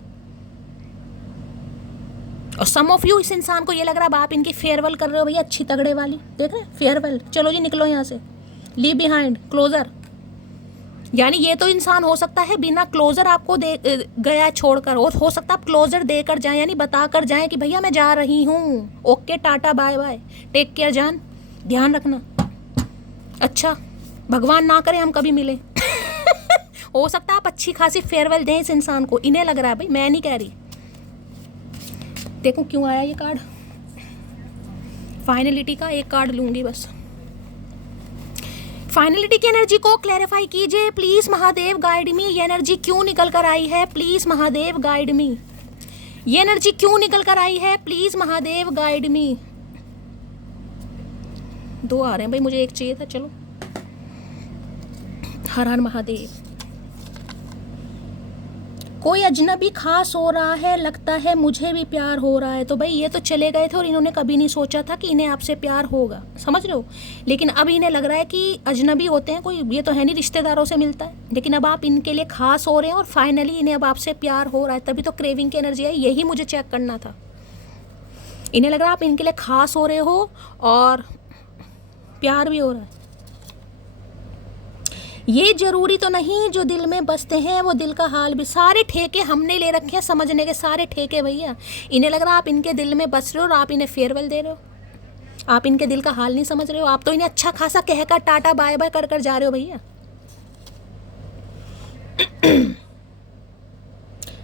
और सम ऑफ यू, इस इंसान को ये लग रहा है आप इनकी फेयरवेल कर रहे हो भैया, अच्छी तगड़े वाली, देख रहे हैं, फेयरवेल, चलो जी निकलो यहाँ से, लीव बिहाइंड, क्लोजर। यानी ये तो इंसान हो सकता है बिना क्लोजर आपको दे गया छोड़कर, और हो सकता है आप क्लोजर देकर जाएं, यानी बता कर जाएं कि भैया मैं जा रही हूँ, okay tata bye bye, take care जान, ध्यान रखना। अच्छा, भगवान ना करे हम कभी मिले हो सकता है आप अच्छी खासी फेयरवेल दें इस इंसान को, इन्हें लग रहा है, भाई मैं नहीं कह रही। देखो क्यों आया ये कार्ड, फाइनलिटी का एक कार्ड लूंगी बस। फाइनलिटी की एनर्जी को क्लैरिफाई कीजिए प्लीज महादेव, गाइड मी। ये एनर्जी क्यों निकल कर आई है, प्लीज महादेव गाइड मी। ये एनर्जी क्यों निकल कर आई है, प्लीज महादेव गाइड मी। 2 आ रहे हैं भाई, मुझे एक चाहिए था, चलो। हर हर महादेव। कोई अजनबी खास हो रहा है, लगता है मुझे भी प्यार हो रहा है। तो भाई ये तो चले गए थे और इन्होंने कभी नहीं सोचा था कि इन्हें आपसे प्यार होगा, समझ रहे हो। लेकिन अब इन्हें लग रहा है कि अजनबी होते हैं कोई, ये तो है नहीं रिश्तेदारों से मिलता है, लेकिन अब आप इनके लिए खास हो रहे हैं और फाइनली इन्हें अब आपसे प्यार हो रहा है। तभी तो क्रेविंग की एनर्जी है, यही मुझे चेक करना था। इन्हें लग रहा है आप इनके लिए खास हो रहे हो और प्यार भी हो रहा है। ये जरूरी तो नहीं जो दिल में बसते हैं वो दिल का हाल भी, सारे ठेके हमने ले रखे हैं समझने के, सारे ठेके भैया। इन्हें लग रहा है आप इनके दिल में बस रहे हो और आप इन्हें फेयरवेल दे रहे हो, आप इनके दिल का हाल नहीं समझ रहे हो। आप तो इन्हें अच्छा खासा कहकर टाटा बाय बाय कर कर जा रहे हो भैया।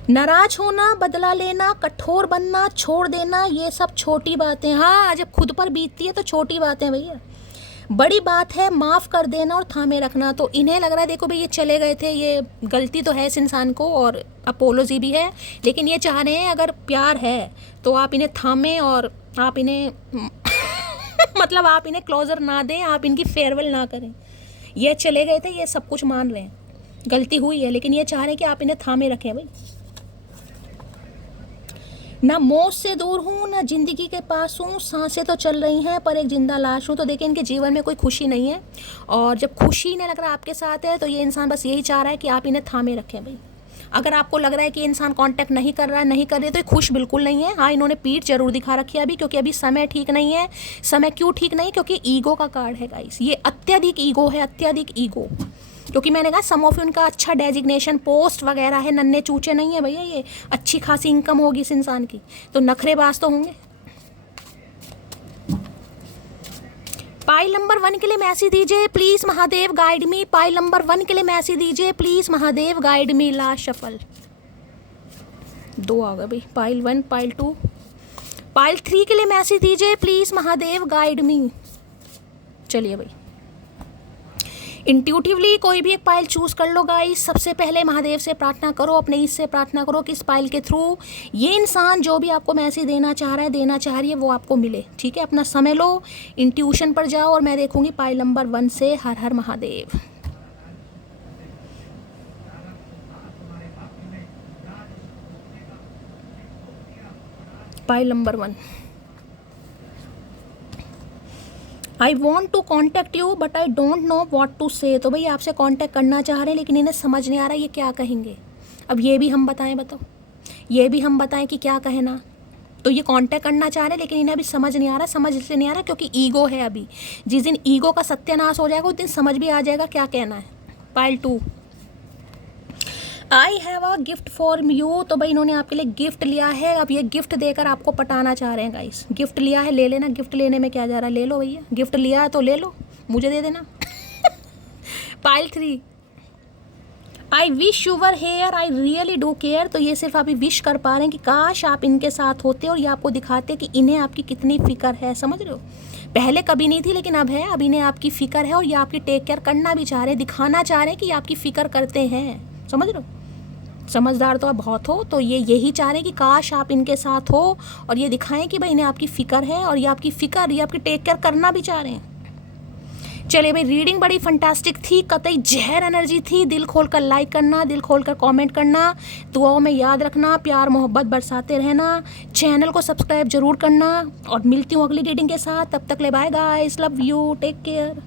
नाराज होना, बदला लेना, कठोर बनना, छोड़ देना, ये सब छोटी बातें। हाँ, जब खुद पर बीतती है तो छोटी बातें भैया। बड़ी बात है माफ़ कर देना और थामे रखना। तो इन्हें लग रहा है देखो भाई ये चले गए थे, ये गलती तो है इस इंसान को और अपोलॉजी भी है, लेकिन ये चाह रहे हैं अगर प्यार है तो आप इन्हें थामें और आप इन्हें मतलब आप इन्हें क्लोजर ना दें, आप इनकी फेयरवेल ना करें। ये चले गए थे, ये सब कुछ मान रहे हैं, गलती हुई है, लेकिन ये चाह रहे हैं कि आप इन्हें थामे रखें भाई। ना मौत से दूर हूँ, ना जिंदगी के पास हूँ, सांसें तो चल रही हैं पर एक जिंदा लाश हूँ। तो देखिए इनके जीवन में कोई खुशी नहीं है, और जब खुशी इन्हें लग रहा है आपके साथ है तो ये इंसान बस यही चाह रहा है कि आप इन्हें थामे रखें भाई। अगर आपको लग रहा है कि इंसान कांटेक्ट नहीं कर रहा है, नहीं कर रहे, तो ये खुश बिल्कुल नहीं है। हाँ, इन्होंने पीठ जरूर दिखा रखी है अभी, क्योंकि अभी समय ठीक नहीं है। समय क्यों ठीक नहीं, क्योंकि ईगो का कार्ड है गाइस, ये अत्यधिक ईगो है, अत्यधिक ईगो। क्योंकि मैंने कहा सम ऑफ उनका अच्छा डेजिग्नेशन, पोस्ट वगैरह है, नन्हे चूचे नहीं है भैया, ये अच्छी खासी इनकम होगी इस इंसान की, तो नखरेबाज तो होंगे। पाइल नंबर 1 के लिए मैसेज दीजिए please Mahadev guide me. Pile number 1 के लिए मैसेज दीजिए please Mahadev guide me. Last shuffle 2 आ गए भाई, पाइल 1, पाइल 2, पाइल 3 के लिए मैसेज दीजिए प्लीज महादेव गाइड मी। चलिए भाई, इंट्यूटिवली कोई भी एक पाइल चूज कर लो गाइस। सबसे पहले महादेव से प्रार्थना करो, अपने ईश से प्रार्थना करो कि इस पाइल के थ्रू ये इंसान जो भी आपको मैसेज देना चाह रहा है, देना चाह रही है, वो आपको मिले। ठीक है, अपना समय लो, इंट्यूशन पर जाओ, और मैं देखूंगी पाइल नंबर 1 से। Har Har Mahadev. Pile number 1, I want to contact you but I don't know what to say. तो भाई आपसे कॉन्टेक्ट करना चाह रहे हैं, लेकिन इन्हें समझ नहीं आ रहा ये क्या कहेंगे। अब ये भी हम बताएं, बताओ, ये भी हम बताएं कि क्या कहना। तो ये कांटेक्ट करना चाह रहे हैं, लेकिन इन्हें अभी समझ नहीं आ रहा। समझ इसलिए नहीं आ रहा क्योंकि ईगो है अभी। जिस दिन ईगो का सत्यानाश हो जाएगा उस दिन समझ भी आ जाएगा क्या कहना है। Pile 2, I have a gift for you. तो भाई इन्होंने आपके लिए गिफ्ट लिया है, अब ये गिफ्ट देकर आपको पटाना चाह रहे हैं गाइस। गिफ्ट लिया है, ले लेना, गिफ्ट लेने में क्या जा रहा है, ले लो भैया, गिफ्ट लिया है तो ले लो, मुझे दे देना। Pile 3, I wish you were here, I really do care. तो ये सिर्फ अभी विश कर पा रहे हैं कि काश आप इनके साथ होते और ये आपको दिखाते कि इन्हें आपकी कितनी फिक्र है, समझ रहे हो। पहले कभी नहीं थी लेकिन अब है, अब इन्हें आपकी फिक्र है और ये आपकी टेक केयर करना भी चाह रहे हैं, दिखाना चाह रहे हैं कि ये आपकी फिक्र करते हैं, समझ रहे हो। समझदार तो आप बहुत हो, तो ये यही चाह रहे हैं कि काश आप इनके साथ हो और ये दिखाएं कि भाई इन्हें आपकी फ़िक्र है और ये आपकी फ़िक्र, ये आपकी टेक केयर करना भी चाह रहे हैं। चलिए भाई, रीडिंग बड़ी फंटास्टिक थी, कतई जहर एनर्जी थी। दिल खोलकर लाइक करना, दिल खोलकर कमेंट करना, दुआओं में याद रखना, प्यार मोहब्बत बरसाते रहना, चैनल को सब्सक्राइब जरूर करना और मिलती हूँ अगली रीडिंग के साथ। तब तक ले bye guys, love you, take care.